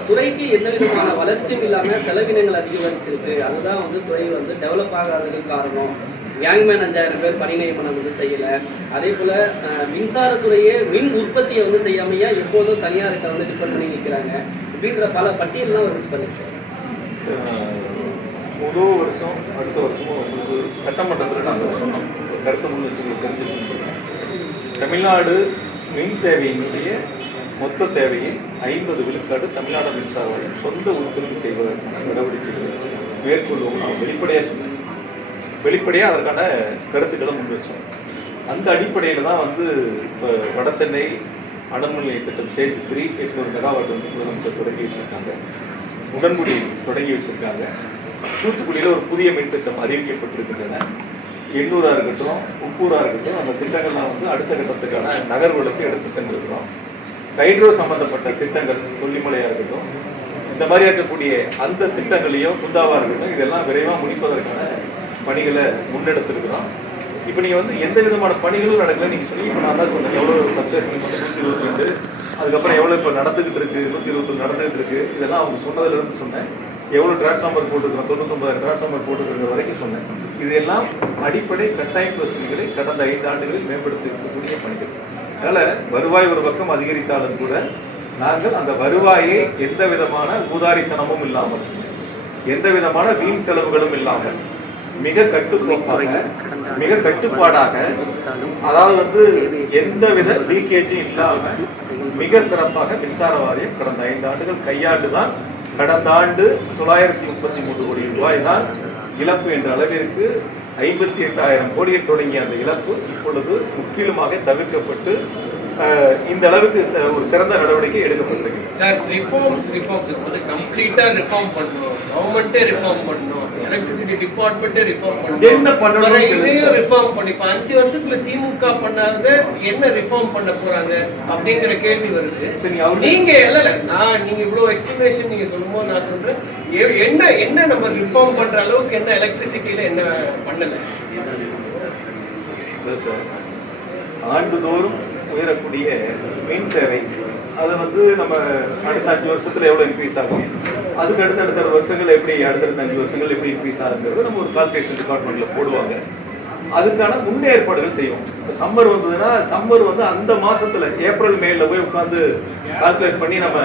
துறைக்கு எந்த விதமான வளர்ச்சியும் இல்லாமல் செலவினங்கள் அதிகரிச்சிருக்கு, அதுதான் வந்து துறை வந்து டெவலப் ஆகாததுக்கு காரணம். கேங்மேன் 5000 பேர் பணி நியமனம் வந்து செய்யலை. அதே போல் மின்சாரத்துறையே மின் உற்பத்தியை வந்து செய்யாமையா எப்போதும் தனியார்கிட்ட வந்து டிபெண்ட் பண்ணி நிற்கிறாங்க அப்படின்ற பல பட்டியல்லாம் ரிலீஸ் பண்ணிருக்கேன். முதல் வருஷம் அடுத்த வருஷமும் உங்களுக்கு சட்டமன்றத்தில் நாங்கள் சொன்னோம், கருத்து முன் வச்சு தெரிஞ்சுக்கணும். தமிழ்நாடு மின் தேவையினுடைய மொத்த தேவையை 50 விழுக்காடு தமிழ்நாடு மின்சார வாரியம் சொந்த உற்பத்தி செய்வதற்கான நடவடிக்கைகளை மேற்கொள்வோம். நான் வெளிப்படையாக சொன்னேன், வெளிப்படையாக அதற்கான கருத்துக்களை முன் வச்சோம். அந்த அடிப்படையில் தான் வந்து இப்போ வட சென்னை அணுமின் நிலைய திட்டம் ஸ்டேஜ் 3 800 மெகாவாட் வந்து முதலமைச்சர் தொடங்கி வச்சுருக்காங்க, உடன்குடி தொடங்கி வச்சுருக்காங்க. தூத்துக்குடியில் ஒரு புதிய மின் திட்டம் அறிவிக்கப்பட்டிருக்கின்றன. எண்ணூராக இருக்கட்டும், உப்பூராக இருக்கட்டும், அந்த திட்டங்கள்லாம் வந்து அடுத்த கட்டத்துக்கான நகர்வுகளுக்கு எடுத்து சென்றிருக்கிறோம். ஹைட்ரோ சம்பந்தப்பட்ட திட்டங்கள் கொல்லிமலையாக இருக்கட்டும், இந்த மாதிரி இருக்கக்கூடிய அந்த திட்டங்களையும் குந்தாவா இருக்கட்டும் இதெல்லாம் விரைவாக முடிப்பதற்கான பணிகளை முன்னெடுத்திருக்கிறோம். இப்போ நீங்கள் வந்து எந்த விதமான பணிகளும் நடக்கல. நீங்கள் சொன்னீங்க, இப்போ நான் தான் சொன்னேன் எவ்வளோ சப்ஸ்டேஷன் வந்து 122, அதுக்கப்புறம் எவ்வளோ இப்போ நடந்துகிட்டு இருக்கு, 121 நடந்துகிட்டு இருக்கு. இதெல்லாம் அவங்க சொன்னதுலேருந்து சொன்னேன். எவ்வளோ டிரான்ஸ்ஃபார்மர் போட்டுருக்கோம், 99,000 டிரான்ஸ்ஃபார்மர் போட்டுருக்கிற வரைக்கும் சொன்னேன். இதெல்லாம் அடிப்படை கட்டமைப்பு வசதிகளை கடந்த 5 ஆண்டுகளில் மேம்படுத்தி இருக்கக்கூடிய பணிகள். அதனால் வருவாய் ஒரு பக்கம் அதிகரித்தாலும் கூட நாங்கள் அந்த வருவாயை எந்த விதமான ஊதாரித்தனமும் இல்லாமல், எந்த விதமான வீண் செலவுகளும் இல்லாமல் மிக கட்டுக்கோப்பாக, மிக கட்டுப்பாடாக, அதாவது வந்து எந்தவித லீக்கேஜும் இல்லாமல் மிக சிறப்பாக மின்சார வாரியம் கடந்த 5 ஆண்டுகள் கையாண்டு தான் கடந்த ஆண்டு 933 கோடி ரூபாய் தான் இழப்பு என்ற அளவிற்கு 58,000 கோடியில் தொடங்கிய அந்த இழப்பு இப்பொழுது முற்றிலுமாக தவிர்க்கப்பட்டு இந்த அளவுக்கு ஒரு சிறந்த நடவடிக்கை எடுக்கப்பட்டிருக்கு. சார், ரிஃபார்ம்ஸ் வந்து கம்ப்ளீட்டா ரிஃபார்ம் பண்ணணும், கவர்மெண்ட்டே ரிஃபார்ம் பண்ணணும், எலக்ட்ரிசிட்டி டிபார்ட்மெண்ட்டே ரிஃபார்ம் பண்ணணும். என்ன பண்ணணும்? இதையும் ரிஃபார்ம் பண்ணி இப்ப 5 வருஷத்துல திமுக பண்ணாத என்ன ரிஃபார்ம் பண்ண போறாங்க அப்படிங்கிற கேள்வி வருது. நீங்க நீங்க இவ்வளவு எக்ஸ்பிளனேஷன் நீங்க சொல்லும்போது நான் சொல்றேன், என்ன நம்ம ரிஃபார்ம் பண்ற அளவுக்கு என்ன எலக்ட்ரிசிட்டியில என்ன பண்ணல? ஆண்டுதோறும் உயரக்கூடிய மின் தேவை அதை வந்து நம்ம அடுத்த 5 வருஷத்துல எவ்வளவு இன்க்ரீஸ் ஆகும், அதுக்கு அடுத்த வருஷங்கள் எப்படி, அடுத்தடுத்த 5 வருஷங்கள் எப்படி இன்க்ரீஸ் ஆகுங்கிறது நம்ம ஒரு கால்குலேஷன் டிபார்ட்மெண்ட்ல போடுவாங்க. அதுக்கான முன்னேற்பாடுகள் செய்வோம். சம்மர் வந்ததுன்னா சம்மர் வந்து அந்த மாசத்துல ஏப்ரல் மேல போய் உட்காந்து கால்குலேட் பண்ணி நம்ம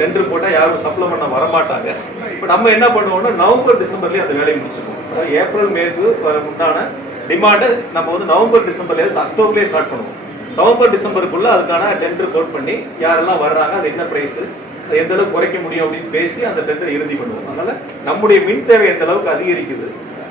டெண்டர் போட்டா யாரும் சப்ளை பண்ண வரமாட்டாங்க. இப்போ நம்ம என்ன பண்ணுவோம்னா நவம்பர் டிசம்பர்லயே அந்த வேலையை முடிச்சுக்கோம். அதாவது ஏப்ரல் மேக்கு உண்டான டிமாண்டை நம்ம வந்து நவம்பர் டிசம்பர்ல அக்டோபர்லேயே ஸ்டார்ட் பண்ணுவோம். நவம்பர் டிசம்பருக்குள்ள அதுக்கான டெண்டர் கோட் பண்ணி யாரெல்லாம் வர்றாங்க, அது என்ன பிரைஸ், எந்த அளவுக்கு குறைக்க முடியும் அப்படின்னு பேசி அந்த டெண்டர் இறுதி பண்ணுவோம். அதனால நம்முடைய மின் தேவை எந்த அளவுக்கு அதிகரிக்குது,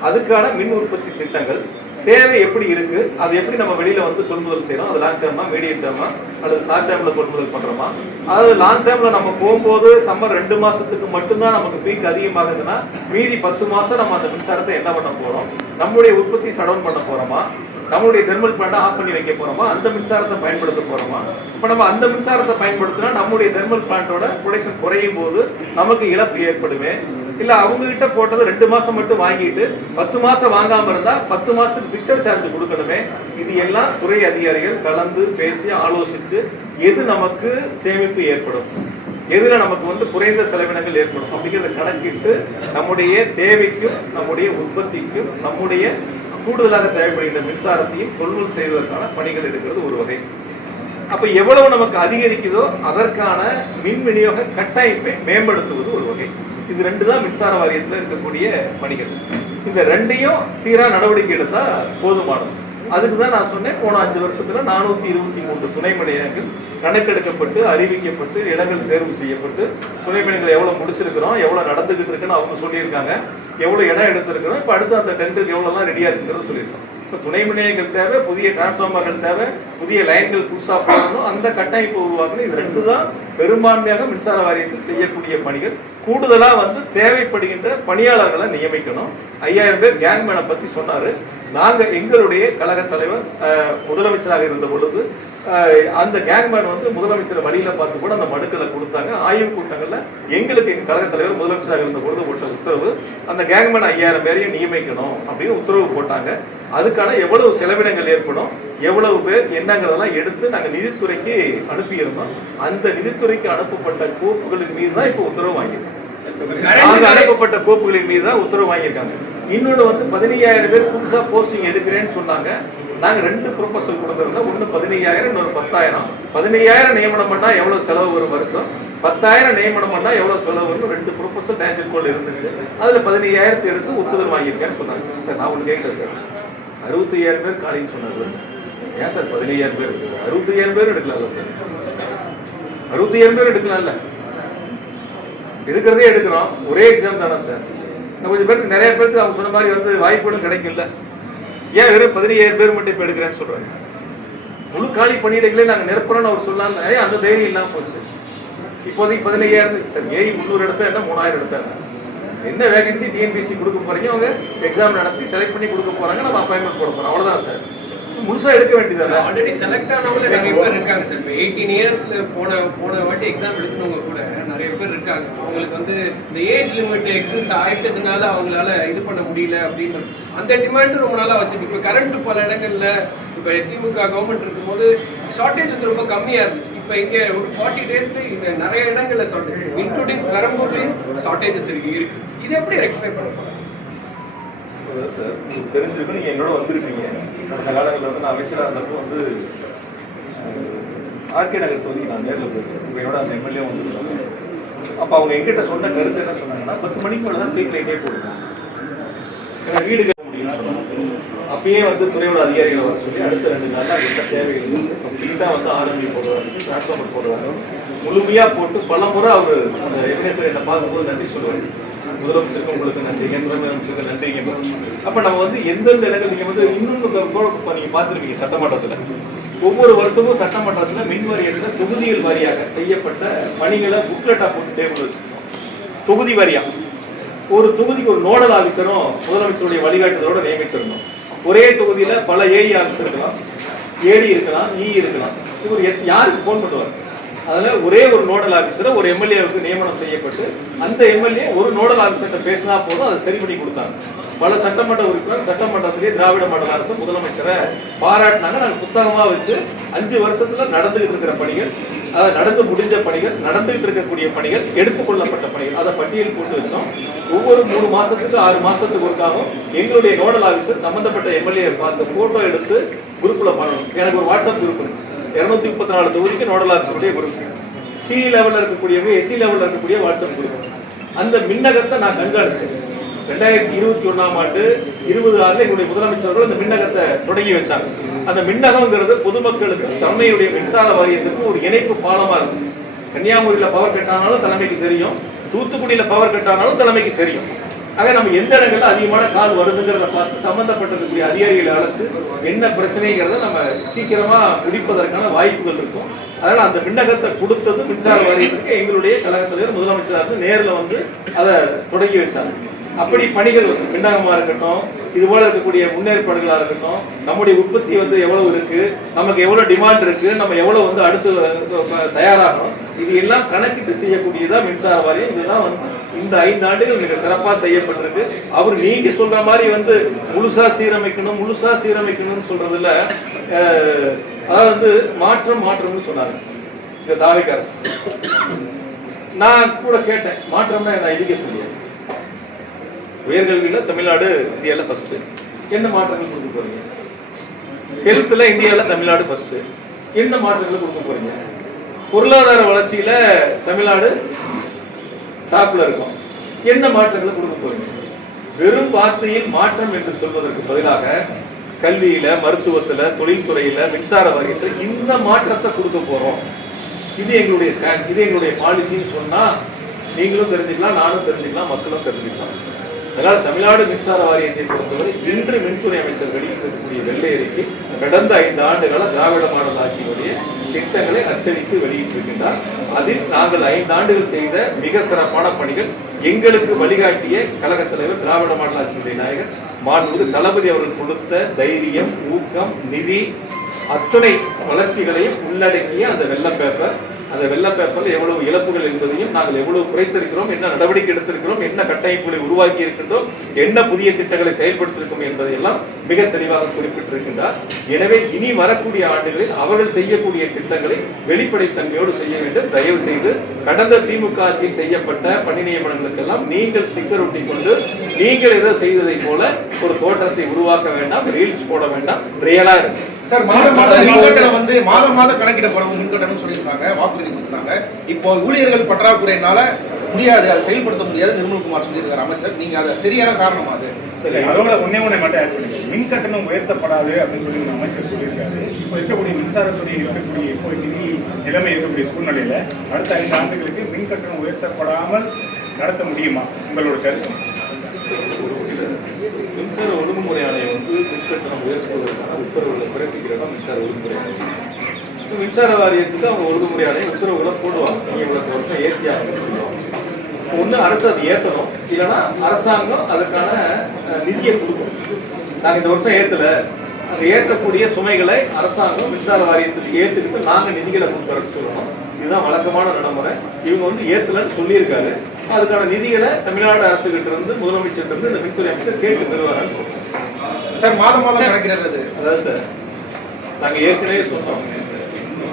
அதுக்கான மின் உற்பத்தி திட்டங்கள் தேவை எப்படி இருக்கு, அது எப்படி நம்ம வெளியில வந்து கொள்முதல் செய்யறோம், அது லாங் டேர்மா, மீடியம் டேர்மா அல்லது ஷார்ட் டேர்ம்ல கொள்முதல் பண்றோமா. அதாவது லாங் டேர்ம்ல நம்ம போகும்போது சம்மர் 2 மாசத்துக்கு மட்டும்தான் நமக்கு பீக் அதிகமாகுதுன்னா மீதி 10 மாசம் நம்ம அந்த மின்சாரத்தை என்ன பண்ண போறோம், நம்முடைய உற்பத்தி ஷட் பண்ண போறோமா, நம்மளுடைய தெர்மல் பிளான்ட் ஆஃப் பண்ணி வைக்க போறோமா, அந்த மின்சாரத்தை பயன்படுத்த போறோமா. இப்ப நம்ம அந்த மின்சாரத்தை பயன்படுத்தினா நம்முடைய தெர்மல் பிளான்ட்டோட ப்ரொடக்ஷன் குறையும் போது நமக்கு இழப்பு ஏற்படுமே. இல்ல அவங்க கிட்ட போட்டது 2 மாசம் மட்டும் வாங்கிட்டு 10 மாசம் வாங்காம இருந்தா 10 மாசத்துக்கு பிக்சர் சார்ஜ் கொடுக்கணுமே. இது எல்லாம் துறை அதிகாரிகள் கலந்து பேசி ஆலோசிச்சு எது நமக்கு சேமிப்பு ஏற்படும், எதுல நமக்கு வந்து குறைந்த செலவினங்கள் ஏற்படும் அப்படிங்கிறத கணக்கிட்டு நம்முடைய தேவைக்கும் நம்முடைய உற்பத்திக்கும் நம்முடைய கூடுதலாக தேவைப்படுகின்ற மின்சாரத்தையும் கொள்முதல் செய்வதற்கான பணிகள் எடுக்கிறது ஒரு வகை. அப்ப எவ்வளவு நமக்கு அதிகரிக்குதோ அதற்கான மின் விநியோக கட்டமைப்பை மேம்படுத்துவது ஒரு வகை. இது 2 தான் மின்சார வாரியத்தில் இருக்கக்கூடிய பணிகள். இந்த 2ஐயும் சீரா நடவடிக்கை எடுத்தா போதுமானது. அதுக்கு தான் நான் சொன்னேன், போன 5 வருஷத்துல 423 துணை நிலையங்கள் கணக்கெடுக்கப்பட்டு அறிவிக்கப்பட்டு இடங்கள் தேர்வு செய்யப்பட்டு துணை நிலையங்கள் எவ்வளவு முடிச்சிருக்கிறோம், எவ்வளவு நடந்துகிட்டு இருக்குன்னு அவங்க சொல்லியிருக்காங்க, எவ்வளவு இடம் எடுத்திருக்கிறோம், இப்ப அடுத்து அந்த டெண்டருக்கு எவ்வளவுலாம் ரெடியா இருக்குங்கிறது சொல்லியிருக்கோம். இப்போ துணை மின்நிலையங்கள் தேவை, புதிய டிரான்ஸ்ஃபார்மர்கள் தேவை, புதிய லைன்கள் புதுசாக போடணும், அந்த கட்டமைப்பு உருவாக்கணும். இது 2 தான் பெரும்பான்மையாக மின்சார வாரியத்தில் செய்யக்கூடிய பணிகள். கூடுதலாக வந்து தேவைப்படுகின்ற பணியாளர்களை நியமிக்கணும். 5000 பேர் கேங்மேனை பற்றி சொன்னார். நாங்கள் எங்களுடைய கழக தலைவர் முதலமைச்சராக இருந்த பொழுது அந்த கேங்மேன் வந்து முதலமைச்சர் வழியில பார்த்து கூட அந்த மனுக்களை கொடுத்தாங்க. ஆய்வு கூட்டங்கள்ல எங்களுக்கு எங்க கழக தலைவர் முதலமைச்சராக இருந்த பொழுது போட்ட உத்தரவு அந்த கேங்மேன் 5000 பேரையும் நியமிக்கணும் அப்படின்னு உத்தரவு போட்டாங்க. அதுக்கான எவ்வளவு செலவினங்கள் ஏற்படும், எவ்வளவு பேர் என்னங்கிறதெல்லாம் எடுத்து நாங்கள் நிதித்துறைக்கு அனுப்பியிருந்தோம். அந்த நிதித்துறைக்கு அனுப்பப்பட்ட கோப்புகளின் மீது தான் இப்போ உத்தரவு வாங்கியிருக்கோம். அனுப்பப்பட்ட கோப்புகளின் மீது தான் உத்தரவு வாங்கியிருக்காங்க. இன்னொன்று வந்து 15000 பேர் புதுசா போஸ்டிங் எடுக்கிறேன்னு சொன்னாங்க. நாங்க 2 ப்ரொபோசல் கொடுத்திருந்தோம். ஒன்று 15000, இன்னொரு 10000. 15000 நியமனம் பண்ணா எவ்வளவு செலவு வரும் வருஷம், 10000 நியமனம் பண்ணா எவ்வளவு செலவு வரும், 2 ப்ரொபோசல் டேஞ்சர் கோல் இருந்துச்சு. அதுல 15000 எடுத்து ஒப்புதல் வாங்கியிருக்கேன்னு சொன்னாங்க. சார் நான் ஒன்று கேட்கிறேன் சார், 65000 பேர் காலின்னு சொன்னாங்க சார். ஏன் சார் 15000 பேர் எடுக்கல, 65000 பேர் எடுக்கலாம்ல சார், 65000 பேர் எடுக்கலாம்ல, எடுக்கிறதே எடுக்கிறோம், ஒரே எக்ஸாம் தானே சார். கொஞ்சம் பேருக்கு நிறைய பேருக்கு அவங்க சொன்ன மாதிரி வந்து வாய்ப்புகளும் கிடைக்கல. ஏன் வெறும் 15000 பேர் மட்டும் இப்ப எடுக்கிறேன்னு சொல்றாங்க. முழு காலி பணியிடங்களே நாங்க நிரப்புறோம்னு அவர் சொல்லலாம். அந்த தைரியம் இல்லாம போச்சு. இப்போதைக்கு 15000 சார், ஏஐ 300 எடுத்தா என்ன, 3000 எடுத்தாங்க. என்ன வேகன்சி டிஎன்பிசி கொடுக்க போறீங்க, அவங்க எக்ஸாம் நடத்தி செலக்ட் பண்ணி கொடுக்க போறாங்க, நம்ம அப்பாயின்மெண்ட் போட போறோம், அவ்வளவுதான் சார். முழுசா எடுக்க வேண்டியதானே? ஆல்ரெடி செலக்ட் ஆனவங்க நிறைய பேர் இருக்காங்க சார். இப்போ 18 இயர்ஸ்ல போன வாட்டி எக்ஸாம் எழுதினவங்க கூட நிறைய பேர் இருக்காங்க. அவங்களுக்கு வந்து இந்த ஏஜ் லிமிட் எக்ஸிஸ்ட் ஆயிட்டதுனால அவங்களால இது பண்ண முடியல அப்படின்னு அந்த டிமாண்ட் ரொம்ப நாளா வச்சிருக்கு. இப்போ கரண்ட் பல இடங்கள்ல இப்போ திமுக கவர்மெண்ட் இருக்கும்போது ஷார்ட்டேஜ் வந்து ரொம்ப கம்மியா இருந்துச்சு. இப்போ இங்கே ஒரு 40 டேஸ்ல இங்க நிறைய இடங்கள்ல ஷார்ட்டேஜ், இன்க்ளூடிங் பெரம்பூர்லயும் ஷார்ட்டேஜஸ் இருக்கு. இது எப்படி ரெக்டிஃபை பண்ண போறாங்க சார்? உங்களுக்கு தெரிஞ்சிருக்கும், நீங்க என்னோட வந்திருக்கீங்க. அந்த காலங்களில் வந்து நான் அமைச்சராக இருந்தப்போ வந்து ஆர்கே நகர் தொகுதி நான் நேரில் போயிருக்கேன். என்னோட அந்த எம்எல்ஏ வந்துருக்காங்க. அப்போ அவங்க எங்கிட்ட சொன்ன கருத்து என்ன சொன்னாங்கன்னா, 10 மணிக்கு மேலே தான் ஸ்ட்ரீட் லைட்டே போடுவோம், ஏன்னா வீடு கட்ட முடியும்னு சொன்னாங்க. அப்பயே வந்து துறையோட அதிகாரிகளை வர சொல்லி அடுத்த 2 நாள் அது என்ன தேவைகள் கம்ப்ளீட்டாக வந்து ஆரம்பி போடுவாங்க, டிரான்ஸ்ஃபார்மர் போடுவாங்க, முழுமையாக போட்டு பல முறை அவர் அந்த எம்எல்ஏ என்னை பார்க்கும்போது நன்றி சொல்லுவாங்க. முதலமைச்சருக்கு உங்களுக்கு நன்றிங்க, துணை முதலமைச்சருக்கு நன்றிங்க. அப்போ நம்ம வந்து எந்தெந்த இடங்கள் நீங்கள் வந்து இன்னொன்று நீங்கள் பார்த்துருப்பீங்க, சட்டமன்றத்தில் ஒவ்வொரு வருஷமும் சட்டமன்றத்தில் மின் வாரியத்தில் தொகுதிகள் வாரியாக செய்யப்பட்ட பணிகளை புக்லெட்டாக போட்டு டேபிள் வச்சுருக்கோம். தொகுதி வாரியாக ஒரு தொகுதிக்கு ஒரு நோடல் ஆஃபீஸரும் முதலமைச்சருடைய வழிகாட்டுதலோட நியமிச்சிருந்தோம். ஒரே தொகுதியில பல ஏஇ ஆஃபீஸர் இருக்கலாம், ஏடி இருக்கலாம், இ இருக்கலாம். இவர் யாருக்கு போன் பண்ணுவார்? அதுல ஒரே ஒரு நோடல் ஆஃபீஸரை ஒரு எம்எல்ஏவுக்கு நியமனம் செய்யப்பட்டு அந்த எம்எல்ஏ ஒரு நோடல் ஆஃபீஸர்கிட்ட பேசினா போதும் அதை சரி பண்ணி கொடுத்தாங்க. பல சட்டமன்ற உறுப்பினர் சட்டமன்றத்திலேயே திராவிட மாடல் அரசு முதலமைச்சரை பாராட்டினாங்க. நாங்கள் புத்தகமா வச்சு 5 வருஷத்துல நடந்துகிட்டு இருக்கிற பணிகள், அதை நடந்து முடிஞ்ச பணிகள், நடந்துகிட்டு இருக்கக்கூடிய பணிகள், எடுத்துக்கொள்ளப்பட்ட பணிகள், அதை பட்டியல் போட்டு வச்சோம். ஒவ்வொரு 3 மாசத்துக்கு 6 மாசத்துக்கு ஒருக்காகவும் எங்களுடைய நோடல் ஆஃபீஸர் சம்பந்தப்பட்ட எம்எல்ஏ பார்த்து போட்டோ எடுத்து குரூப்ல பண்ணணும். எனக்கு ஒரு வாட்ஸ்அப் குரூப் இருக்கு, 234 தொகுதிக்கு நோடல் ஆஃபீஸருடைய குரூப், சி லெவலில் இருக்கக்கூடியவங்க, எஸ்சி லெவலில் இருக்கக்கூடிய வாட்ஸ்அப் குரூப். அந்த மின்னகத்தை நான் கண்காணிச்சேன். 2021ஆம் ஆண்டு 20/6 எங்களுடைய முதலமைச்சர்கள் அந்த மின்னகத்தை தொடங்கி வச்சாங்க. அந்த மின்னகம்ங்கிறது பொதுமக்களுக்கு தலைமையுடைய மின்சார வாரியத்துக்கு ஒரு இணைப்பு பாலமா இருக்கு. கன்னியாகுமரியில பவர் கட் ஆனாலும் தலைமைக்கு தெரியும், தூத்துக்குடியில பவர் கட் ஆனாலும் தலைமைக்கு தெரியும். ஆக நம்ம எந்த இடங்கள்ல அதிகமான கால் வருதுங்கிறத பார்த்து சம்பந்தப்பட்டிருக்கக்கூடிய அதிகாரிகளை அழைச்சு என்ன பிரச்சனைங்கிறத நம்ம சீக்கிரமா முடிப்பதற்கான வாய்ப்புகள் இருக்கும். அதனால அந்த மின்னகத்தை கொடுத்தது மின்சார வாரியத்துக்கு எங்களுடைய கழகத்தினர் முதலமைச்சர் நேரில் வந்து அதை தொடங்கி வச்சாங்க. அப்படி பணிகள் மின்னகமா இருக்கட்டும், இது போல இருக்கக்கூடிய முன்னேற்பாடுகளா இருக்கட்டும், நம்முடைய உற்பத்தி வந்து எவ்வளவு இருக்கு, நமக்கு எவ்வளவு டிமாண்ட் இருக்கு, நம்ம எவ்வளவு வந்து அடுத்து தயாராகணும், இது எல்லாம் கணக்கிட்டு செய்யக்கூடியதா மின்சார வாரியம். இதுதான் வந்து இந்த 5 ஆண்டுகள் மிக சிறப்பா செய்யப்பட்டிருக்கு. அவர் நீங்க சொல்ற மாதிரி வந்து முழுசா சீரமைக்கணும்னு சொல்றதுல அதாவது வந்து மாற்றம்னு சொன்னாங்க இந்த தாவேக அரசு. நான் கூட கேட்டேன், மாற்றம்னா என்ன? எஜுகேஷன் இல்லையா? உயர்கல்வியில தமிழ்நாடு இந்தியாவில ஃபர்ஸ்ட். என்ன மாற்றங்கள் கொடுக்க போறீங்க? ஹெல்த்ல இந்தியாவில தமிழ்நாடு ஃபர்ஸ்ட். என்ன மாற்றங்கள் கொடுக்க போறீங்க? பொருளாதார வளர்ச்சியில தமிழ்நாடு டாப்ல இருக்கும். என்ன மாற்றங்களை கொடுக்க போறீங்க? வெறும் வார்த்தையில் மாற்றம் என்று சொல்வதற்கு பதிலாக கல்வியில, மருத்துவத்துல, தொழில்துறையில, மின்சார வாரியத்தில் இந்த மாற்றத்தை கொடுக்க போறோம், இது எங்களுடைய ஸ்டாண்ட், இது எங்களுடைய பாலிசின்னு சொன்னா நீங்களும் தெரிஞ்சுக்கலாம், நானும் தெரிஞ்சுக்கலாம், மக்களும் தெரிஞ்சுக்கலாம். அதனால் தமிழ்நாடு மின்சார வாரியத்தை பொறுத்தவரை இன்று மின்துறை அமைச்சர் வெளியிட்டிருக்கக்கூடிய வெள்ளை அறிக்கை கடந்த 5 ஆண்டுகள திராவிட மாடல் ஆட்சியினுடைய திட்டங்களை அச்சடித்து வெளியிட்டிருக்கின்றார். அதில் நாங்கள் 5 ஆண்டுகள் செய்த மிக சிறப்பான பணிகள், எங்களுக்கு வழிகாட்டிய கழக தலைவர் திராவிட மாடல் ஆட்சியினுடைய நாயகர் மாண்புமிகு தளபதி அவர்கள் கொடுத்த தைரியம், ஊக்கம், நிதி, அத்தனை வளர்ச்சிகளையும் உள்ளடக்கிய அந்த வெள்ளை பேப்பர். அந்த வெள்ளை பேப்பர்ல எவ்வளவு இழப்புகள் என்பதையும், நாங்கள் எவ்வளவு குறைத்திருக்கிறோம், என்ன நடவடிக்கை எடுத்திருக்கிறோம், என்ன கட்டமைப்புகளை உருவாக்கி இருக்கின்றோம், என்ன புதிய திட்டங்களை செயல்படுத்திருக்கோம் என்பதையெல்லாம் மிக தெளிவாக குறிப்பிட்டிருக்கின்றார். எனவே இனி வரக்கூடிய ஆண்டுகளில் அவர்கள் செய்யக்கூடிய திட்டங்களை வெளிப்படைத்தன்மையோடு செய்ய வேண்டும். தயவு செய்து கடந்த திமுக ஆட்சியில் செய்யப்பட்ட பணி நியமனங்களுக்கெல்லாம் நீங்கள் ஸ்டிக்கர் ஒட்டி கொண்டு நீங்கள் ஏதோ செய்ததை போல ஒரு தோற்றத்தை உருவாக்க வேண்டாம், ரீல்ஸ் போட வேண்டாம், ரியலா இருக்கு. சார், மாதம் மின்கட்டணம் வந்து மாதம் கணக்கிடப்படும் மின்கட்டணம் சொல்லியிருந்தாங்க, வாக்குறுதி கொடுத்தாங்க. இப்போ ஊழியர்கள் பற்றாக்குறையினால முடியாது, அதை செயல்படுத்த முடியாது நிர்மல்குமார் சொல்லியிருக்காரு அமைச்சர். நீங்க அதை சரியான காரணமா? அது சரி, அதோட ஒன்னே மட்டும் ஆட் பண்ணி, மின் கட்டணம் உயர்த்தப்படாது அப்படின்னு சொல்லி அமைச்சர் சொல்லியிருக்காரு. இப்போ இருக்கக்கூடிய மின்சாரத்துறை இருக்கக்கூடிய இப்போ நிதி நிலைமை இருக்கக்கூடிய சூழ்நிலையில அடுத்த 5 ஆண்டுகளுக்கு மின் கட்டணம் உயர்த்தப்படாமல் நடத்த முடியுமா? உங்களோட கருத்து? மின்சார ஒழுங்குமுறை ஆணையம் வந்து மின்கட்டணம் உயர்த்துவதற்கான உத்தரவுகளை பிறப்பிக்கிறதா மின்சார ஒழுங்குமுறை ஆணையம். மின்சார வாரியத்துக்கு அவங்க ஒழுங்குமுறை ஆணையம் உத்தரவுகளை போடுவாங்க. நீங்க இவ்வளவு வருஷம் ஏற்றியாகணும்னு சொல்லுவாங்க. ஒண்ணு அரசு அதை ஏற்றணும், இல்லைன்னா அரசாங்கம் அதுக்கான நிதியை கொடுக்கும். நாங்கள் இந்த வருஷம் ஏற்றல, அந்த ஏற்றக்கூடிய சுமைகளை அரசாங்கம் மின்சார வாரியத்துக்கு ஏற்றுக்கிட்டு நாங்கள் நிதிகளை கொடுத்துறோம்னு சொல்லணும். இதுதான் வழக்கமான நடைமுறை. இவங்க வந்து ஏற்றலன்னு சொல்லியிருக்காரு. அதுக்கான நிதிகளை தமிழ்நாடு அரசு கிட்ட இருந்து முதலமைச்சர் இருந்து இந்த மின்துறை அமைச்சர் கேட்டு பெறுவாரான்னு சார். மாதம் கணக்கிடுறது அதாவது சார் நாங்கள் ஏற்கனவே சொன்னோம்,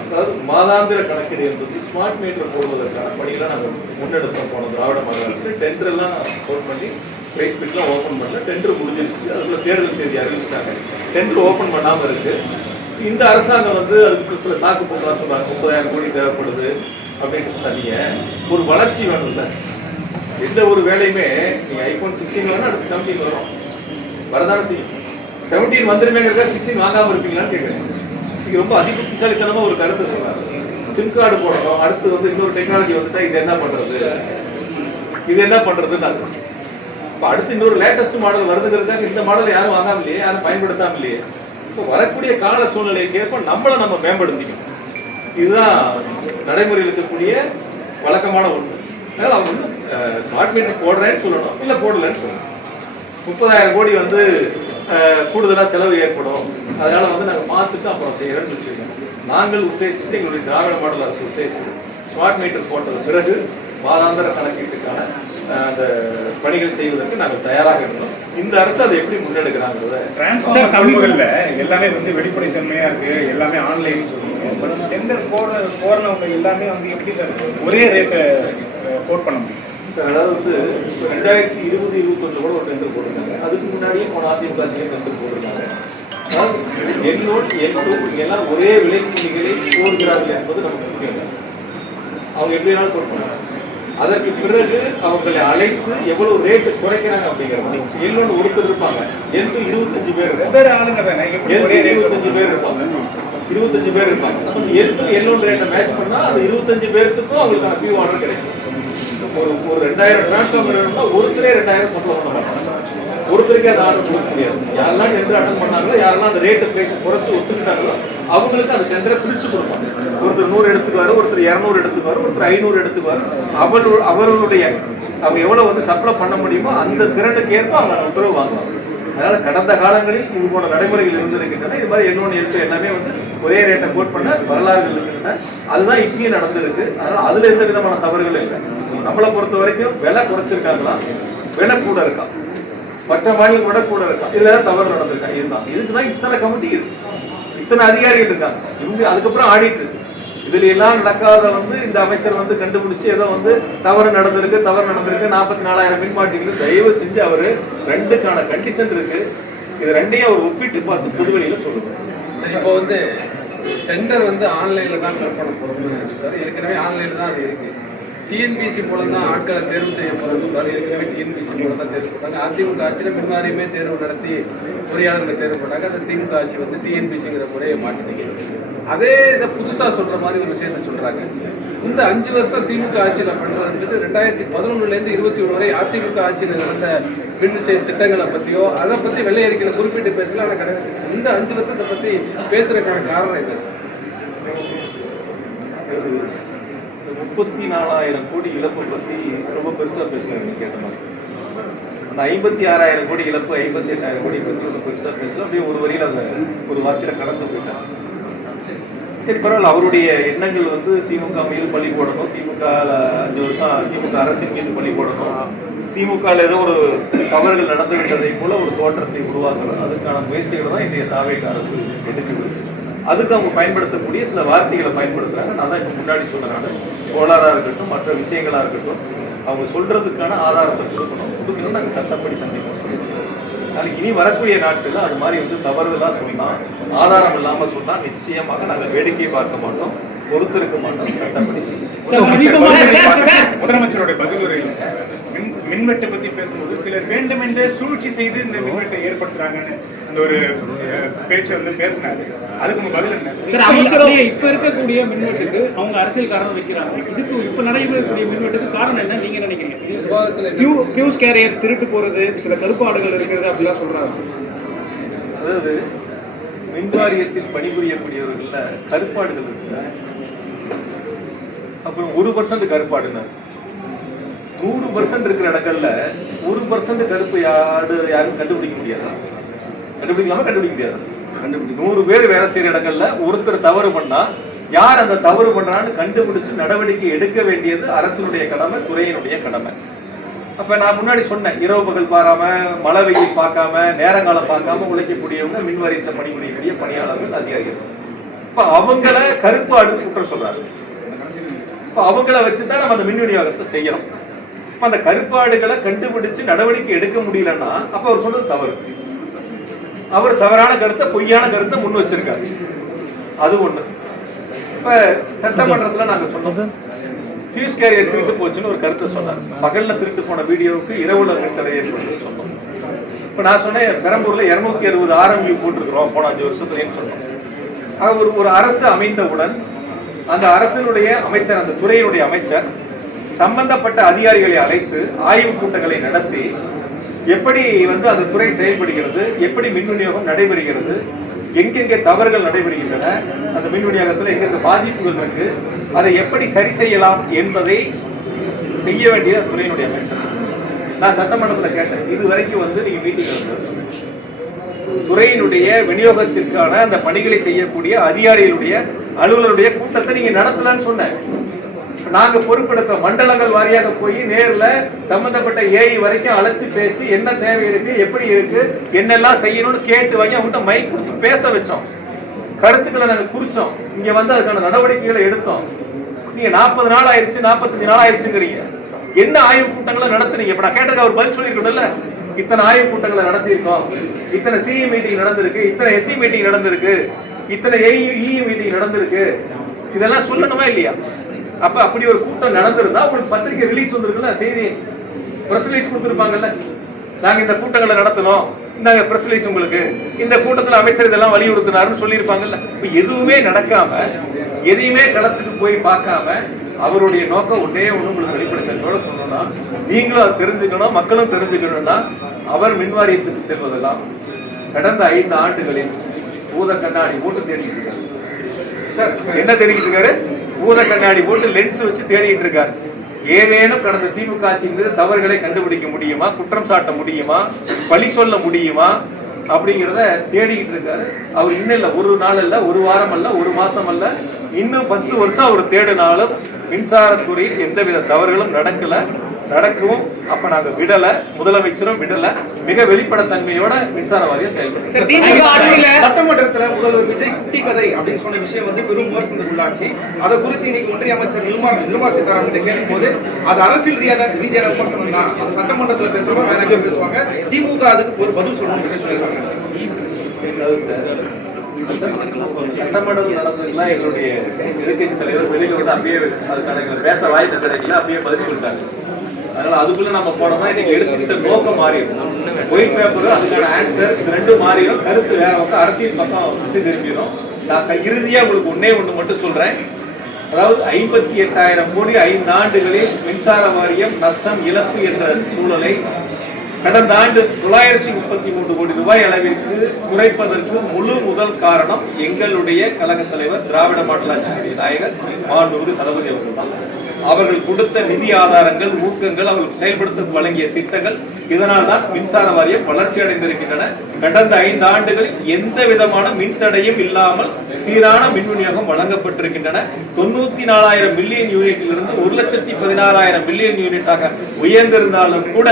அதாவது மாதாந்திர கணக்கீடு என்பது ஸ்மார்ட் மீட்டர் போடுவதற்கான பணிகளை நாங்கள் முன்னெடுத்தோம். போன திராவிட மாநிலத்தில் டெண்டர் எல்லாம் ஓப்பன் பண்ணி பிரைஸ் பிட்லாம் ஓப்பன் பண்ணல. டெண்டர் முடிஞ்சிருச்சு. அதுக்குள்ள தேர்தல் தேதி அறிவிச்சிட்டாங்க. டெண்டர் ஓப்பன் பண்ணாமல் இருக்கு. இந்த அரசாங்கம் வந்து அதுக்கு சில சாக்கு போக்கலாம் சொல்றாங்க. 30,000 கோடி தேவைப்படுது அப்படின்ட்டு. தனிய ஒரு வளர்ச்சி வேணும்ல. எந்த ஒரு வேலையுமே நீங்க ஐபோன் 16 வேணும், அடுத்து 17 வரும், வரதான செய்யும். 17 வந்துருமேங்கிறத 16 வாங்காம இருப்பீங்களான்னு கேட்குறேன். இது ரொம்ப அதிபுத்திசாலித்தனமா ஒரு கருத்து சொல்றாரு. சிம் கார்டு போடணும், அடுத்து வந்து இன்னொரு டெக்னாலஜி வந்துட்டா இது என்ன பண்றது, இது என்ன பண்றதுன்னு. இப்போ அடுத்து இன்னொரு லேட்டஸ்ட் மாடல் வருதுங்கிறதுக்காக இந்த மாடல் யாரும் வாங்காம இல்லையே, யாரும் பயன்படுத்தாம இல்லையே. இப்போ வரக்கூடிய கால சூழ்நிலைக்கு ஏற்ப நம்மளை நம்ம மேம்படுத்திக்கணும். இதுதான் நடைமுறையில் இருக்கக்கூடிய வழக்கமான ஒன்று. அதனால அவங்க வந்து ஸ்மார்ட் மீட்டர் போடுறேன்னு சொல்லணும், இல்லை போடலன்னு சொல்லணும். 30,000 கோடி வந்து கூடுதலாக செலவு ஏற்படும், அதனால வந்து நாங்கள் பார்த்துட்டு அப்புறம் செய்யறோம்னு வச்சுருக்கோம். நாங்கள் உத்தேசித்து எங்களுடைய திராவிட மாடல் அரசு உத்தேசித்து ஸ்மார்ட் மீட்டர் போட்டது பிறகு மாதாந்திர கணக்கீட்டுக்கான அந்த பணிகள் செய்வதற்கு நாங்கள் தயாராக இருந்தோம். இந்த அரசு அதை எப்படி முன்னெடுக்கிறாங்க? சமூகங்கள்ல எல்லாமே வந்து வெளிப்படைத்தன்மையா இருக்கு, எல்லாமே ஆன்லைன் சொல்லுவாங்க. டெண்டர் போறவங்க எல்லாமே வந்து எப்படி சார் ஒரே ரேட்டை கோட் பண்ண முடியும் சார்? அதாவது வந்து 2020-21 கூட ஒரு டெண்டர் போட்டிருக்காங்க. அதுக்கு முன்னாடியே போன அதிமுக டெண்டர் போட்டிருக்காங்க. அதாவது எல்லாம் ஒரே விலைப்புள்ளிகளை கோருகிறார்கள் என்பது நமக்கு முக்கியம். அவங்க எப்படி வேணாலும் கோட் பண்ணுறாங்க. அதற்கு பிறகு அவங்களை அழைத்து எவ்வளவு ரேட்டு குறைக்கிறாங்க அப்படிங்கிறது. எல்லோன்னு ஒருத்தர் இருப்பாங்க, 25 பேர் இருப்பாங்க. 25 பேர் இருப்பாங்க. 25 பேர் இருப்பாங்க. எல்லோன் ரேட்டை மேட்ச் பண்ணா அது 25 பேருக்கும் அவங்களுக்கான பியூ ஆர்டர் கிடைக்கும். ஒரு 2000 டிரான்ஸ்ஃபார்மர் வேணும்னா ஒருத்தரே 2000 சப்ளை பண்ண மாட்டாங்க. ஒருத்தருக்கே அந்த ஆர்டர் கொடுக்க முடியாது. யாரெல்லாம் டெண்டர் அட்டன் பண்ணாங்களோ, யாரெல்லாம் அந்த ரேட்டை பிரைஸ் குறைச்சு ஒத்துக்கிட்டாங்களோ அவங்களுக்கு அந்த டெண்டரை பிரிச்சு கொடுப்பாங்க. ஒருத்தர் 100 எடுத்துக்குவாரு, ஒருத்தர் 200 எடுத்துக்குவாரு, ஒருத்தர் 500 எடுத்துக்குவாரு. அவர்களுடைய அவங்க எவ்வளவு வந்து சப்ளை பண்ண முடியுமோ அந்த திறனுக்கு ஏற்ப அவங்க உத்தரவு வாங்குவாங்க. அதனால கடந்த காலங்களில் இது போன்ற நடைமுறைகள் இருந்திருக்கின்றன. இது மாதிரி எல்லோன்னு எல்லாமே வந்து ஒரே ரேட்டை கோட் பண்ண வரலாறுகள் இருக்கின்றன. அதுதான் இப்பயும் நடந்திருக்கு. அதனால அதுல எந்த விதமான தவறுகள் இல்லை. நம்மளை பொறுத்த வரைக்கும் விலை குறைச்சிருக்காங்களா, விலை கூட இருக்கா, மற்ற மாநிலம் விட கூட இருக்கா, இதுல ஏதாவது தவறு நடந்திருக்கா, இதுதான். இதுக்குதான் இத்தனை கமிட்டி இருக்கு, இத்தனை அதிகாரிகள் இருக்காங்க. இவங்க அதுக்கப்புறம் ஆடிட்டு இருக்கு. இதுல எல்லாம் நடக்காத வந்து இந்த அமைச்சர் வந்து கண்டுபிடிச்சு ஏதோ வந்து தவறு நடந்திருக்கு 44,000 மின்மாட்டிகள். தயவு செஞ்சு அவரு 2க்கான கண்டிஷன் இருக்கு, இது 2ஐயும் அவர் ஒப்பிட்டு பார்த்து பொதுவெளியில சொல்லுங்க. இப்போ வந்து டெண்டர் வந்து ஆன்லைன்ல தான் ஃபில் பண்ண போறோம்னு சொல்றாரு. ஏற்கனவே ஆன்லைன்ல தான் அது இருக்கு. டிஎன்பிசி மூலம் தான் ஆட்களை தேர்வு செய்ய போறோம்னு சொல்றாரு. ஏற்கனவே டிஎன்பிசி மூலம் தான் தேர்வு பண்ணாங்க. அதிமுக ஆட்சியில் மின்வாரியமே தேர்வு நடத்தி பொறியாளர்களை தேர்வு பண்ணாங்க. அந்த திமுக ஆட்சி வந்து டிஎன்பிசிங்கிற முறையை மாட்டினீங்க. அதே இதை புதுசா சொல்ற மாதிரி ஒரு விஷயத்தை சொல்றாங்க. இந்த 5 வருஷம் திமுக ஆட்சியில் பண்றது 2011 21 வரை அதிமுக ஆட்சியில் நடந்த மின் திட்டங்களை பத்தியோ அதை பத்தி வெள்ளை அறிக்கையில குறிப்பிட்டு பேசல. ஆனா கிடையாது. இந்த 5 வருஷத்தை பத்தி பேசுறதுக்கான காரணம் என்ன சார்? 34,000 கோடி இழப்பு பத்தி ரொம்ப பெருசா பேசுறாங்க கேட்ட மாதிரி. அந்த 56,000 கோடி இழப்பு, 58,000 கோடி பத்தி ரொம்ப பெருசா பேசல. அப்படியே ஒரு வரியில் அந்த ஒரு வார்த்தையில கடந்து போயிட்டாங்க. சரி, பரவாயில்ல. அவருடைய எண்ணங்கள் வந்து திமுக மீது பள்ளி போடணும், திமுக 5 வருஷம் திமுக அரசின் மீது பள்ளி போடணும், திமுக ஏதோ ஒரு தவறுகள் நடந்து விட்டதை போல ஒரு தோற்றத்தை உருவாக்கணும். அதுக்கான முயற்சிகளை தான் இன்றைய தாவேக அரசு எடுக்குது. அதுக்கு அவங்க பயன்படுத்தக்கூடிய சில வார்த்தைகளை பயன்படுத்துறாங்க. நான் தான் இப்போ முன்னாடி சொன்னேன், கோளாறா இருக்கட்டும், மற்ற விஷயங்களா இருக்கட்டும், அவங்க சொல்றதுக்கான ஆதாரத்தை கொடுக்கணும். நாங்கள் சட்டப்படி சந்திப்போம். நாளைக்கு இனி வரக்கூடிய நாட்களில் அது மாதிரி வந்து தவறுதலாக சொன்னால், ஆதாரம் இல்லாமல் சொன்னால் நிச்சயமாக நாங்கள் வேடிக்கை பார்க்க மாட்டோம், பொறுத்திருக்க மாட்டோம். சட்டப்படி முதலமைச்சருடைய பதிலுரையில் மின்வெட்டை பத்தி பேசும்போது சிலர் வேண்டுமென்றே சூழ்ச்சி செய்து இந்த மின்வெட்டை ஏற்படுத்துறாங்கன்னு அந்த ஒரு பேச்சு வந்து பேசினாரு. அதுக்கு பதில் என்ன? இப்ப இருக்கக்கூடிய மின்வெட்டுக்கு அவங்க அரசியல் காரணம் வைக்கிறாங்க. இதுக்கு இப்ப நடைபெறக்கூடிய மின்வெட்டுக்கு காரணம் என்ன நீங்க நினைக்கிறீங்க? பியூஸ் கேரியர் திருட்டு போறது, சில கருப்பாடுகள் இருக்கிறது அப்படிலாம் சொல்றாங்க. அதாவது மின்வாரியத்தில் பணிபுரியக்கூடியவர்கள்ல கருப்பாடுகள் இருக்கு. அப்புறம் 1% கருப்பாடுன்னு 100% இருக்கிற இடங்கள்ல 1% கருப்பு யாரும் கண்டுபிடிக்க முடியாது. கண்டுபிடிக்க முடியாது. 100 பேர் வேலை செய்யற இடங்கள்ல ஒருத்தர் தவறு பண்ணா யார் அந்த தவறு பண்றான்னு கண்டுபிடிச்சு நடவடிக்கை எடுக்க வேண்டியது அரசினுடைய கடமை, துறையினுடைய கடமை. அப்ப நான் முன்னாடி சொன்னேன், இரவு பகல் பாராம, மழை வெயில் பார்க்காம, நேரங்காலம் பார்க்காம உழைக்கக்கூடியவங்க, மின்வாரியத்தில் பணிபுரியக்கூடிய பணியாளர்கள், அதிகாரிகள். இப்ப அவங்கள கருப்பு ஆடுன்னு குற்றம் சொல்றாரு. இப்ப அவங்கள வச்சுதான் நம்ம அந்த மின் விநியோகத்தை செய்யறோம். இப்ப அந்த கருப்பாடுகளை கண்டுபிடிச்சு நடவடிக்கை எடுக்க முடியலன்னா அப்ப அவர் சொல்றது தவறு. அவர் தவறான கருத்தை, பொய்யான கருத்தை முன் வச்சிருக்காரு. அது ஒண்ணு. இப்ப சட்டமன்றத்துல நாங்க சொன்னோம், ஃபியூஸ் கேரியர் திருட்டு போச்சுன்னு ஒரு கருத்தை சொன்னார். பகல்ல திருட்டு போன வீடியோவுக்கு இரவுல தடை ஏற்படுன்னு சொன்னோம். இப்ப நான் சொன்னேன், பெரம்பூர்ல 260 RMU போட்டிருக்கிறோம் போன 5 வருஷத்துலன்னு சொன்னோம். ஒரு அரசு அமைந்தவுடன் அந்த அரசினுடைய அமைச்சர், அந்த துறையினுடைய அமைச்சர் சம்பந்தப்பட்ட அதிகாரிகளை அழைத்து ஆய்வு கூட்டங்களை நடத்தி எப்படி அந்த துறை செயல்படுகிறது, எப்படி மின் விநியோகம் நடைபெறுகிறது, எங்கெங்கே தவறுகள் நடைபெறுகின்றன, அந்த மின் விநியோகத்தில் எங்கெங்க பாதிப்புகள் இருக்கு, அதை எப்படி சரி செய்யலாம் என்பதை செய்ய வேண்டியது துறையினுடைய அமைச்சர். நான் சட்டமன்றத்தில் கேட்டேன், இது வரைக்கும் நீங்க மீட்டிங் துறையினுடைய விநியோகத்திற்கான அந்த பணிகளை செய்யக்கூடிய அதிகாரிகளுடைய அலுவலருடைய கூட்டத்தை நீங்க நடத்தலான்னு சொன்னேன். நாங்க பொறுப்பெடுத்த மண்டலங்கள் வாரியாக போய் நேர்ல சம்பந்தப்பட்ட ஏஐ வரைக்கும் அழைச்சு பேசி என்ன தேவை இருக்கு, எப்படி இருக்கு, என்னெல்லாம் செய்யணும்னு கேட்டு வாங்கி அவங்ககிட்ட மைக் கொடுத்து பேச வச்சோம். கருத்துக்களை நாங்க குறிச்சோம். இங்க அதுக்கான நடவடிக்கைகளை எடுத்தோம். நீங்க 40 நாள் ஆயிடுச்சு, 45 நாள் ஆயிடுச்சுங்கிறீங்க. என்ன ஆய்வு கூட்டங்களை நடத்துறீங்க? இப்ப நான் கேட்டதுக்கு அவர் பதில் சொல்லிருக்கணும்ல. இத்தனை ஆய்வு கூட்டங்களை நடத்திருக்கோம், இத்தனை சிஇ மீட்டிங் நடந்திருக்கு, இத்தனை எஸ்சி மீட்டிங் நடந்திருக்கு, இத்தனை ஏஇ மீட்டிங் நடந்திருக்கு, இதெல்லாம் சொல்லணுமா இல்லையா? அப்ப அப்படி ஒரு கூட்டம் நடந்திருந்தா உங்களுக்கு பத்திரிகை ரிலீஸ் வந்திருக்குல்ல, செய்தி பிரஸ் ரிலீஸ் கொடுத்துருப்பாங்கல்ல. நாங்க இந்த கூட்டங்களை நடத்தணும், இந்த பிரஸ் ரிலீஸ் உங்களுக்கு, இந்த கூட்டத்தில் அமைச்சர் இதெல்லாம் வலியுறுத்தினாருன்னு சொல்லியிருப்பாங்கல்ல. இப்ப எதுவுமே நடக்காம, எதையுமே களத்துக்கு போய் பார்க்காம அவருடைய நோக்கம் ஒன்னே ஒண்ணு உங்களுக்கு வெளிப்படுத்தோட சொன்னோம்னா, நீங்களும் அதை தெரிஞ்சுக்கணும், மக்களும் தெரிஞ்சுக்கணும்னா, அவர் மின்வாரியத்துக்கு செல்வதெல்லாம் கடந்த 5 ஆண்டுகளில் பூத கண்ணாடி போட்டு தேடிட்டு இருக்காரு. சார் என்ன தேடிட்டு இருக்காரு? பூத கண்ணாடி போட்டு லென்ஸ் வச்சு தேடிட்டு இருக்காரு. ஏதேனும் கடந்த திமுக ஆட்சியின் மீது தவறுகளை கண்டுபிடிக்க முடியுமா, குற்றம் சாட்ட முடியுமா, பழி சொல்ல முடியுமா அப்படிங்கிறத தேடிக்கிட்டு இருக்காரு. அவர் இன்னும் இல்ல, ஒரு நாள் அல்ல, ஒரு வாரம் அல்ல, ஒரு மாசம் அல்ல, இன்னும் 10 வருஷம் அவர் தேடினாலும் மின்சாரத்துறையில் எந்தவித தவறுகளும் நடக்கவும் அப்ப நாங்க விடல, முதலமைச்சரும் விடல. மிக வெளிப்படைத்தன்மையோட மின்சார வாரியம் செயல்படும். சட்டமன்றத்துல முதல்வர் விஜய் குட்டி கதை அப்படின்னு சொன்ன விஷயம் பெரும் விமர்சனத்துக்குள்ளாச்சு. அதை குறித்து இன்னைக்கு ஒன்றிய அமைச்சர் நிர்மலா சீதாராமன் கேட்கும் போது அது அரசியல் ரீதியான விமர்சனம் தான், அது சட்டமன்றத்துல பேசுறவங்க வேற எங்கேயும் பேசுவாங்க, திமுக அதுக்கு ஒரு பதில் சொல்லணும்னு சொல்லியிருக்காங்க. சட்டமன்றத்தில் நடந்ததுலாம் எங்களுடைய எதிர்கட்சி தலைவர் வெளியில அப்படியே அதுக்கான பேச வாய்ப்பு கிடைக்கல, அப்படியே பதில் சொல்லிட்டாங்க. அதனால அதுக்குள்ள நம்ம போனோம்னா இன்னைக்கு எடுத்துக்கிட்ட நோக்கம் மாறிடும். ஒயிட் பேப்பர் அதுக்கான ஆன்சர் இது ரெண்டும் மாறிடும். கருத்து வேற பக்கம், அரசியல் பக்கம் திசை திரும்பிடும். நான் இறுதியா உங்களுக்கு ஒண்ணு மட்டும் சொல்றேன். அதாவது 58,000 கோடி 5 ஆண்டுகளில் மின்சார வாரியம் நஷ்டம், இழப்பு என்ற சூழலை கடந்த ஆண்டு 933 கோடி ரூபாய் அளவிற்கு குறைப்பதற்கு முழு முதல் காரணம் எங்களுடைய கழக தலைவர், திராவிட மாடல் ஆட்சி நாயகர் மாண்புமிகு தளபதி அவர்கள் தான். அவர்கள் கொடுத்த நிதி ஆதாரங்கள், ஊக்கங்கள், அவர்கள் செயல்படுத்த வழங்கிய திட்டங்கள், இதனால் தான் மின்சார வாரியம் வளர்ச்சி அடைந்திருக்கின்றன. கடந்த 5 ஆண்டுகளில் எந்த விதமான மின்தடையும் இல்லாமல் சீரான மின் விநியோகம் வழங்கப்பட்டிருக்கின்றன. 94,000 மில்லியன் யூனிட்டிலிருந்து 1,16,000 மில்லியன் யூனிட்டாக உயர்ந்திருந்தாலும் கூட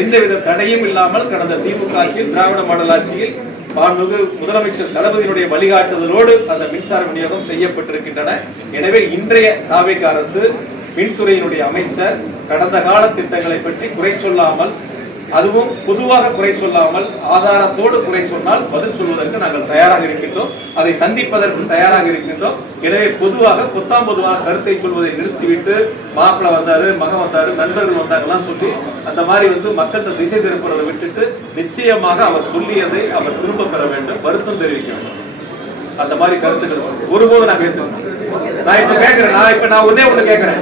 எந்தவித தடையும் இல்லாமல் கடந்த திமுக ஆட்சியில், திராவிட மாடல் ஆட்சியில் மாண்புமிகு முதலமைச்சர் தளபதியினுடைய வழிகாட்டுதலோடு அந்த மின்சார விநியோகம் செய்யப்பட்டிருக்கின்றன. எனவே இன்றைய தாவேக அரசு, மின்துறையினுடைய அமைச்சர் கடந்த கால திட்டங்களை பற்றி குறை சொல்லாமல், அதுவும் பொதுவாக குறை சொல்லாமல் ஆதாரத்தோடு குறை சொன்னால் பதில் சொல்வதற்கு நாங்கள் தயாராக இருக்கின்றோம், அதை சந்திப்பதற்கு தயாராக இருக்கின்றோம். எனவே பொதுவாக பொதுவாக கருத்தை சொல்வதை நிறுத்திவிட்டு மாப்பிள்ளை வந்தாரு, மகன் வந்தாரு, நண்பர்கள் வந்தாங்கலாம் சொல்லி அந்த மாதிரி மக்கள் திசை திருப்புறதை விட்டுட்டு நிச்சயமாக அவர் சொல்லியதை அவர் திரும்ப பெற வேண்டும், வருத்தம் தெரிவிக்க வேண்டும். அந்த மாதிரி கருத்துக்கள் ஒருபோது நாங்க ஏற்றுக்கணும். நான் இப்ப கேட்கிறேன், நான் ஒன்னே ஒண்ணு கேட்கிறேன்.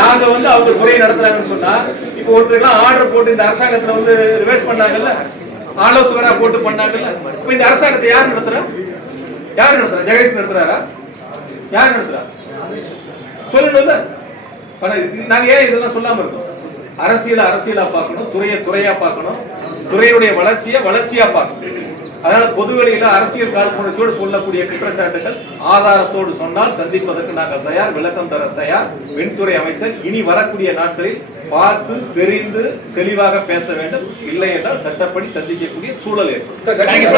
நாங்க அவங்க துறையை நடத்துறாங்கன்னு சொன்னா, இப்ப ஒருத்தருக்கெல்லாம் ஆர்டர் போட்டு இந்த அரசாங்கத்துல ரிவர்ஸ் பண்ணாங்கல்ல, ஆலோசகரா போட்டு பண்ணாங்கல்ல, இப்ப இந்த அரசாங்கத்தை யார் நடத்துறா? ஜெகதீஷ் நடத்துறாரா? யார் நடத்துறா? சொல்லணும்ல. நாங்க ஏன் இதெல்லாம் சொல்லாம இருக்கோம்? அரசியலா பார்க்கணும், துறையா பார்க்கணும், துறையுடைய வளர்ச்சியா பார்க்கணும். அதனால பொதுவெளியில அரசியல் காழ்ப்புணர்ச்சியோடு சொல்லக்கூடிய குற்றச்சாட்டுகள் ஆதாரத்தோடு சொன்னால் சந்திப்பதற்கு நாங்கள் தயார், விளக்கம் தர தயார். மின்துறை அமைச்சர் இனி வரக்கூடிய நாட்களில் பார்த்து தெரிந்து தெளிவாக பேச வேண்டும். இல்லை என்றால் சட்டப்படி சந்திக்கக்கூடிய சூழல் ஏற்படும். சார், ஜெகதீஷ்